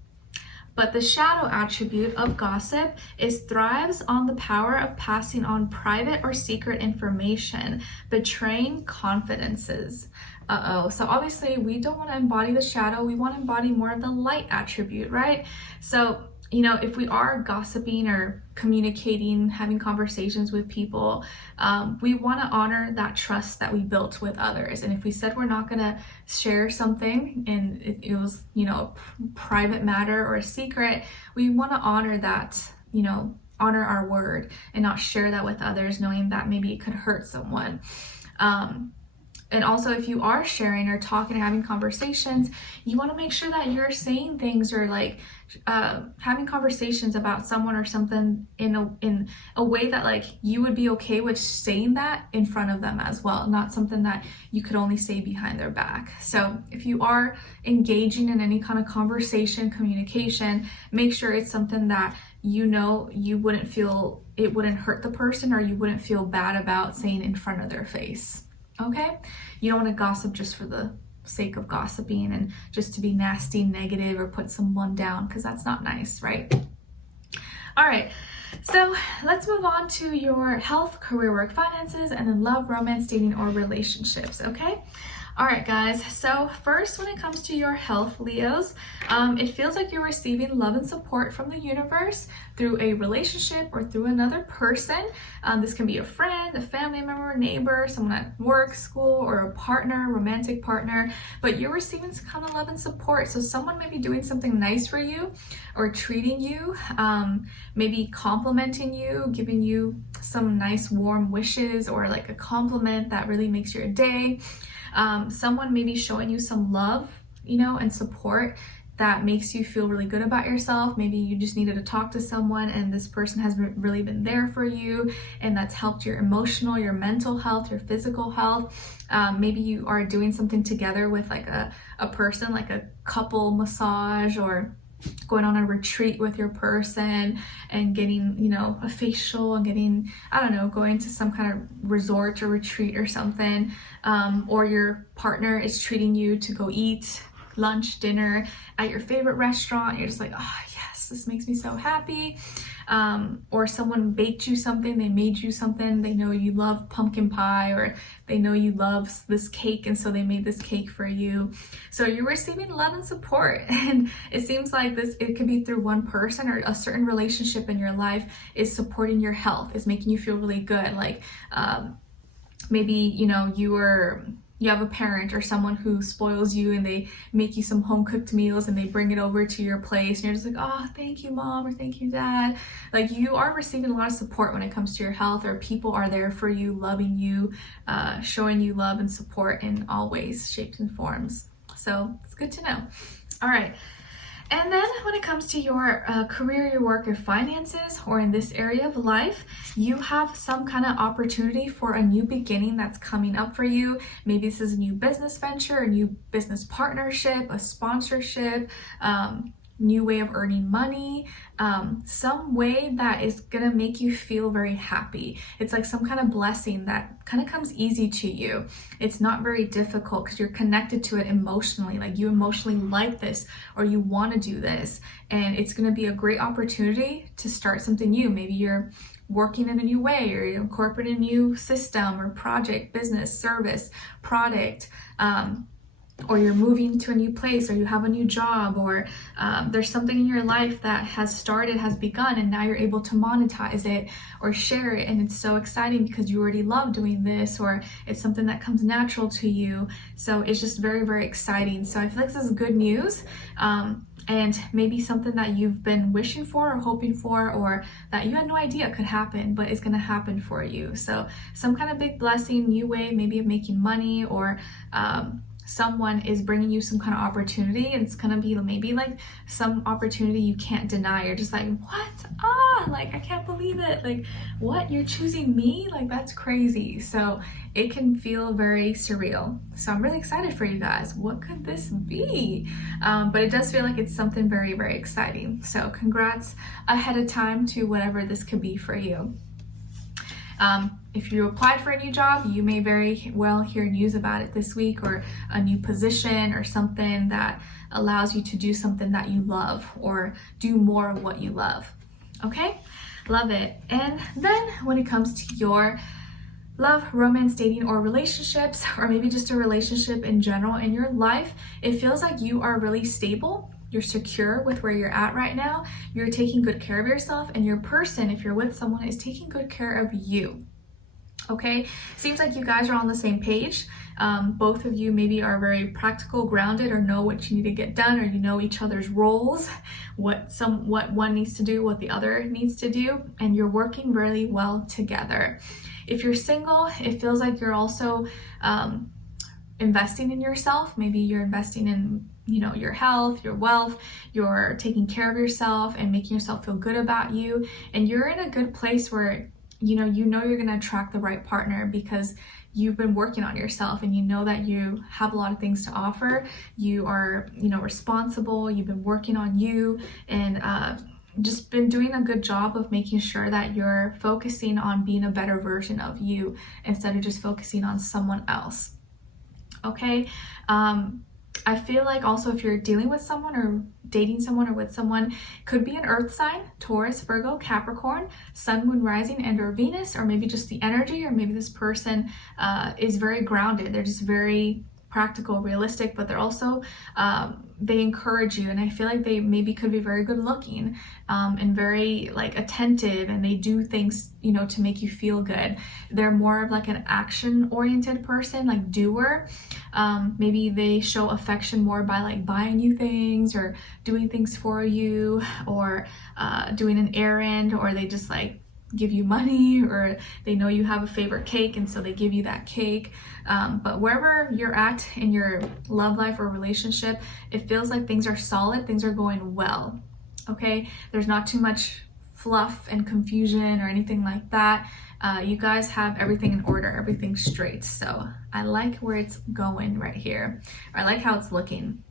But the shadow attribute of gossip is thrives on the power of passing on private or secret information, betraying confidences. So obviously we don't want to embody the shadow, we want to embody more of the light attribute, right? So, you know, if we are gossiping or communicating, having conversations with people, we want to honor that trust that we built with others. And if we said we're not going to share something and it was, you know, a private matter or a secret, we want to honor that, you know, honor our word and not share that with others, knowing that maybe it could hurt someone. And also, if you are sharing or talking or having conversations, you want to make sure that you're saying things or like having conversations about someone or something in a way that like you would be okay with saying that in front of them as well, not something that you could only say behind their back. So if you are engaging in any kind of conversation, communication, make sure it's something that you know you wouldn't feel, it wouldn't hurt the person or you wouldn't feel bad about saying in front of their face. Okay? You don't want to gossip just for the sake of gossiping and just to be nasty, negative, or put someone down, because that's not nice, right? All right, so let's move on to your health, career, work, finances, and then love, romance, dating, or relationships, okay? All right, guys, so first, when it comes to your health, Leos, it feels like you're receiving love and support from the universe through a relationship or through another person. This can be a friend, a family member, neighbor, someone at work, school, or a partner, romantic partner, but you're receiving some kind of love and support. So someone may be doing something nice for you or treating you, maybe complimenting you, giving you some nice warm wishes or like a compliment that really makes your day. Someone may be showing you some love, you know, and support that makes you feel really good about yourself. Maybe you just needed to talk to someone and this person has really been there for you, and that's helped your emotional, your mental health, your physical health. Maybe you are doing something together with like a person, like a couple massage, or going on a retreat with your person and getting, you know, a facial and getting, I don't know, going to some kind of resort or retreat or something, or your partner is treating you to go eat lunch, dinner at your favorite restaurant. You're just like, oh yes, this makes me so happy. Or someone baked you something, they made you something, they know you love pumpkin pie, or they know you love this cake and so they made this cake for you. So you're receiving love and support, and it seems like it could be through one person or a certain relationship in your life is supporting your health, is making you feel really good. Like maybe, you know, you have a parent or someone who spoils you and they make you some home cooked meals and they bring it over to your place and you're just like, oh, thank you, mom, or thank you, dad. Like, you are receiving a lot of support when it comes to your health, or people are there for you, loving you, showing you love and support in all ways, shapes, and forms. So it's good to know. All right. And then when it comes to your career, your work, your finances, or in this area of life, you have some kind of opportunity for a new beginning that's coming up for you. Maybe this is a new business venture, a new business partnership, a sponsorship, new way of earning money, some way that is gonna make you feel very happy. It's like some kind of blessing that kind of comes easy to you. It's not very difficult because you're connected to it emotionally. Like, you emotionally like this or you want to do this, and it's gonna be a great opportunity to start something new. Maybe you're working in a new way, or you're incorporating a new system or project, business, service, product, or you're moving to a new place, or you have a new job, or there's something in your life that has begun, and now you're able to monetize it or share it, and it's so exciting because you already love doing this, or it's something that comes natural to you. So it's just very, very exciting. So I feel like this is good news, and maybe something that you've been wishing for or hoping for, or that you had no idea could happen, but it's gonna happen for you. So some kind of big blessing, new way maybe of making money, or someone is bringing you some kind of opportunity, and it's gonna be maybe like some opportunity you can't deny. You're just like, what? Like, I can't believe it. Like, what? You're choosing me? Like, that's crazy. So it can feel very surreal. So I'm really excited for you guys. What could this be? But it does feel like it's something very, very exciting. So congrats ahead of time to whatever this could be for you. if you applied for a new job, you may very well hear news about it this week, or a new position or something that allows you to do something that you love or do more of what you love. Okay, love it. And then when it comes to your love, romance, dating, or relationships, or maybe just a relationship in general in your life, it feels like you are really stable. You're secure with where you're at right now. You're taking good care of yourself, and your person, if you're with someone, is taking good care of you. Okay, seems like you guys are on the same page. Both of you maybe are very practical, grounded, or know what you need to get done, or you know each other's roles, what one needs to do, what the other needs to do, and you're working really well together. If you're single, it feels like you're also investing in yourself. Maybe you're investing in, you know, your health, your wealth, you're taking care of yourself and making yourself feel good about you. And you're in a good place where, you know you're going to attract the right partner because you've been working on yourself, and you know that you have a lot of things to offer. You are, responsible. You've been working on you, and just been doing a good job of making sure that you're focusing on being a better version of you instead of just focusing on someone else. Okay, I feel like also if you're dealing with someone or dating someone or with someone, could be an earth sign, Taurus, Virgo, Capricorn, Sun, Moon, Rising, and or Venus, or maybe just the energy, or maybe this person is very grounded. They're just very practical, realistic, but they're also they encourage you, and I feel like they maybe could be very good looking and very like attentive, and they do things to make you feel good. They're more of like an action oriented person, like doer. Maybe they show affection more by like buying you things or doing things for you, or doing an errand, or they just like give you money, or they know you have a favorite cake and so they give you that cake. But wherever you're at in your love life or relationship, it feels like things are solid, things are going well. Okay, there's not too much fluff and confusion or anything like that. You guys have everything in order, everything straight. So I like where it's going right here. I like how it's looking.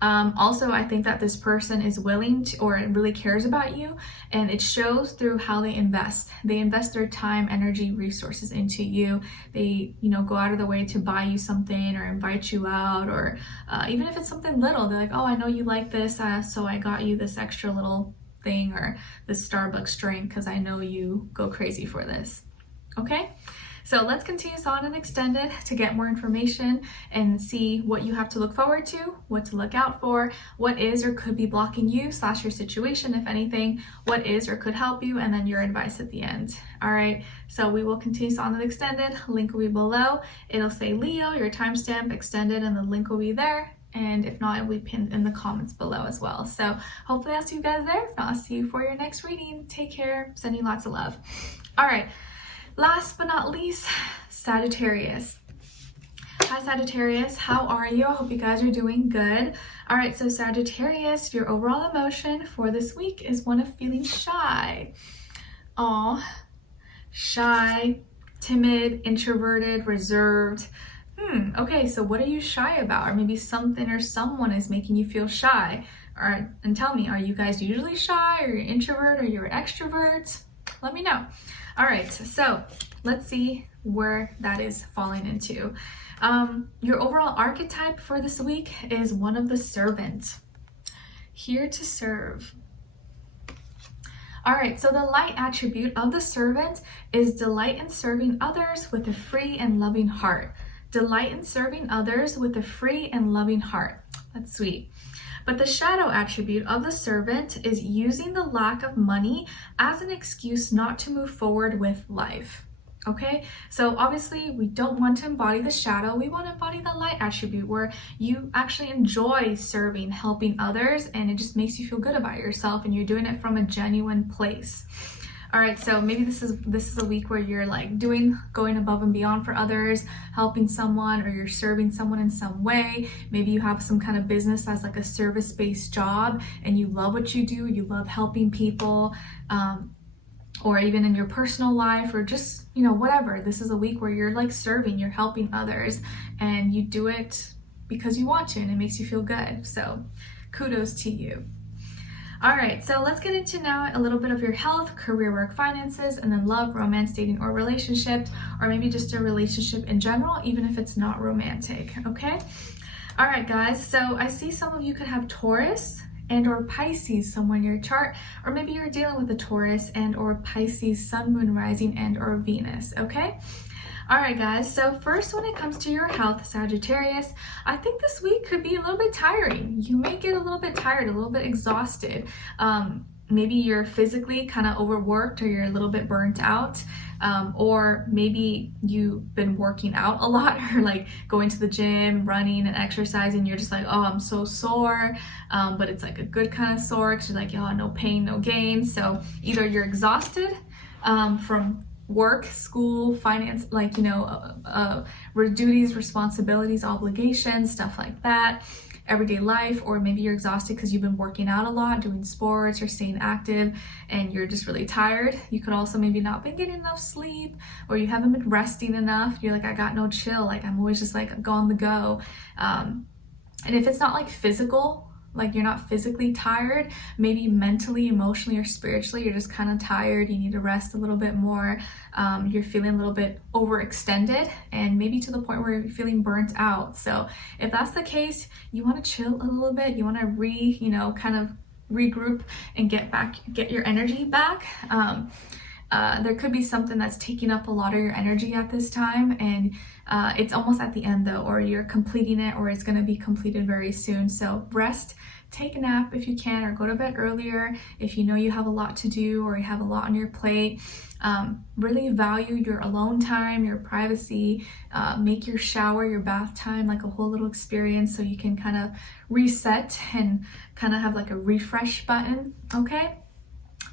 Also, I think that this person is willing to, or really cares about you, and it shows through how they invest. They invest their time, energy, resources into you. They, go out of the way to buy you something or invite you out, or even if it's something little, they're like, oh, I know you like this, so I got you this extra little thing, or this Starbucks drink, because I know you go crazy for this. Okay? So let's continue on and extended to get more information and see what you have to look forward to, what to look out for, what is or could be blocking you / your situation, if anything, what is or could help you, and then your advice at the end. All right, so we will continue on and extended. Link will be below. It'll say Leo, your timestamp, extended, and the link will be there. And if not, it will be pinned in the comments below as well. So hopefully I'll see you guys there. If not, I'll see you for your next reading. Take care. Send you lots of love. All right. Last but not least, Sagittarius. Hi Sagittarius, how are you? I hope you guys are doing good. All right, so Sagittarius, your overall emotion for this week is one of feeling shy. Aw, shy, timid, introverted, reserved. Okay, so what are you shy about? Or maybe something or someone is making you feel shy. And tell me, are you guys usually shy, or you're an introvert, or you're an extrovert? Let me know. All right, so let's see where that is falling into. Your overall archetype for this week is one of the servant, here to serve. All right, so the light attribute of the servant is delight in serving others with a free and loving heart. Delight in serving others with a free and loving heart. That's sweet. But the shadow attribute of the servant is using the lack of money as an excuse not to move forward with life. Okay, so obviously we don't want to embody the shadow. We want to embody the light attribute, where you actually enjoy serving, helping others, and it just makes you feel good about yourself, and you're doing it from a genuine place. All right, so maybe this is a week where you're like going above and beyond for others, helping someone, or you're serving someone in some way. Maybe you have some kind of business that's like a service-based job, and you love what you do. You love helping people, or even in your personal life, or just, whatever. This is a week where you're like serving, you're helping others, and you do it because you want to, and it makes you feel good. So kudos to you. All right, so let's get into now a little bit of your health, career, work, finances, and then love, romance, dating, or relationships, or maybe just a relationship in general, even if it's not romantic, okay? All right, guys, so I see some of you could have Taurus and or Pisces somewhere in your chart, or maybe you're dealing with a Taurus and or Pisces sun, moon, rising, and or Venus, okay? All right, guys, so first, when it comes to your health, Sagittarius, I think this week could be a little bit tiring. You may get a little bit tired, a little bit exhausted. Maybe you're physically kind of overworked, or you're a little bit burnt out, or maybe you've been working out a lot, or like going to the gym, running and exercising. You're just like, oh, I'm so sore, but it's like a good kind of sore, because you're like, oh, no pain, no gain. So either you're exhausted from work, school, finance, like, you know, duties, responsibilities, obligations, stuff like that, everyday life, or maybe you're exhausted because you've been working out a lot, doing sports or staying active, and you're just really tired. You could also maybe not been getting enough sleep, or you haven't been resting enough. You're like, I got no chill, like I'm always just like on the go. And if it's not like physical, like you're not physically tired, maybe mentally, emotionally, or spiritually, you're just kind of tired, you need to rest a little bit more, you're feeling a little bit overextended, and maybe to the point where you're feeling burnt out. So if that's the case, you want to chill a little bit, you want to kind of regroup and get your energy back. There could be something that's taking up a lot of your energy at this time, and it's almost at the end though, or you're completing it, or it's going to be completed very soon. So rest, take a nap if you can, or go to bed earlier if you know you have a lot to do or you have a lot on your plate. Really value your alone time, your privacy. Make your shower, your bath time like a whole little experience, so you can kind of reset and kind of have like a refresh button, okay?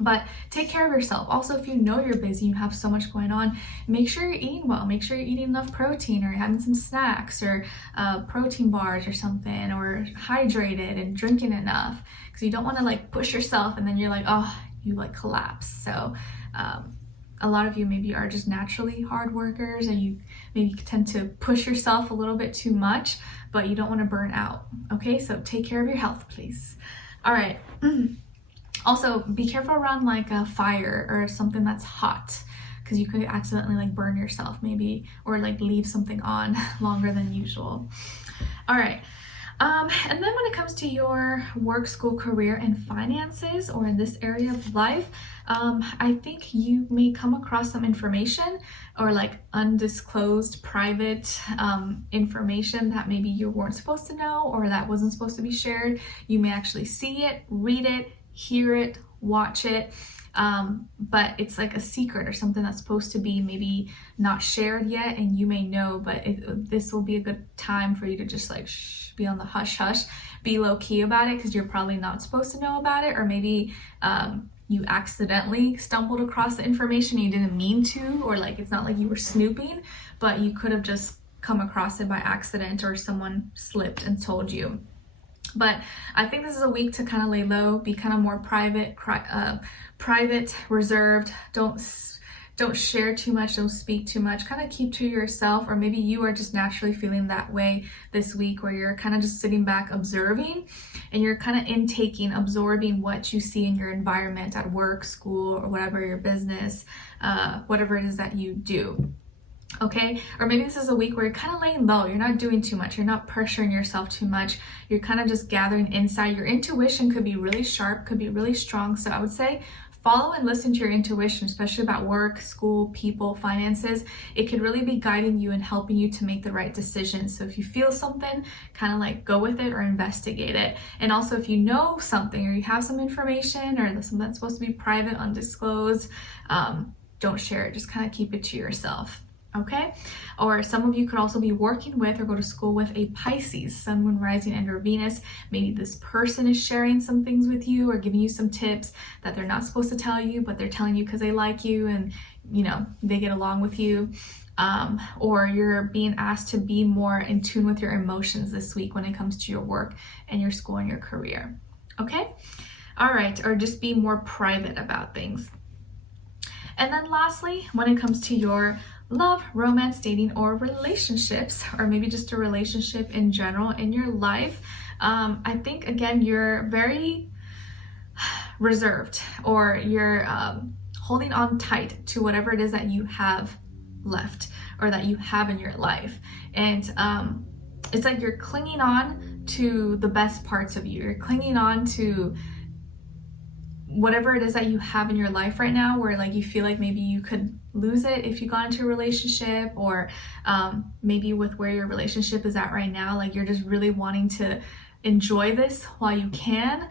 But take care of yourself. Also, if you know you're busy, you have so much going on, make sure you're eating well. Make sure you're eating enough protein, or having some snacks, or protein bars or something, or hydrated and drinking enough, because you don't want to like push yourself and then you're like, oh, you like collapse. So a lot of you maybe are just naturally hard workers, and you maybe tend to push yourself a little bit too much, but you don't want to burn out. Okay, so take care of your health, please. All right. Also, be careful around like a fire or something that's hot, because you could accidentally like burn yourself maybe, or like leave something on longer than usual. All right. And then when it comes to your work, school, career, and finances, or in this area of life, I think you may come across some information, or like undisclosed private information that maybe you weren't supposed to know, or that wasn't supposed to be shared. You may actually see it, read it, hear it, watch it, but it's like a secret or something that's supposed to be maybe not shared yet, and you may know, but this will be a good time for you to just like be on the hush hush, be low key about it, because you're probably not supposed to know about it, or maybe you accidentally stumbled across the information you didn't mean to, or like it's not like you were snooping, but you could have just come across it by accident, or someone slipped and told you. But I think this is a week to kind of lay low, be kind of more private, reserved. Don't share too much, don't speak too much, kind of keep to yourself. Or maybe you are just naturally feeling that way this week, where you're kind of just sitting back observing, and you're kind of intaking, absorbing what you see in your environment at work, school, or whatever, your business, whatever it is that you do. Okay, or maybe this is a week where you're kind of laying low, you're not doing too much, you're not pressuring yourself too much, you're kind of just gathering insight. Your intuition could be really sharp, could be really strong. So I would say follow and listen to your intuition, especially about work, school, people, finances. It could really be guiding you and helping you to make the right decisions. So if you feel something, kind of like go with it or investigate it. And also if you know something, or you have some information, or something that's supposed to be private, undisclosed, don't share it, just kind of keep it to yourself. Okay, or some of you could also be working with or go to school with a Pisces, sun, moon, rising, and or Venus. Maybe this person is sharing some things with you, or giving you some tips that they're not supposed to tell you, but they're telling you because they like you and you know they get along with you. Or you're being asked to be more in tune with your emotions this week when it comes to your work and your school and your career. Okay, all right, or just be more private about things. And then lastly, when it comes to your love, romance, dating, or relationships, or maybe just a relationship in general in your life, I think again you're very reserved, or you're holding on tight to whatever it is that you have left or that you have in your life. And it's like you're clinging on to the best parts of you. You're clinging on to whatever it is that you have in your life right now, where like you feel like maybe you could lose it if you got into a relationship, or maybe with where your relationship is at right now, like you're just really wanting to enjoy this while you can.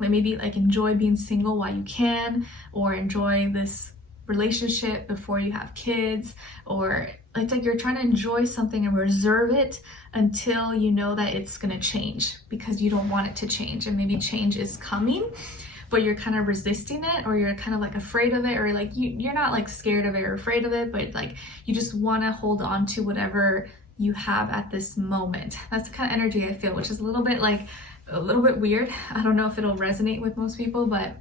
Like maybe like enjoy being single while you can, or enjoy this relationship before you have kids, or it's like you're trying to enjoy something and reserve it until you know that it's going to change, because you don't want it to change, and maybe change is coming, but you're kind of resisting it, or you're kind of like afraid of it, or like you're not like scared of it or afraid of it, but like you just want to hold on to whatever you have at this moment. That's the kind of energy I feel, which is a little bit weird. I don't know if it'll resonate with most people, but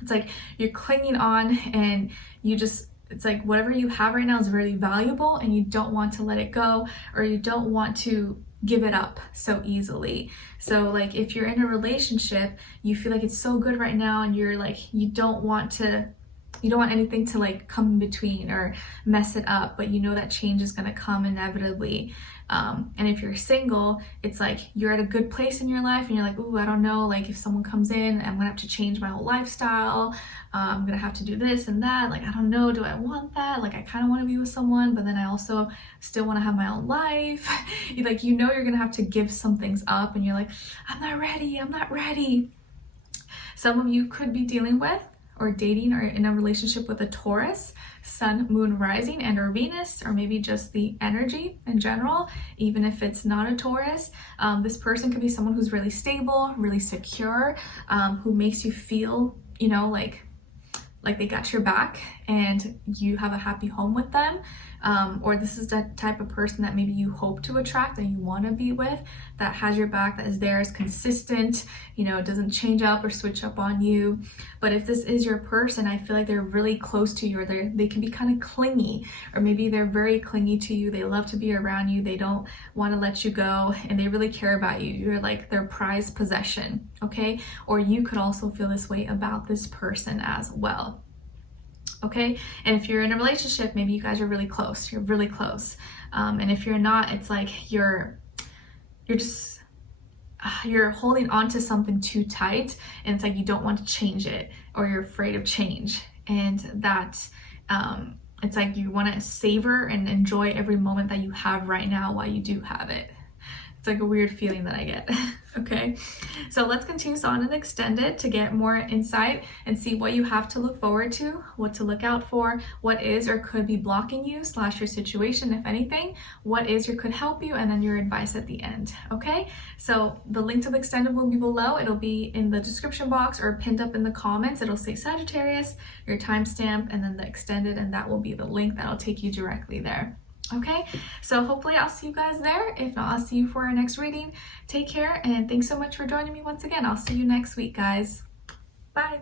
it's like you're clinging on, and it's like whatever you have right now is very valuable, and you don't want to let it go, or you don't want to give it up so easily. So like if you're in a relationship, you feel like it's so good right now, and you're like, you don't want anything to like come in between or mess it up, but you know that change is going to come inevitably. And if you're single, it's like you're at a good place in your life, and you're like, ooh, I don't know, like if someone comes in, I'm gonna have to change my whole lifestyle, I'm gonna have to do this and that, like I don't know, do I want that? Like I kind of want to be with someone, but then I also still want to have my own life. You know you're gonna have to give some things up, and you're like, I'm not ready. Some of you could be dealing with or dating or in a relationship with a Taurus, Sun, Moon, Rising, and or Venus, or maybe just the energy in general, even if it's not a Taurus. This person could be someone who's really stable, really secure, who makes you feel, you know, like they got your back and you have a happy home with them. Or this is the type of person that maybe you hope to attract and you want to be with, that has your back, that is there, is consistent, you know, doesn't change up or switch up on you. But if this is your person, I feel like they're really close to you, or they can be kind of clingy, or maybe they're very clingy to you. They love to be around you. They don't want to let you go, and they really care about you. You're like their prized possession, okay? Or you could also feel this way about this person as well. Okay, and if you're in a relationship, maybe you guys are really close. You're really close, and if you're not, it's like you're holding on to something too tight, and it's like you don't want to change it, or you're afraid of change, and that it's like you want to savor and enjoy every moment that you have right now while you do have it. It's like a weird feeling that I get. Okay, so let's continue on and extended to get more insight and see what you have to look forward to, what to look out for, what is or could be blocking you / your situation, if anything, what is or could help you, and then your advice at the end. Okay, so the link to the extended will be below. It'll be in the description box or pinned up in the comments. It'll say Sagittarius, your timestamp, and then the extended, and that will be the link that'll take you directly there. Okay, so hopefully I'll see you guys there. If not, I'll see you for our next reading. Take care, and thanks so much for joining me once again. I'll see you next week, guys. Bye.